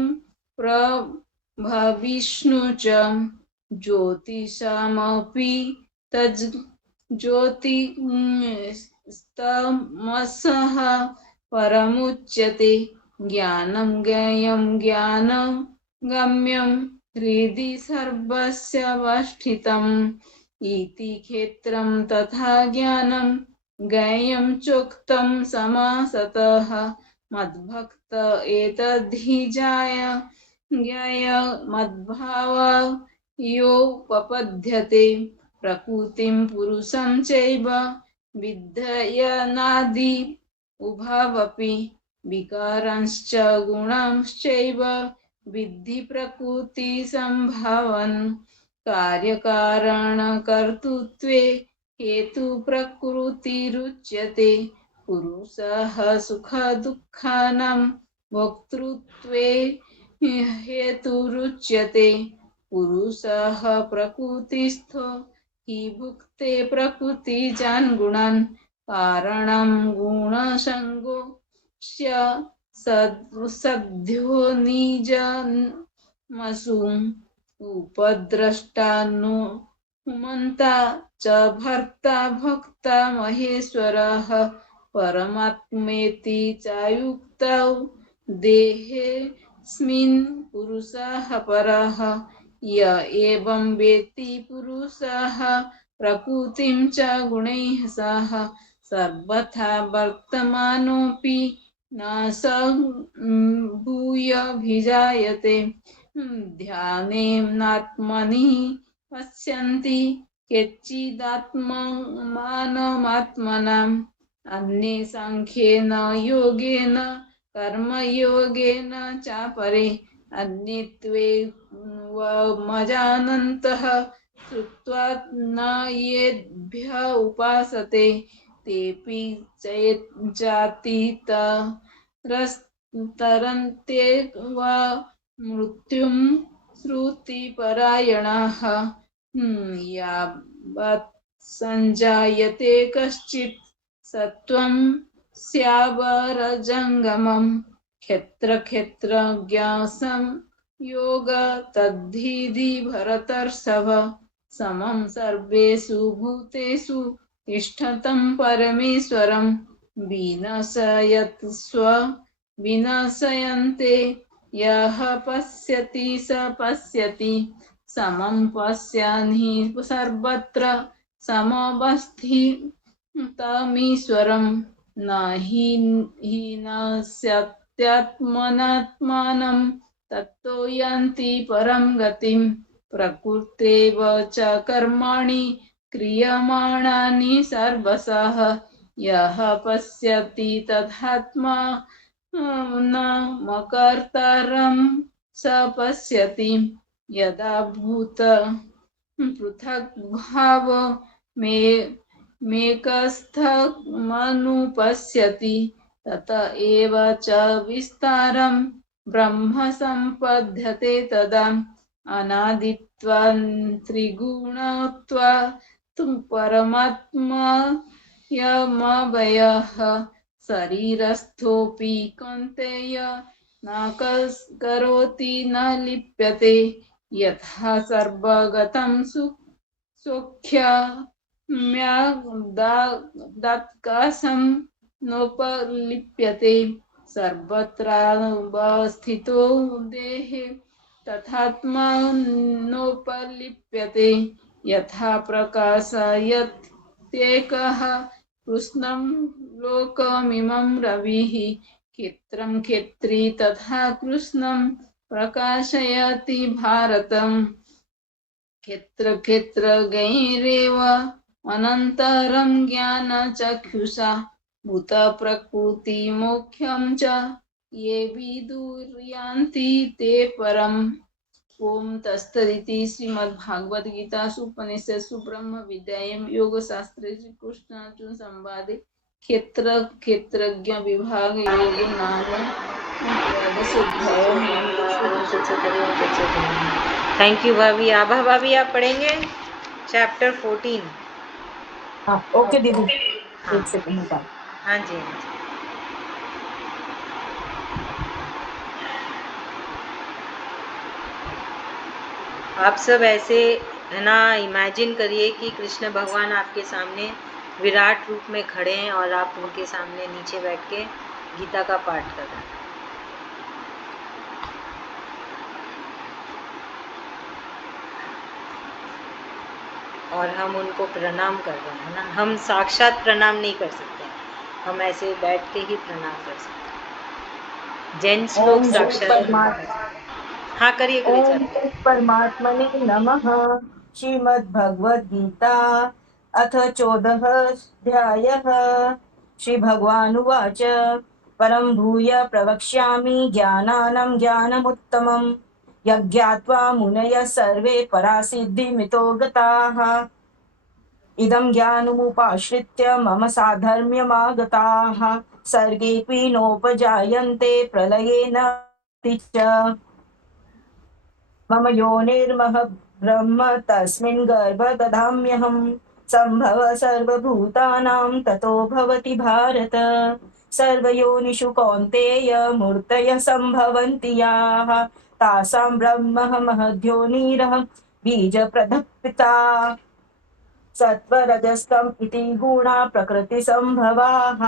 प्रभविष्णु च ज्योतिषामपि तज्ज्योतिस्तमसः परमुच्यते ज्ञानं ज्ञेयं ज्ञानगम्यं हृदि सर्वस्य वस्थितम् इति क्षेत्रं तथा ज्ञानं ज्ञेयं चोक्तं समासतः मद्भक्त एतद्धि ज्ञेय मद्भाव योपपद्यते प्रकृतिं पुरुषं चैव विद्धयनादि उभावपि विकारांश्च गुणांश्चैव विद्धि प्रकृति संभावन् कार्यकारणकर्तृत्वे हेतु प्रकृतिरुच्यते पुरुषः सुख दुःखानां भोक्तृत्वे हेतुरुच्यते पुरुषः प्रकृतिस्थो हि भुक्ते प्रकृतिजान् गुणान् कारणं गुणसङ्गोऽस्य सद्यो निजमसु उपद्रष्टानुमन्ता च भर्ता भोक्ता महेश्वरः परमात्मेति चायुक्तौ देहेऽस्मिन् पुरुषः परः य एवं वेत्ति पुरुषः प्रकृतिं च गुणैः सह सर्वथा वर्तमानोऽपि न स भूयभिजायते ध्यानेनात्मनि पश्यन्ति केचिदात्मानमात्मनाम् अन्ये साङ्ख्येन योगेन कर्मयोगेन च परे अन्ये त्वेवमजानन्तः श्रुत्वा न येभ्य उपासते तेऽपि जातीतरन्त्येव मृत्युं श्रुतिपरायणाः यावत् सञ्जायते कश्चित् सत्वं स्यावरजङ्गमं क्षेत्रक्षेत्रज्ञासं योग तद्धिधि भरतर्षभ समं सर्वेषु भूतेषु तिष्ठतं परमेश्वरं विनाशयन्ते यः पश्यति स पश्यति समं पश्यन्हि सर्वत्र समवस्थितमीश्वरं न हि नश्यत्यात्मनात्मानं तत्तो यान्ति परं गतिं प्रकृतेव च कर्माणि क्रियमाणानि सर्वशः यः पश्यति तथात्मा न मकर्तारं स पश्यति यदा भूत पृथग्भाव मेकस्थमनुपश्यति तत एव च विस्तारं ब्रह्म सम्पद्यते तदा अनादित्वा त्रिगुणत्वा परमात्मयमव्ययः शरीरस्थोऽपि कौन्तेय न करोति न लिप्यते यथा सर्वगतं सौख्यम्यादात्काशं नोपलिप्यते सर्वत्रावस्थितो देहे तथात्मा नोपलिप्यते यथा प्रकाशयत्येकः कृष्णं लोकमिमं रविः क्षेत्रं क्षेत्री तथा कृष्णं प्रकाशयति भारतम् क्षेत्रक्षेत्रज्ञैरेव अनन्तरं ज्ञानचक्षुषा भूतप्रकृतिमोक्षं च ये विदुर्यान्ति ते परम् ओम तत्सदिति श्रीमद्भागवतगीतासु उपनिषत्सु ब्रह्म विद्यायां योगशास्त्रे श्रीकृष्णार्जुन संवादे क्षेत्रज्ञ विभाग योग नाम थैंक यू भाभी। आभा भाभी आप पढ़ेंगे चैप्टर 14। हाँ ओके दीदी हाँ। एक सेकंड निकाल हाँ जी, हाँ जी। आप सब ऐसे है ना इमेजिन करिए कि कृष्ण भगवान आपके सामने विराट रूप में खड़े हैं और आप उनके सामने नीचे बैठ के गीता का पाठ कर रहे हैं। और हम उनको प्रणाम कर रहे हैं ना। हम साक्षात प्रणाम नहीं कर सकते, हम ऐसे बैठ के ही प्रणाम कर सकते हैं। जेंट्स लोग साक्षात। हाँ करिए ओम करिए। परमात्मने नमः। श्रीमद्भगवद्गीता अथ 14 अध्यायः। श्रीभगवानुवाच परं भूय प्रवक्ष्यामि ज्ञानानं ज्ञानमुत्तमं यज्ञात्वा मुनयः सर्वे परासिद्धिमितो गताः इदं ज्ञानमुपाश्रित्य मम साधर्म्यमागताः सर्गेऽपि नोपजायन्ते प्रलयेन च मम योनिर्मह ब्रह्म तस्मिन् गर्भ दधाम्यहं सम्भव सर्वभूतानां ततो भवति भारत सर्वयोनिषु कौन्तेय मूर्तयः सम्भवन्ति याः तासां ब्रह्म महद्योनिरहं बीजप्रदः पिता सत्त्वरजस्तम इति गुणा प्रकृतिसम्भवाः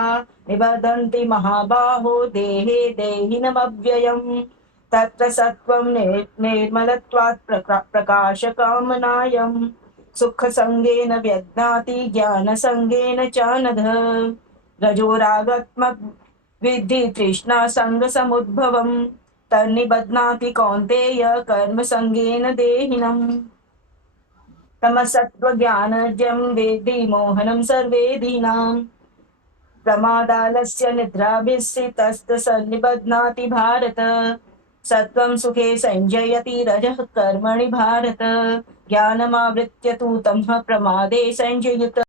निबध्नन्ति महाबाहो देहे देहिनमव्ययम् तत्र सत्त्वं निर्मलत्वात् प्रकाशकामनायम् सुखसंगेन व्यज्ञाति ज्ञानसंगेन च नघ रजोरागात्मक विद्धि तृष्णा संगसमुद्भवम् तन्निबध्नाति कौन्तेय कर्मसंगेन देहिनम् तमसत्त्वज्ञानजं वेद्हि मोहनं सर्वेदीनाम् प्रमादालस्य निद्राभिस्थितस्तन्निबध्नाति भारत सत्त्वं सुखे संजयति रजः कर्मणि भारत ज्ञानमावृत्य तु तमः प्रमादे संजयत